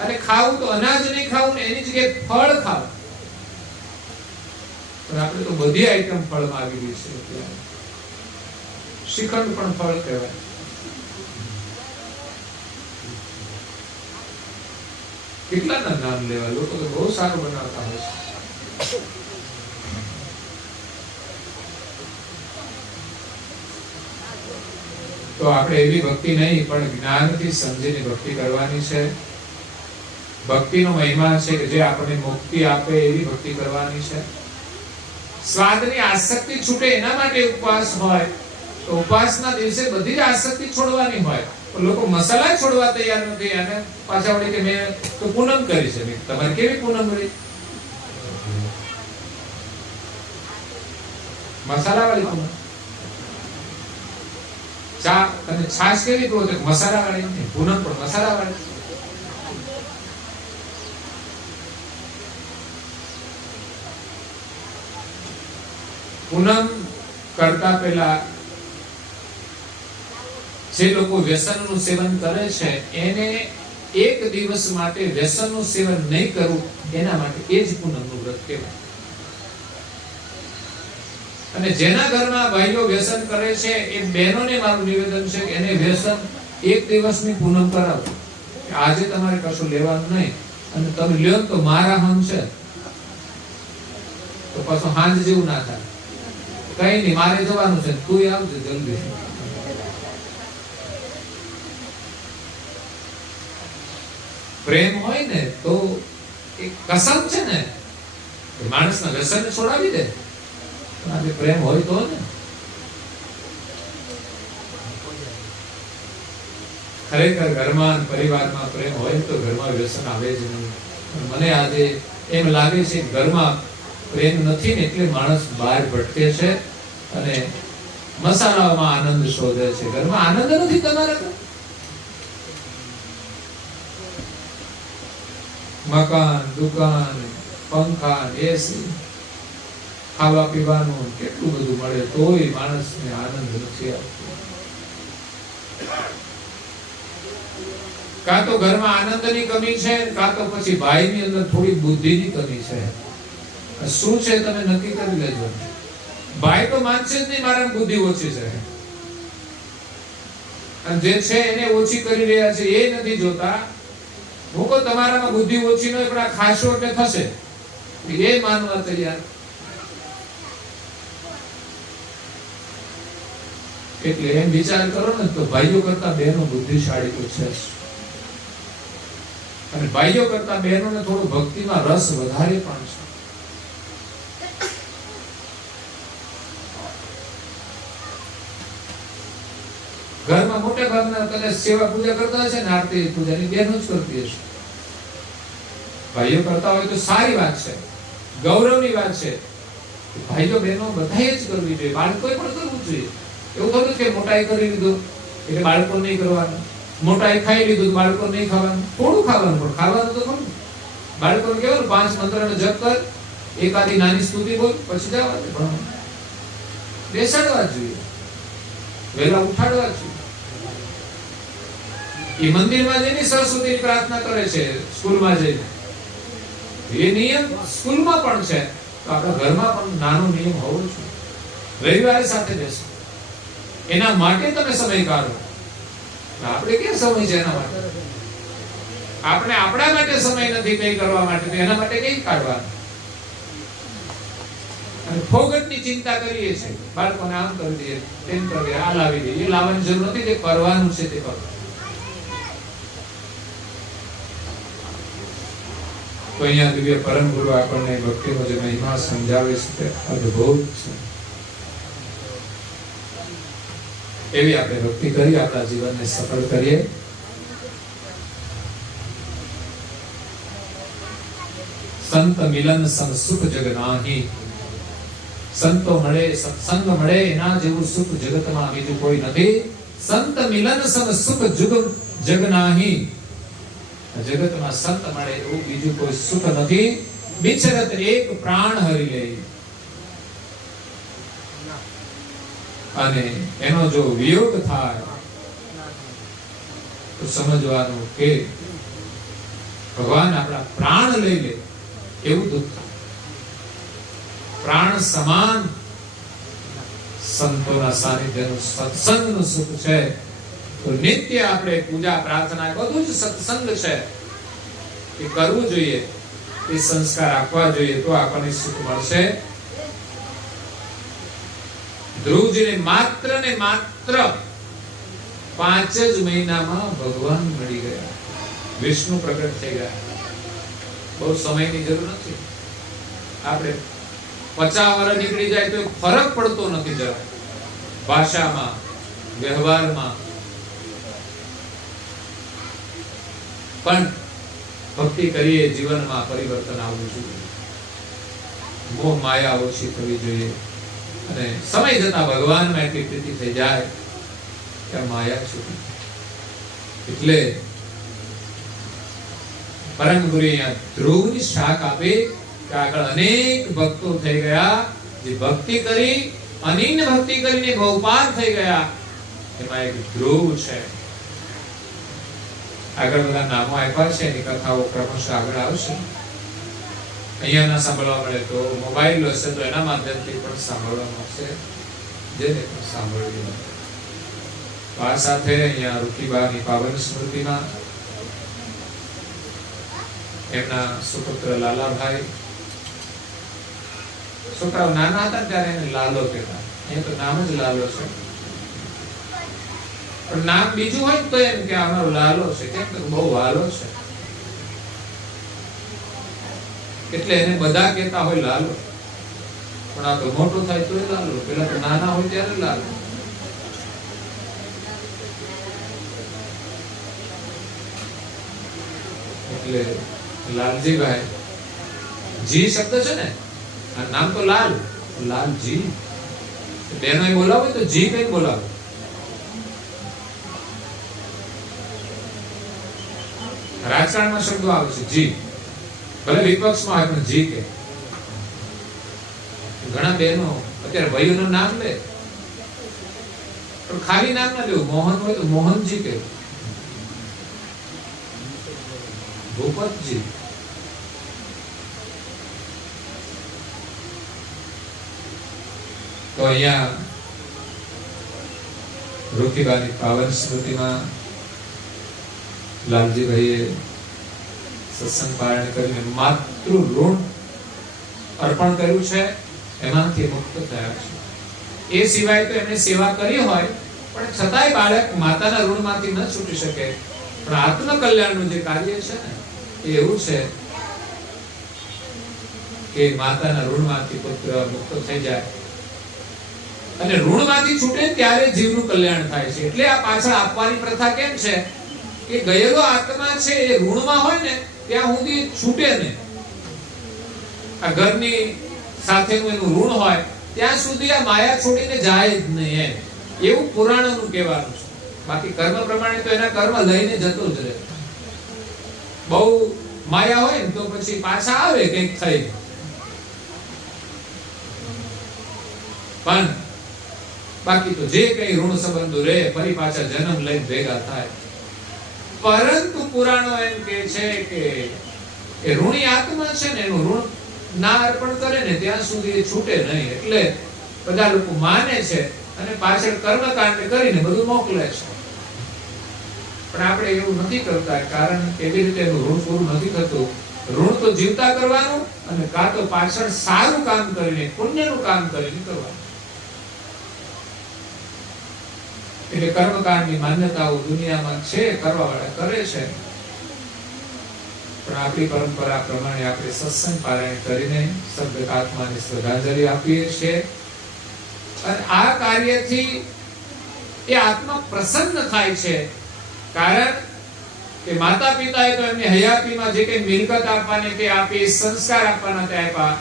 અને ખાવું તો અનાજ નહીં ખાવું ને એની જગ્યાએ ફળ ખાવું. પણ આપણે તો બધી આઈટમ ફળમાં આવી ગઈ છે. શ્રીખંડ પણ ફળ કહેવાય. કેટલાના નામ લેવા, લોકો તો બહુ સારું બનાવતા હોય છે. તો આપણે એવી ભક્તિ નહીં પણ જ્ઞાનથી સમજીને ભક્તિ કરવાની છે. ભક્તિનો મહિમા છે કે જે આપણને મુક્તિ આપે એવી ભક્તિ કરવાની છે. સ્વાદની આસક્તિ છૂટે એના માટે ઉપવાસ હોય. તો ઉપવાસના દિવસે બધી જ આસક્તિ છોડવાની હોય. લોકો મસાલા છોડવા તૈયાર નથી અને પાછા વળી કે મેં તો પૂનમ કરી છે. તમારે કેવી પૂનમ રહી? મસાલા વાળી પૂનમ. ચા અને છાશ કેવી પીવો? મસાલા વાળી નહીં, પૂનમ પણ મસાલા વાળી. પૂનમ કરતા પહેલા જે લોકો વ્યસનનું સેવન કરે છે એને એક દિવસ માટે વ્યસનનું સેવન નહીં કરવું, એના માટે એ જ પૂનમનું વ્રત કહેવાય. અને જેના ઘરમાં ભાઈઓ વ્યસન કરે છે એ બહેનોને મારું નિવેદન છે કે એને વ્યસન એક દિવસની પૂનમ કરાવો. આજે તમારે કશું લેવાનું નહીં, અને તમે લ્યો તો મારા હમ છે તો પાછું હાંજ જેવું ના થાય. કઈ નહીં, મારે જવાનું છે, તું આવજે જલ્દી. પ્રેમ હોય ને તો એક કસમ છે ને, માણસના વ્યસન છોડાવી દે. પણ આજે પ્રેમ હોય તો ને. ખરેખર ઘરમાં પરિવારમાં પ્રેમ હોય તો ઘરમાં વ્યસન આવે જ નહીં. મને આજે એમ લાગે છે કે ઘરમાં પ્રેમ નથી ને એટલે માણસ બહાર ભટકે છે અને મસાલામાં આનંદ શોધે છે. ઘરમાં આનંદ નથી તમારે તો. મકાન, દુકાન, પંખા, એસી, ખાવા પીવાનું કેટલું બધું મળે તોય માણસને આનંદ નથી આવતો. કાં તો ઘરમાં આનંદની કમી છે, કાં તો પછી ભાઈની અંદર થોડી બુદ્ધિની કમી છે. શું છે તમે નક્કી કરી લેજો. ભાઈ તો માનશે જ નહીં મારા બુદ્ધિ ઓછી છે, અને જે છે એને ઓછી કરી રહ્યા છે એ નથી જોતા. હું કહું તમારામાં બુદ્ધિ ઓછી નહીં પણ આ ખાશો એટલે થશે, એ માનવા તૈયાર. એટલે એમ વિચાર કરો ને તો ભાઈઓ કરતા બહેનો બુદ્ધિશાળી તો છે, અને ભાઈઓ કરતા બહેનોને થોડો ભક્તિમાં રસ વધારે પણ છે. ઘરમાં મોટે ભાગના કદાચ સેવા પૂજા કરતા હશે ને, આરતી પૂજાની બહેનો જ કરતી હશે. ભાઈઓ કરતા હોય તો સારી વાત છે, ગૌરવની વાત છે. ભાઈઓ બહેનો બધાએ જ કરવી જોઈએ, બાળકોએ પણ કરવું જોઈએ. એવું થતું કે મોટાઈ કરી લીધું એટલે બાળકો નહીં કરવાનું, મોટાઈ ખાઈ લીધું બાળકો નહીં ખાવાનું. થોડું ખાવાનું પણ ખાવાનું તો ખરું. બાળકોને કેવું 5 મંત્રનો જપ કર, એકાદી નાની સ્તુતિ બોલ, પછી જવા દે ભણવા. બેસાડવા જોઈએ, વહેલા ઉઠાડવા જોઈએ. એ મંદિરમાં જઈને સરસ્વતીની પ્રાર્થના કરે છે, સ્કૂલમાં જઈને એ નિયમ સ્કૂલમાં પણ છે, તો આપણા ઘરમાં પણ નાનો નિયમ હોવો જોઈએ. રવિવારે સાથે બેસો, એના માટે તમે સમય કાઢો. આપણે ક્યાં સમય છે એના માટે? આપણે આપણા માટે સમય નથી કઈ કરવા માટે, તો એના માટે કઈ કાઢવાનું? અને ફોગટની ચિંતા કરીએ છીએ, બાળકોને આમ કરી દઈએ, તેમ કરી દઈએ, આ લાવી દઈએ. એ લાવવાની જરૂર નથી, જે કરવાનું છે તે કરો. તો અહીંયા દિવ્ય પરમ ગુરુ આપણને ભક્તિનો જે મહિમા સમજાવે છે તે અદ્ભુત છે. એવી આપણે ભક્તિ કરી આપણા જીવનને સફળ કરીએ. સંત મિલન સમ સુખ જગ નાહી. સંતો મળે, સત્સંગ મળે, એના જેવું સુખ જગતમાં બીજું કોઈ નથી. સંત મિલન સમ સુખ જગ નાહી. જગતમાં સંત મળે એવું બીજું કોઈ સુખ નથી. બિચરત એક પ્રાણ હરી લે. અને એનો જો વિયોગ થાય તો સમજવાનું કે ભગવાન આપણા પ્રાણ લઈ લે એવું દુઃખ થાય. પ્રાણ સમાન સંતોના સાનિધ્યનું સત્સંગનું સુખ છે. તો નિત્ય આપણે પૂજા પ્રાર્થના બધું જ સત્સંગ છે, એ કરવું જોઈએ, એ સંસ્કાર આપવા જોઈએ, તો આપણને સુખ મળશે. ધ્રુવજીને માત્ર ને માત્ર 5 જ મહિનામાં ભગવાન મળી ગયા, વિષ્ણુ પ્રગટ થઈ ગયા. બહુ સમયની જરૂર નથી. આપણે 50 વર્ષ નીકળી જાય તો ફરક પડતો નથી જરા, ભાષામાં, વ્યવહારમાં. પણ ભક્તિ કરીએ, જીવનમાં પરિવર્તન આવવું જોઈએ, મોહ માયા ઓછી થવી જોઈએ, અને સમય જતા ભગવાનમાં એટલી પ્રીતિ થઈ જાય કે માયા છૂટી. એટલે પરમ ગુરુ અહીંયા ધ્રુવની શાખ આપે કે આગળ અનેક ભક્તો થઈ ગયા, જે ભક્તિ કરી, અનીન ભક્તિ કરીને બહુપાર થઈ ગયા. એમાં એક ધ્રુવ છે. આગળ બધા નામો આપ્યા છે, એની કથાઓ ક્રમશઃ આગળ આવશે. અહીંયા ના સાંભળવા મળે તો મોબાઈલ હશે તો એના માધ્યમથી પણ સાંભળવા મળશે, જેને પણ સાંભળવી મળે. તો આ સાથે અહીંયા રૂખીબાની પાવન સ્મૃતિમાં એમના સુપુત્ર લાલાભાઈ, છોકરાઓ નાના હતા ત્યારે એને લાલો કહેતા, અહીંયા તો નામ જ લાલો છે, પણ નામ બીજું હોય તો એમ કે અમારો લાલો છે, કેમ કે બહુ વાલો છે, એટલે એને બધા કહેતા હોય લાલો. પણ આ તો મોટો થાય તો લાલો, પેલા તો નાના હોય ત્યારે લાલો. એટલે લાલજીભાઈ, જી શબ્દ છે ને, આ નામ તો લાલ, લાલજી. બેનો બોલાવો તો જી કઈ બોલાવો. રાજકારણમાં શબ્દો આવે છે જી, ભલે વિપક્ષમાં આવે પણ જી કે. ઘણા બહેનો અત્યારે ભાઈઓનું નામ લે પણ ખાલી નામ ના લેવું, મોહન હોય તો મોહનજી કે, ભૂપતજી. તો અહીંયા રૂખીબાની પાવન સ્મૃતિમાં લાલજીભાઈએ સત્સંગ પારાયણ કરીને માતૃ ઋણ અર્પણ કર્યું છે, એમાંથી મુક્ત થયા છે. એ સિવાય તો એમણે સેવા કરી હોય પણ છતાંય બાળક માતાના ઋણમાંથી ન છૂટી શકે. પણ આત્મકલ્યાણનું જે કાર્ય છે ને એ એવું છે કે માતાના ઋણમાંથી પુત્ર મુક્ત થઈ જાય અને ઋણમાંથી છૂટે ત્યારે જીવનું કલ્યાણ થાય છે. એટલે આ પાછળ આપવાની પ્રથા કેમ છે કે ગયેલો આત્મા છે એ ઋણમાં હોય ને ત્યાં સુધી છૂટે ને. આ ઘરની સાથેનું એનું ઋણ હોય ત્યાં સુધી આ માયા છોડીને જાય જ નહીં, એમ એવું પુરાણોનું કહેવાનું છે. બાકી કર્મ પ્રમાણે તો એના કર્મ લઈને જતો જ રહે. બહુ માયા હોય ને તો પછી પાછા આવે કંઈક થઈ, પણ બાકી તો જે કઈ ઋણ સંબંધો રહે ફરી પાછા જન્મ લઈને ભેગા થાય. પરંતુ પુરાણો એમ કે છે કે એ ઋણી આત્મા છે ને એનું ઋણ ના અર્પણ કરે ને ત્યાં સુધી એ છૂટે નહીં. એટલે બધા લોકો માને છે અને પાછળ કર્મકાંડ કરીને બધું મોકલે છે. પણ આપણે એવું નથી કરતા, કારણ એવી રીતે એનું ઋણ પૂરું નથી થતું. ઋણ તો જીવતા કરવાનું અને કાં તો પાછળ સારું કામ કરીને પુણ્યનું કામ કરીને કરવાનું. એટલે કર્મકાંડની માન્યતાઓ દુનિયામાં છે, કરવાવાળા કરે છે. પણ આપણી પરંપરા પ્રમાણે આપણે સત્સંગ પારાયણ કરીને સદગત આત્માને શ્રદ્ધાંજલિ આપીએ છીએ. અને આ કાર્યથી એ આત્મા પ્રસન્ન થાય છે. કારણ કે માતા પિતાએ તો એમની હયાતીમાં જે કંઈ મિલકત આપવાની તે આપી, સંસ્કાર આપવાના તે આપ્યા,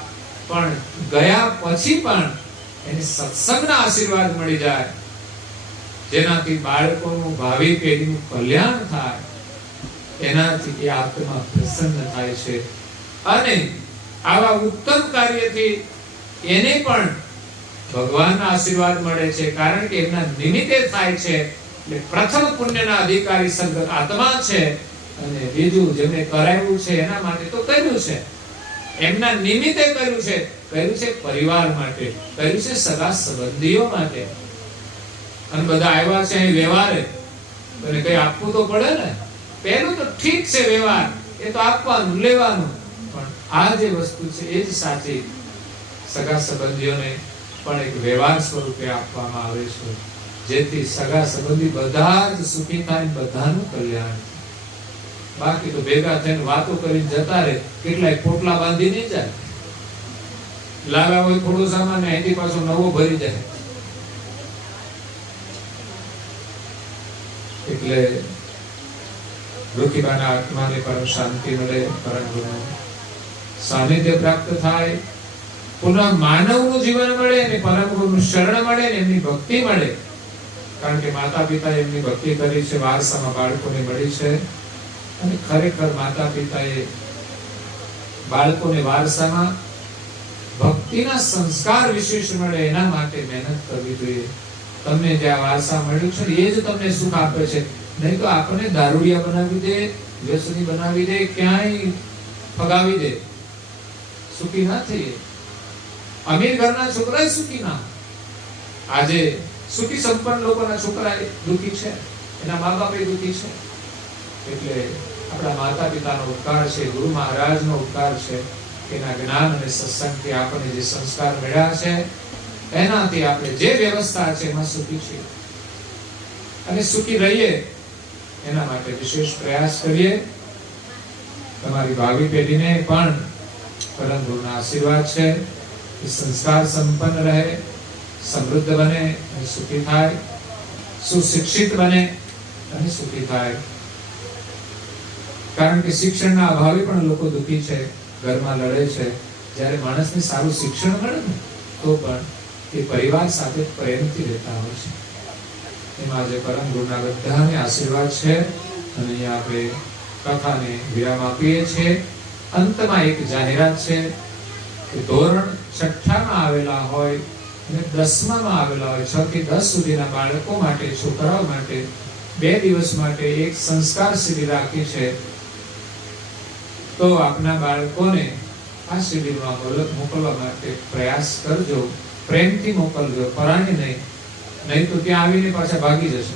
પણ ગયા પછી પણ એને સત્સંગના આશીર્વાદ મળી જાય જેનાથી બાળકોનું ભાવિ પેઢીનું કલ્યાણ થાય. એનાથી એ આત્મા પ્રસન્ન થાય છે અને આવા ઉત્તમ કાર્યથી એને પણ ભગવાનના આશીર્વાદ મળે છે. કારણ કે એમના નિમિત્તે થાય છે. એટલે પ્રથમ પુણ્યના અધિકારી સદગત આત્મા છે અને બીજું જેમને કરાવ્યું છે એના માટે તો કર્યું છે, એમના નિમિત્તે કર્યું છે પરિવાર માટે, કર્યું છે સગા સંબંધીઓ માટે. અને બધા આવ્યા છે અહીં વ્યવહારે, અને કઈ આપવું તો પડે ને. પહેલું તો ઠીક છે વ્યવહાર, એ તો આપવાનું લેવાનું, પણ આ જે વસ્તુ છે એ જ સાચી. સગા સંબંધીઓને પણ એક વ્યવહાર સ્વરૂપે આપવામાં આવે છે, જેથી સગા સંબંધી બધા જ સુખી થાય, બધાનું કલ્યાણ. બાકી તો ભેગા થઈને વાતો કરીને જતા રહે, કેટલાય પોટલા બાંધી નહીં જાય. લાવ્યા હોય થોડો સામાન અહીંથી પાછો નવો ભરી જાય. એટલે રૂખીબાના આત્માને પરમ શાંતિ મળે, પરમ ગુરુનું સાનિધ્ય પ્રાપ્ત થાય, પુનઃ માનવનું જીવન મળે અને પરમ ગુરુનું શરણ મળે ને એમની ભક્તિ મળે. કારણ કે માતા પિતાએ એમની ભક્તિ કરી છે, વારસામાં બાળકોને મળી છે. અને ખરેખર માતા પિતાએ બાળકોને વારસામાં ભક્તિના સંસ્કાર વિશેષ મળે એના માટે મહેનત કરવી જોઈએ. તમને જે આ વારસા મળ્યું છે એ જ તમને સુખ આપે છે. નહીં તો આપણને દારૂડિયા બનાવી દે, વ્યસની બનાવી દે, ક્યાંય ફગાવી દે. સુખી ના થઈએ. અમીર ઘરના છોકરા સુખી ના. આજે સુખી સંપન્ન લોકોના છોકરા દુઃખી છે, એના મા બાપ દુઃખી છે. એટલે આપણા માતા પિતાનો ઉપકાર છે, ગુરુ મહારાજનો ઉપકાર છે, એના જ્ઞાન અને સત્સંગથી આપણને જે સંસ્કાર મળ્યા છે એનાથી આપણે જે વ્યવસ્થા છે એમાં સુખી છીએ અને સુખી રહીએ એના માટે વિશેષ પ્રયાસ કરીએ. તમારી ભાવિ પેઢીને પણ પરમ ગુરુના આશીર્વાદ છે કે સંસ્કાર સંપન્ન રહે, સમૃદ્ધ બને અને સુખી થાય, સુશિક્ષિત બને અને સુખી થાય. કારણ કે શિક્ષણના અભાવે પણ લોકો દુઃખી છે, ઘરમાં લડે છે. જ્યારે માણસને સારું શિક્ષણ મળે ને તો પણ એ પરિવાર સાથે પ્રેમથી રહેતા હોય છે. એમાં આજે પરમ ગુરુના બધાને આશીર્વાદ છે અને અહીંયા આપણે કથાને વિરામ આપીએ છીએ. અંતમાં એક જાહેરાત છે કે ધોરણ 6માં આવેલા હોય અને 10માં આવેલા હોય, 6 થી 10 સુધીના બાળકો માટે, છોકરાઓ માટે 2 દિવસ માટે એક સંસ્કાર શિબિર રાખી છે. તો આપના બાળકોને આ શિબિરમાં મોકલવા માટે પ્રયાસ કરજો, પ્રેમથી મોકલજો, પરાણે નહીં. નહીં તો ત્યાં આવીને પાછા ભાગી જશે,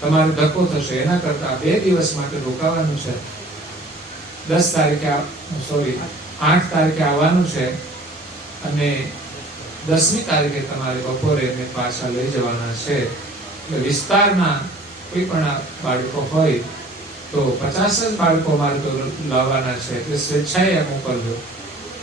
તમારો ધક્કો થશે. એના કરતા 2 દિવસ માટે રોકાવાનું છે. 8 તારીખે આવવાનું છે અને 10મી તારીખે તમારે બપોરે એમને પાછા લઈ જવાના છે. એટલે વિસ્તારના કોઈ પણ બાળકો હોય તો 50 જ બાળકો મારે તો લાવવાના છે, એટલે સ્વેચ્છાએ મોકલજો.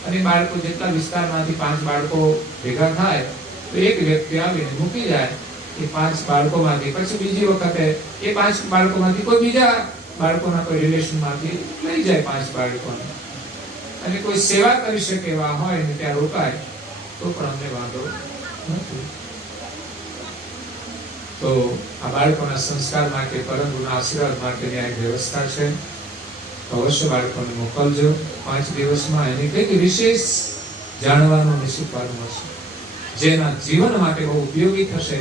અને બાળકો જેટલા વિસ્તારમાંથી 5 બાળકો ભેગા થાય તો એક વ્યક્તિ આવીને મૂકી જાય. એ 5 બાળકોમાંથી પછી બીજી વખતે એ 5 બાળકોમાંથી કોઈ બીજા બાળકોના કોઈ રિલેશનમાંથી લઈ જાય 5 બાળકોને. અને કોઈ સેવા કરી શકે એવા હોય ને ત્યાં રોકાય તો પણ અમને વાંધો નથી. તો આ બાળકોના સંસ્કાર માટે, પરમ ગુરુના આશીર્વાદ માટેની આ એક વ્યવસ્થા છે. તો અવશ્ય બાળકોને મોકલજો. 5 દિવસમાં એની કંઈક વિશેષ જાણવાનું અને શીખવાનું મળશે, જેના જીવન માટે બહુ ઉપયોગી થશે.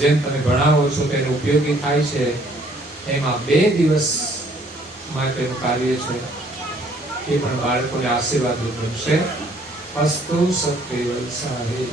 જેમ તમે ભણાવો છો તેને ઉપયોગી થાય છે, એમાં 2 દિવસ માટેનું કાર્ય છે એ પણ બાળકોને આશીર્વાદ બનશે. અસ્તુ સત્યવલ સાહેબ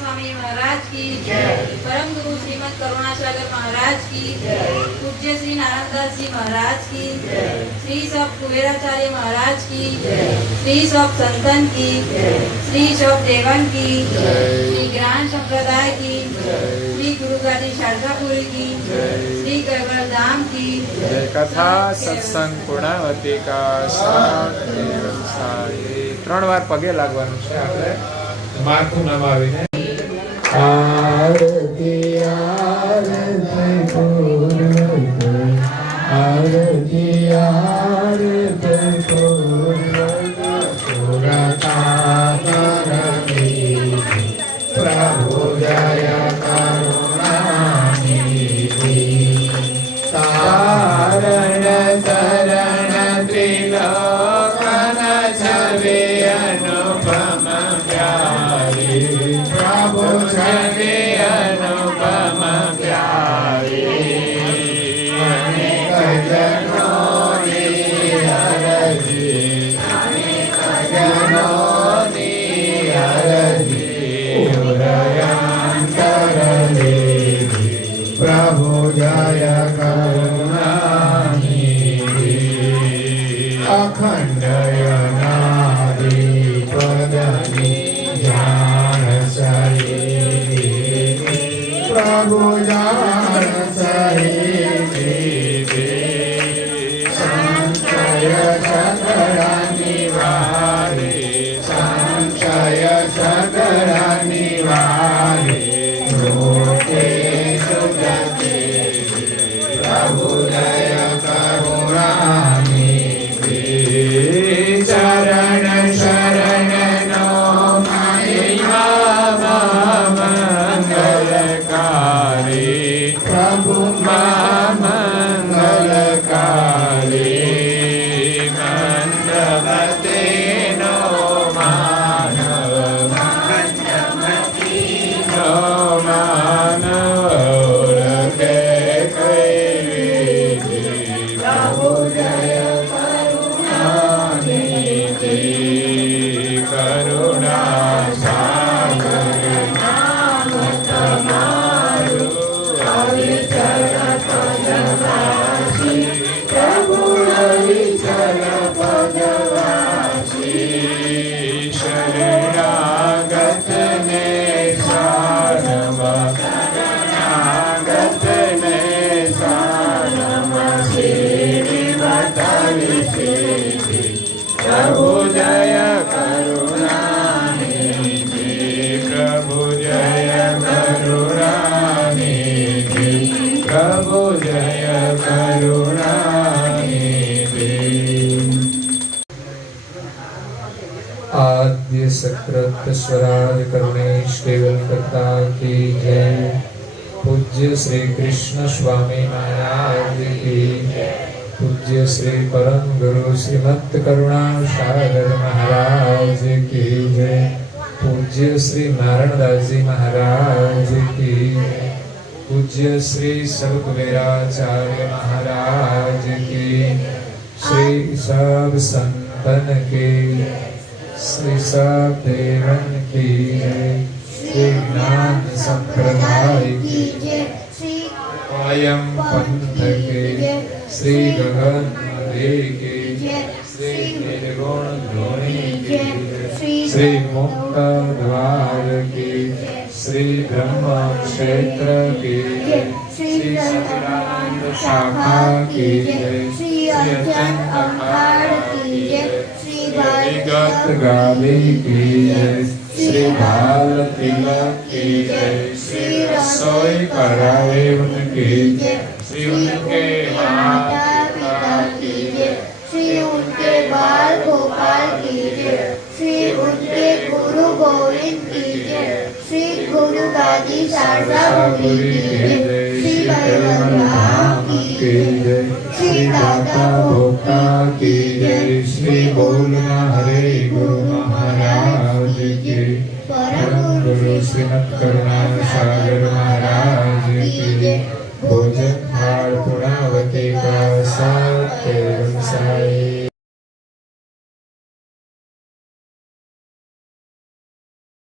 स्वामी महाराज की जय, परम गुरु श्रीमद करुणासागर महाराज की जय, पूज्य श्री नारायणदास जी महाराज की जय, श्री सब कुबेराचार्य महाराज की जय, श्री सब संतन की जय, श्री सब देवन की जय, श्री ज्ञान संप्रदाय की जय, श्री गुरु गादी शारदापुरी की जय, श्री कैवल धाम की जय. कथा सत्संग पूर्णावती का સાહેબ 3 વાર પગે લાગવાનું છે. આપણે માથું નમાવીને આરતી આરતી પૂર્ણ, આરતી આરતી પૂર્ણ, સુરતા કરમી પ્રભુ જય કરુણાનિધિ, તારણ તરણ ત્રિલોકન છવે અનુપમ પ્યારી, પ્રભુ છવે અનુપમ પ્યારી. અનેક જનોની અરજી, અનેક જનોની અરજી, ઉદયાંતર દેવી પ્રભુ જય કરુણાનિધિ, અખંડ અનાદિ પદની જાણ સહિત, પ્રભુ જાણ સહિત, સંશય સકળા નિવારે, સંશય સકળા નિવારે, લોકે સુજતે પ્રભુ જય કરુણાનિધિ, ચરણ શરણ નો મહિમા મંગલકારી, પ્રભુ મંગલકારી, મંદવતે જી કરુણા સાગર નામ તમારું અવિચલ પદવાસી પ્રભુ અવિચલ પદવાસી શરણાગતને સારવા શરણાગતને સારવા શ્રી બતાવી શ્રી પ્રભુ જય કરુણાનિધિ પ્રભુ જય કરુણાનિધિ પ્રભુ જય કરુણાનિધિ आद्य सकृत स्वराज करुणेश केवल करता की जय। पूज्य श्री कृष्ण स्वामी महाराज की जय। पूज्य श्री परम गुरु श्रीमत् करुणा सागर महाराज की जय। पूज्य श्री नारायणदास जी महाराज की जय। पूज्य श्री सर्ववेराचार्य महाराज की श्री सब संतन की श्री सब देवन की जय। श्री ज्ञान संप्रदाय की जय श्री स्वयं पंथ के श्री गगन हरे के श्री निर्गुण ध्वनि के श्री मुक्त द्वार के श्री ब्रह्म क्षेत्र के श्री सच्चिदानंद शाखा की जय। श्री अचंत अखाड़ की जय। श्री विगत गाली की जय। श्री बाल तिलक की जय। श्री रसोई करावे उनकी जय। श्री उनके माता पिता की जय। श्री उनके बाल गोपाल की जय। श्री उनके गुरु गोविंद की जय। श्री गुरु गादी शारदापुरी की जय। श्री भैरव धाम की जय। श्री दाता भोक्ता की जय। श्री बोलना हरे गुरु महाराज की परम गुरु श्रीमत् करुणा सागर महाराज की जय। भोजन थाल पुणावती का